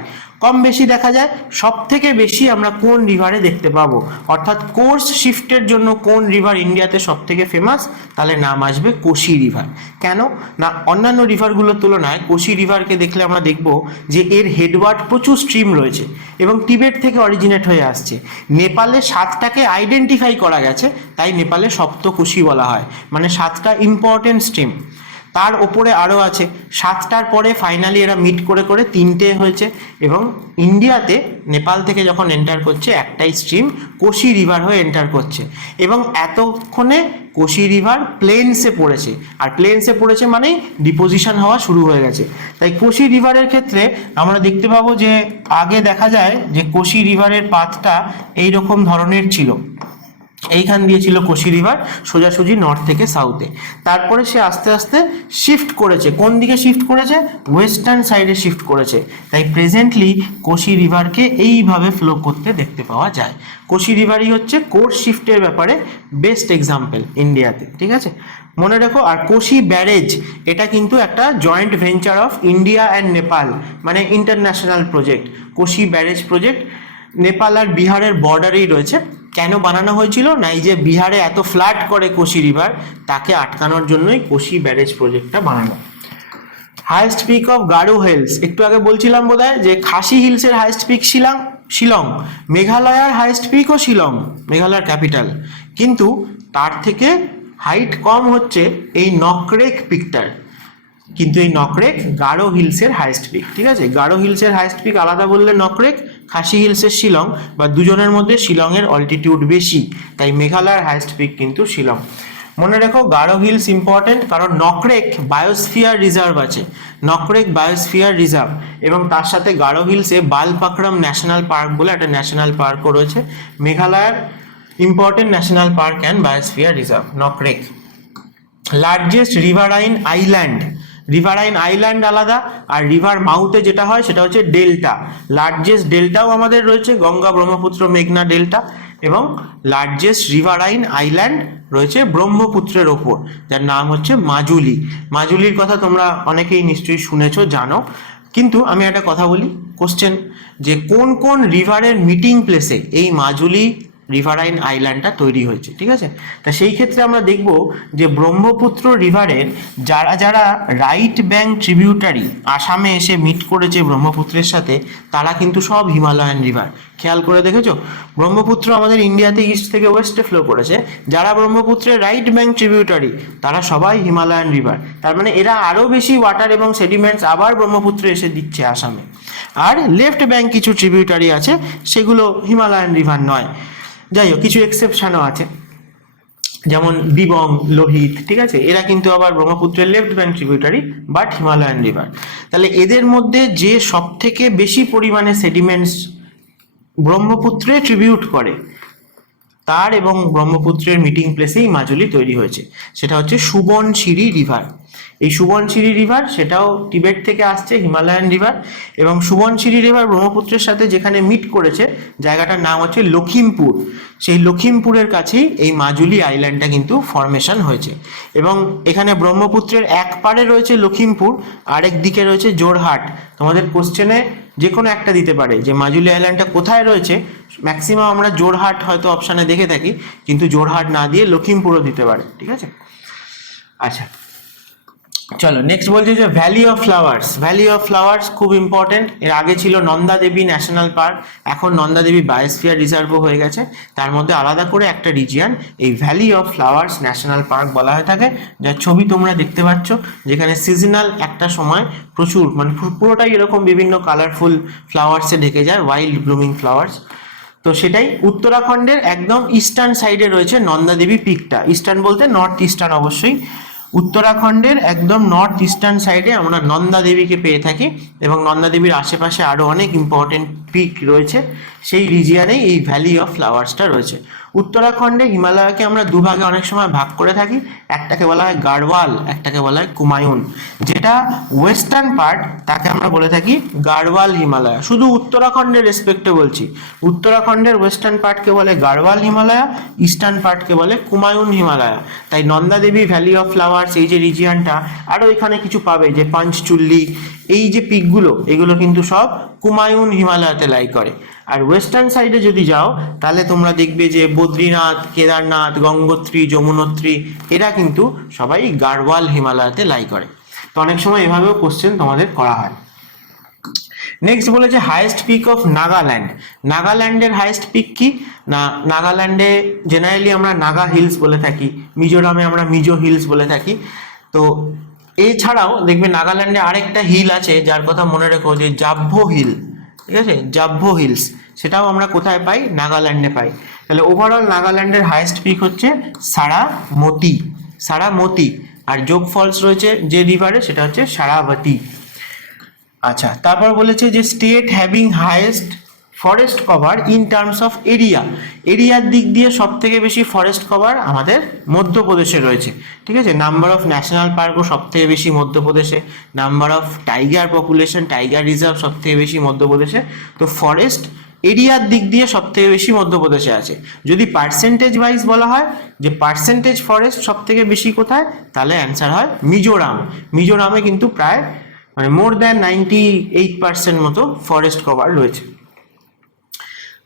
কম বেশি দেখা যায়, সব থেকে বেশি আমরা কোন রিভারে দেখতে পাবো, অর্থাৎ কোর্স শিফটের জন্য কোন রিভার ইন্ডিয়াতে সব থেকে ফেমাস, তাহলে নাম আসবে কোশি রিভার। কেন না, অন্যান্য রিভারগুলোর তুলনায় কোশি রিভারকে দেখলে আমরা দেখব যে এর হেডওয়ার্ড প্রচুর স্ট্রিম রয়েছে এবং টিবেট থেকে অরিজিনেট হয়ে আসছে। নেপালে 7টাকে আইডেন্টিফাই করা গেছে, তাই নেপালে সপ্তকোশি বলা হয়, মানে 7টা ইম্পর্টেন্ট স্ট্রিম। তার ওপরে আরও আছে, 7টার পরে ফাইনালি এরা মিট করে করে 3টে হয়েছে, এবং ইন্ডিয়াতে নেপাল থেকে যখন এন্টার করছে একটাই স্ট্রিম কোশি রিভার হয়ে এন্টার করছে, এবং এতক্ষণে কোশি রিভার প্লেনসে পড়েছে, আর প্লেনসে পড়েছে মানেই ডিপোজিশন হওয়া শুরু হয়ে গেছে। তাই কোশি রিভারের ক্ষেত্রে আমরা দেখতে পাবো যে আগে দেখা যায় যে কোশি রিভারের পাথটা এইরকম ধরনের ছিল, এইখান দিয়ে ছিল কোশি রিভার সোজাসুজি নর্থ থেকে সাউথে, তারপরে সে আস্তে আস্তে শিফট করেছে, কোন দিকে শিফট করেছে, ওয়েস্টার্ন সাইডে শিফট করেছে। তাই প্রেজেন্টলি কোশি রিভারকে এইভাবে ফ্লো করতে দেখতে পাওয়া যায়। কোশি রিভারই হচ্ছে কোর্স শিফটের ব্যাপারে বেস্ট এক্সাম্পল ইন্ডিয়াতে, ঠিক আছে, মনে রাখো। আর কোশি ব্যারেজ এটা কিন্তু একটা joint venture of India and Nepal, মানে international project. Kosi barrage project Nepal আর বিহারের বর্ডারেই রয়েছে। কেন বানানো হয়েছিল না, এই যে বিহারে এত ফ্লাড করে কোশি রিভার, তাকে আটকানোর জন্যই কোশি ব্যারেজ প্রজেক্টটা বানানো। Highest peak of Garo hills, একটু আগে বলছিলাম বোধহয় যে খাসি হিলসের হাইয়েস্ট পিক শিলং, মেঘালয়ার হাইয়েস্ট পিকও শিলং, মেঘালয়ার ক্যাপিটাল, কিন্তু তার থেকে হাইট কম হচ্ছে এই নকরেক পিকটার, কিন্তু এই নকরেক গারো হিলসের হাইয়েস্ট পিক, ঠিক আছে। গারো হিলসের হাইয়েস্ট পিক আলাদা বললে নকরেক, খাসি হিলসের শিলং, বা দুজনের মধ্যে শিলংয়ের অল্টিটিউড বেশি, তাই মেঘালয়ের হাইয়েস্ট পিক কিন্তু শিলং। মনে রেখো গারো হিলস ইম্পর্টেন্ট, কারণ নকরেক বায়োস্ফিয়ার রিজার্ভ আছে, নকরেক বায়োস্ফিয়ার রিজার্ভ, এবং তার সাথে গারো হিলসে বালপাকরাম ন্যাশনাল পার্ক বলে একটা ন্যাশনাল পার্কও রয়েছে, মেঘালয়ের important national park and biosphere reserve Nokrek. Largest riverine island, riverine island আলাদা, আর রিভার মাউথে যেটা হয় সেটা হচ্ছে ডেল্টা। লার্জেস্ট ডেল্টাও আমাদের রয়েছে, গঙ্গা ব্রহ্মপুত্র মেঘনা ডেল্টা, এবং লার্জেস্ট রিভারাইন আইল্যান্ড রয়েছে ব্রহ্মপুত্রের ওপর, যার নাম হচ্ছে মাজুলি। মাজুলির কথা তোমরা অনেকেই নিশ্চয়ই শুনেছো, জানো। কিন্তু আমি একটা কথা বলি, কোশ্চেন, যে কোন কোন রিভারের মিটিং প্লেসে এই মাজুলি রিভারাইন আইল্যান্ডটা তৈরি হয়েছে, ঠিক আছে? তা সেই ক্ষেত্রে আমরা দেখব যে ব্রহ্মপুত্র রিভারের যারা যারা রাইট ব্যাঙ্ক ট্রিবিউটারি আসামে এসে মিট করেছে ব্রহ্মপুত্রের সাথে, তারা কিন্তু সব হিমালয়ান রিভার। খেয়াল করে দেখেছো, ব্রহ্মপুত্র আমাদের ইন্ডিয়াতে ইস্ট থেকে ওয়েস্টে ফ্লো করেছে, যারা ব্রহ্মপুত্রের রাইট ব্যাঙ্ক ট্রিবিউটারি তারা সবাই হিমালয়ান রিভার। তার মানে এরা আরও বেশি ওয়াটার এবং সেডিমেন্টস আবার ব্রহ্মপুত্রে এসে দিচ্ছে আসামে। আর লেফট ব্যাঙ্ক কিছু ট্রিবিউটারি আছে, সেগুলো হিমালয়ান রিভার নয়। যাই হোক, কিছু এক্সেপশনও আছে, যেমন দিবং, লোহিত, ঠিক আছে, এরা কিন্তু আবার ব্রহ্মপুত্রের left bank tributary but Himalayan river. তাহলে এদের মধ্যে যে সব থেকে বেশি পরিমাণে সেডিমেন্টস ব্রহ্মপুত্রে ট্রিবিউট করে, তার এবং ব্রহ্মপুত্রের মিটিং প্লেসেই মাজুলি তৈরি হয়েছে, সেটা হচ্ছে সুবনশিরি রিভার। এই সুবনশিরি রিভার সেটাও টিবেট থেকে আসছে, হিমালয়ান রিভার, এবং সুবনশিরি রিভার ব্রহ্মপুত্রের সাথে যেখানে মিট করেছে জায়গাটার নাম হচ্ছে লখিমপুর। সেই লখিমপুরের কাছেই এই মাজুলি আইল্যান্ডটা কিন্তু ফরমেশন হয়েছে। এবং এখানে ব্রহ্মপুত্রের এক পারে রয়েছে লখিমপুর, আরেক দিকে রয়েছে জোরহাট। তোমাদের কোশ্চেনে যে কোনো একটা দিতে পারে যে মাজুলি আইল্যান্ডটা কোথায় রয়েছে। ম্যাক্সিমাম আমরা জোরহাট হয়তো অপশানে দেখে থাকি, কিন্তু জোরহাট না দিয়ে লখিমপুরও দিতে পারে, ঠিক আছে? আচ্ছা, চলো নেক্সট বলছে যে valley of flowers. Valley of flowers খুব ইম্পর্টেন্ট। এর আগে ছিল নন্দা দেবী ন্যাশনাল পার্ক, এখন নন্দা দেবী বায়োস্ফিয়ার রিজার্ভও হয়ে গেছে। তার মধ্যে আলাদা করে একটা রিজিয়ন এই valley of flowers national park বলা হয়ে থাকে, যার ছবি তোমরা দেখতে পাচ্ছ, যেখানে সিজনাল একটা সময় প্রচুর, মানে পুরোটাই এরকম বিভিন্ন কালারফুল ফ্লাওয়ার্সে ঢেকে যায়, ওয়াইল্ড ব্লুমিং ফ্লাওয়ার্স। তো সেটাই উত্তরাখণ্ডের একদম ইস্টার্ন সাইডে রয়েছে নন্দা দেবী পিকটা। ইস্টার্ন বলতে নর্থ ইস্টার্ন অবশ্যই। উত্তরাখণ্ডের একদম নর্থ ইস্টার্ন সাইডে আমরা নন্দা দেবীকে পেয়ে থাকি, এবং নন্দা দেবীর আশেপাশে আরও অনেক ইম্পর্টেন্ট পিক রয়েছে। সেই রিজিয়নেই এই ভ্যালি অফ ফ্লাওয়ার্সটা রয়েছে। উত্তরাখণ্ডে হিমালয়কে আমরা দুভাগে অনেক সময় ভাগ করে থাকি, একটাকে বলা হয় গাড়ওয়াল, একটাকে বলা হয় কুমায়ুন। যেটা ওয়েস্টার্ন পার্ট তাকে আমরা বলে থাকি গাড়ওয়াল হিমালয়। শুধু উত্তরাখণ্ডের রেসপেক্টে বলছি, উত্তরাখণ্ডের ওয়েস্টার্ন পার্টকে বলে গাড়ওয়াল হিমালয়, ইস্টার্ন পার্টকে বলে কুমায়ুন হিমালয়। তাই Nanda Devi valley of flowers এই যে রিজিয়নটা, আরও এখানে কিছু পাবে যে পাঞ্চচুল্লি, এই যে পিকগুলো, এগুলো কিন্তু সব কুমায়ুন হিমালয়তে লাই করে। আর ওয়েস্টার্ন সাইডে যদি যাও তাহলে তোমরা দেখবে যে বদ্রীনাথ, কেদারনাথ, গঙ্গোত্রী, যমুনোত্রী, এরা কিন্তু সবাই গাড়ওয়াল হিমালয়তে লাই করে। তো অনেক সময় এভাবেও কোশ্চেন তোমাদের করা হয়। নেক্সট বলেছে হাইয়েস্ট পিক অফ নাগাল্যান্ড। নাগাল্যান্ডের হাইয়েস্ট পিক কি না, নাগাল্যান্ডে জেনারেলি আমরা নাগা হিলস বলে থাকি, মিজোরামে আমরা মিজো হিলস বলে থাকি। তো এছাড়াও দেখবে নাগাল্যান্ডে আরেকটা হিল আছে যার কথা মনে রেখো, যে জাভ্ভো হিল, ঠিক আছে, জাভ্ভো হিলস, সেটাও আমরা কোথায় পাই, নাগাল্যান্ডে পাই। তাহলে ওভারঅল নাগাল্যান্ডের হাইয়েস্ট পিক হচ্ছে সারামতি, সারামতি। আর যোগ ফলস রয়েছে যে রিভারে, সেটা হচ্ছে সারাবতী। আচ্ছা, তারপর বলেছে যে state having highest forest cover in terms of area. এরিয়ার দিক দিয়ে সব থেকে বেশি ফরেস্ট কভার আমাদের মধ্যপ্রদেশে রয়েছে, ঠিক আছে। নাম্বার অফ ন্যাশনাল পার্কও সব থেকে বেশি মধ্যপ্রদেশে, number of tiger population, tiger reserve সব থেকে বেশি মধ্যপ্রদেশে। তো ফরেস্ট এরিয়ার দিক দিয়ে সব থেকে বেশি মধ্যপ্রদেশে আছে। যদি পার্সেন্টেজ ওয়াইজ বলা হয় যে পার্সেন্টেজ ফরেস্ট সব থেকে বেশি কোথায়, তাহলে অ্যান্সার হয় মিজোরাম। মিজোরামে কিন্তু প্রায় মানে মোর দ্যান 98% মতো ফরেস্ট কভার রয়েছে।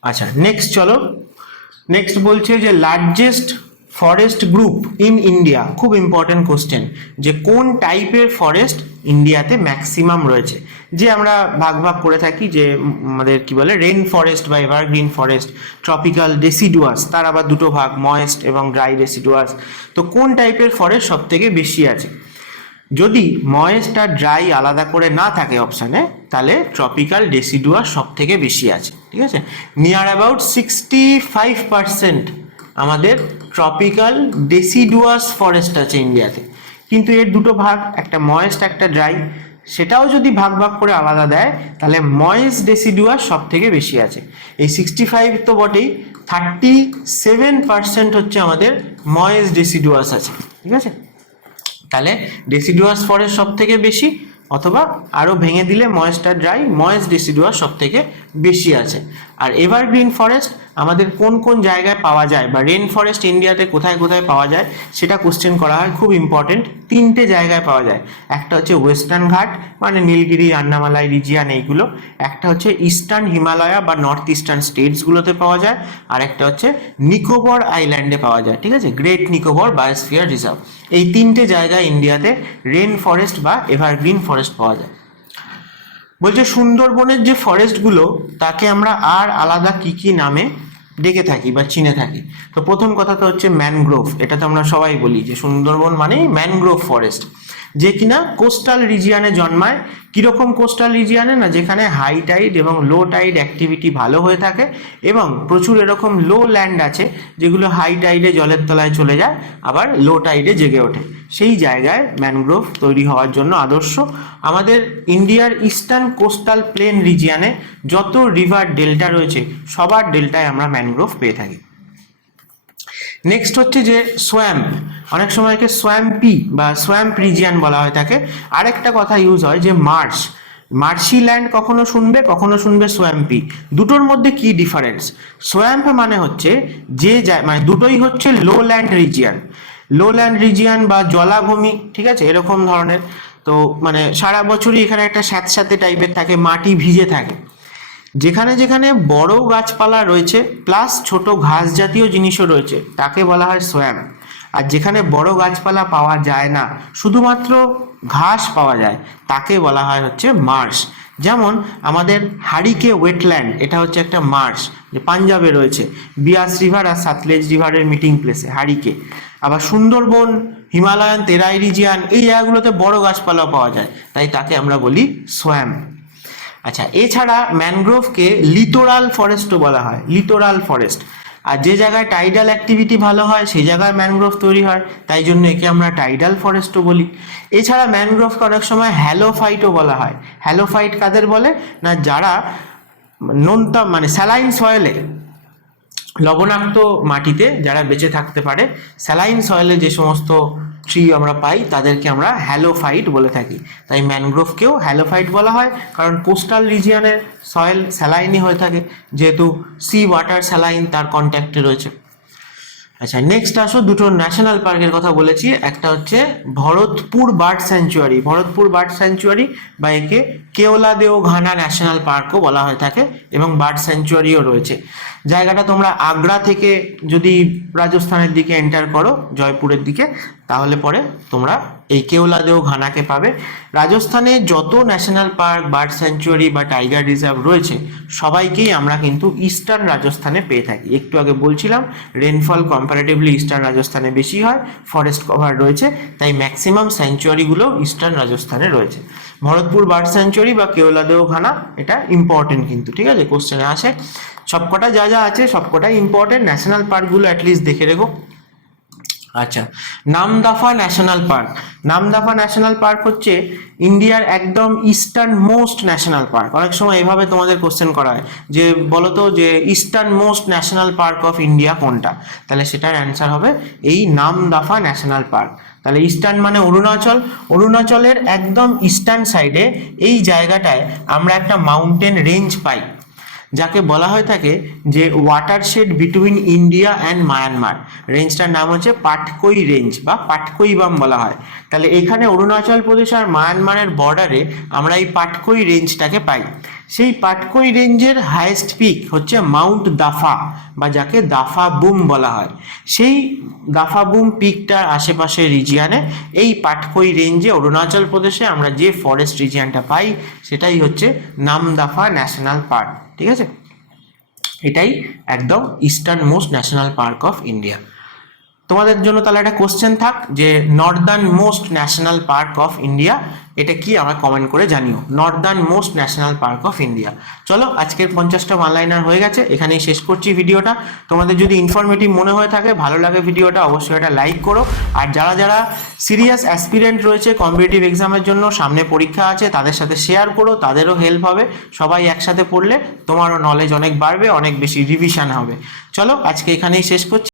আচ্ছা, নেক্সট চলো, নেক্সট বলছে যে largest forest group in India. খুব ইম্পর্টেন্ট কোশ্চেন, যে কোন টাইপের ফরেস্ট ইন্ডিয়াতে ম্যাক্সিমাম রয়েছে। যে আমরা ভাগ ভাগ করে থাকি, যে আমাদের কি বলে রেন ফরেস্ট বা এভারগ্রিন ফরেস্ট, ট্রপিক্যাল ডেসিডুয়াস, তার আবার দুটো ভাগ, ময়েস্ট এবং ড্রাই ডেসিডুয়াস। তো কোন টাইপের ফরেস্ট সব থেকে বেশি আছে? যদি ময়েস্ট আর ড্রাই আলাদা করে না থাকে অপশানে, তাহলে ট্রপিক্যাল ডেসিডুয়াস সব থেকে বেশি আছে, ঠিক আছে। নিয়ার অ্যাবাউট 65% আমাদের ট্রপিক্যাল ডেসিডুয়াস ফরেস্ট আছে ইন্ডিয়াতে, কিন্তু এর দুটো ভাগ, একটা ময়েস্ট একটা ড্রাই। সেটাও যদি ভাগ ভাগ করে আলাদা দেয় তাহলে ময়েস্ট ডেসিডুয়াস সব থেকে বেশি আছে। এই 65 তো বটেই, 37% হচ্ছে আমাদের ময়েস্ট ডেসিডুয়াস আছে, ঠিক আছে। তাহলে ডেসিডুয়াস ফরেস্ট সব থেকে বেশি, অথবা আরও ভেঙে দিলে ময়েস্ট আর ড্রাই, ময়েস্ট ডেসিডুয়াস সব থেকে বেশি আছে। আর এভারগ্রিন ফরেস্ট আমাদের কোন কোন জায়গায় পাওয়া যায়, বা রেন ফরেস্ট ইন্ডিয়াতে কোথায় কোথায় পাওয়া যায় সেটা কোশ্চেন করা হয়, খুব ইম্পর্টেন্ট। 3টে জায়গায় পাওয়া যায়, একটা হচ্ছে ওয়েস্টার্ন ঘাট মানে নীলগিরি, আন্নামালাই রিজিয়ান এইগুলো, একটা হচ্ছে ইস্টার্ন হিমালয়া বা নর্থ ইস্টার্ন স্টেটসগুলোতে পাওয়া যায়, আর একটা হচ্ছে নিকোবর আইল্যান্ডে পাওয়া যায়, ঠিক আছে, গ্রেট নিকোবর বায়োস্ফিয়ার রিজার্ভ। এই 3টে জায়গায় ইন্ডিয়াতে রেন ফরেস্ট বা এভারগ্রিন ফরেস্ট পাওয়া যায়। বলছে সুন্দরবনের যে ফরেস্টগুলো তাকে আমরা আর আলাদা কি কি নামে ডেকে থাকি বা চিনে থাকি। তো প্রথম কথা তো হচ্ছে ম্যানগ্রোভ, এটা তো আমরা সবাই বলি যে সুন্দরবন মানেই ম্যানগ্রোভ ফরেস্ট, যে কিনা কোস্টাল রিজিয়ানে জন্মায়। কীরকম কোস্টাল রিজিয়ানে, না যেখানে হাই টাইড এবং লো টাইড অ্যাক্টিভিটি ভালো হয়ে থাকে, এবং প্রচুর এরকম লো ল্যান্ড আছে যেগুলো হাই টাইডে জলের তলায় চলে যায়, আবার লো টাইডে জেগে ওঠে। সেই জায়গায় ম্যানগ্রোভ তৈরি হওয়ার জন্য আদর্শ। আমাদের ইন্ডিয়ার ইস্টার্ন কোস্টাল প্লেন রিজিয়ানে যত রিভার ডেল্টা রয়েছে সবার ডেল্টায় আমরা ম্যানগ্রোভ পেয়ে থাকি। নেক্সট হচ্ছে যে সোয়াম্প, অনেক সময়কে সোয়াম্পি বা সোয়াম্প রিজিয়ান বলা হয় থাকে। আরেকটা কথা ইউজ হয় যে মার্শ, মার্শি ল্যান্ড কখনো শুনবে, কখনো শুনবে সোয়াম্পি। দুটোর মধ্যে কি ডিফারেন্স? সোয়াম্প মানে হচ্ছে যে মানে দুটোই হচ্ছে লো ল্যান্ড রিজিয়ান, লো ল্যান্ড রিজিয়ান বা জলাভূমি, ঠিক আছে, এরকম ধরনের। তো মানে সারা বছরই এখানে একটা স্যাঁতস্যাঁতে টাইপের থাকে, মাটি ভিজে থাকে। যেখানে যেখানে বড় গাছপালা রয়েছে প্লাস ছোট ঘাস জাতীয় জিনিসও রয়েছে তাকে বলা হয় সোয়াম্প। আর যেখানে বড় গাছপালা পাওয়া যায় না, শুধুমাত্র ঘাস পাওয়া যায়, তাকে বলা হয় হচ্ছে মার্শ। যেমন আমাদের হারিকে ওয়েটল্যান্ড, এটা হচ্ছে একটা মার্শ, যে পাঞ্জাবে রয়েছে, বিয়াস রিভার আর সাতলেজ রিভারের মিটিং প্লেসে হারিকে। আবার সুন্দরবন, হিমালয়ান তেরাই রিজিয়ান, এই জায়গাগুলোতে বড় গাছপালা পাওয়া যায়, তাই তাকে আমরা বলি সোয়াম্প। আচ্ছা, এছাড়া ম্যানগ্রোভকে লিটোরাল ফরেস্টও বলা হয়, লিটোরাল ফরেস্ট। আর যে জায়গায় টাইডাল অ্যাক্টিভিটি ভালো হয় সেই জায়গায় ম্যানগ্রোভ তৈরি হয়, তাই জন্য একে আমরা টাইডাল ফরেস্টও বলি। এছাড়া ম্যানগ্রোভকে অনেক সময় হ্যালোফাইটও বলা হয়। হ্যালোফাইট কাদের বলে, না যারা নোনতা মানে স্যালাইন সয়েলে, লবণাক্ত মাটিতে যারা বেঁচে থাকতে পারে, স্যালাইন সয়েলে যে সমস্ত ট্রি আমরা পাই তাদেরকে আমরা হ্যালোফাইট বলে থাকি। তাই ম্যানগ্রোভকেও হ্যালোফাইট বলা হয়, কারণ কোস্টাল রিজিয়নের সয়েল স্যালাইনই হয়ে থাকে, যেহেতু সি ওয়াটার স্যালাইন তার কন্ট্যাক্টে রয়েছে। আচ্ছা, নেক্সট আসো, দুটো ন্যাশনাল পার্কের কথা বলেছি, একটা হচ্ছে Bharatpur bird sanctuary, Bharatpur bird sanctuary বা একে কেওলাদেও ঘানা ন্যাশনাল পার্কও বলা হয়ে থাকে, এবং বার্ড স্যাঞ্চুয়ারিও রয়েছে। জায়গাটা তোমরা আগ্রা থেকে যদি রাজস্থানের দিকে এন্টার করো, জয়পুরের দিকে, তাহলে পরে তোমরা এই কেওলাদেও ঘানাকে পাবে। রাজস্থানে যত ন্যাশনাল পার্ক, বার্ড স্যাঞ্চুয়ারি বা টাইগার রিজার্ভ রয়েছে সবাইকেই আমরা কিন্তু ইস্টার্ন রাজস্থানে পেয়ে থাকি। একটু আগে বলছিলাম রেনফল কম্পারেটিভলি ইস্টার্ন রাজস্থানে বেশি হয়, ফরেস্ট কভার রয়েছে, তাই ম্যাক্সিমাম স্যাঞ্চুয়ারিগুলো ইস্টার্ন রাজস্থানে রয়েছে। ভরতপুর বার্ড স্যাঞ্চুয়ারি বা কেওলাদেও ঘানা এটা ইম্পর্টেন্ট কিন্তু, ঠিক আছে, কোশ্চেনে আসে। সবকটা যা যা আছে সবকটাই ইম্পর্টেন্ট, ন্যাশনাল পার্কগুলো অ্যাটলিস্ট দেখে রেখো। আচ্ছা, Namdapha national park, Namdapha national park হচ্ছে ইন্ডিয়ার একদম ইস্টার্ন মোস্ট ন্যাশনাল পার্ক। অনেক সময় এভাবে তোমাদের কোশ্চেন করা হয় যে বলো তো যে eastern most national park of India কোনটা, তাহলে সেটার অ্যান্সার হবে এই নামদাফা ন্যাশনাল পার্ক। তাহলে ইস্টার্ন মানে অরুণাচল, অরুণাচলের একদম ইস্টার্ন সাইডে এই জায়গাটায় আমরা একটা মাউন্টেন রেঞ্জ পাই, যাকে বলা হয়ে থাকে যে watershed between India and Myanmar. রেঞ্জটার নাম হচ্ছে পাটকই রেঞ্জ বা পাটকইবাম বলা হয়। তাহলে এখানে অরুণাচল প্রদেশ আর মায়ানমারের বর্ডারে আমরা এই পাটকই রেঞ্জটাকে পাই। সেই পাটকই রেঞ্জের হাইয়েস্ট পিক হচ্ছে মাউন্ট দাফা বা যাকে দাফা বুম বলা হয়। সেই দাফা বুম পিকটার আশেপাশে রিজিয়ানে এই পাটকই রেঞ্জে অরুণাচল প্রদেশে আমরা যে ফরেস্ট রিজিয়ানটা পাই সেটাই হচ্ছে নামদাফা ন্যাশনাল পার্ক, ঠিক আছে। এটাই একদম eastern most national park of India. তোমাদের জন্য তাহলে একটা কোশ্চেন থাক যে Northern most national park of India এটা কি, আমার কমেন্ট করে জানিও। Northern most national park of India. চলো আজকের 50টা ওয়ান লাইনার হয়ে গেছে, এখানেই শেষ করছি ভিডিওটা। তোমাদের যদি ইনফরমেটিভ মনে হয়ে থাকে, ভালো লাগে ভিডিওটা, অবশ্যই একটা লাইক করো। আর যারা যারা সিরিয়াস অ্যাসপিরেন্ট রয়েছে কম্পিটিটিভ এক্সামের জন্য, সামনে পরীক্ষা আছে, তাদের সাথে শেয়ার করো, তাদেরও হেল্প হবে। সবাই একসাথে পড়লে তোমারও নলেজ অনেক বাড়বে, অনেক বেশি রিভিশন হবে। চলো আজকে এখানেই শেষ করছি।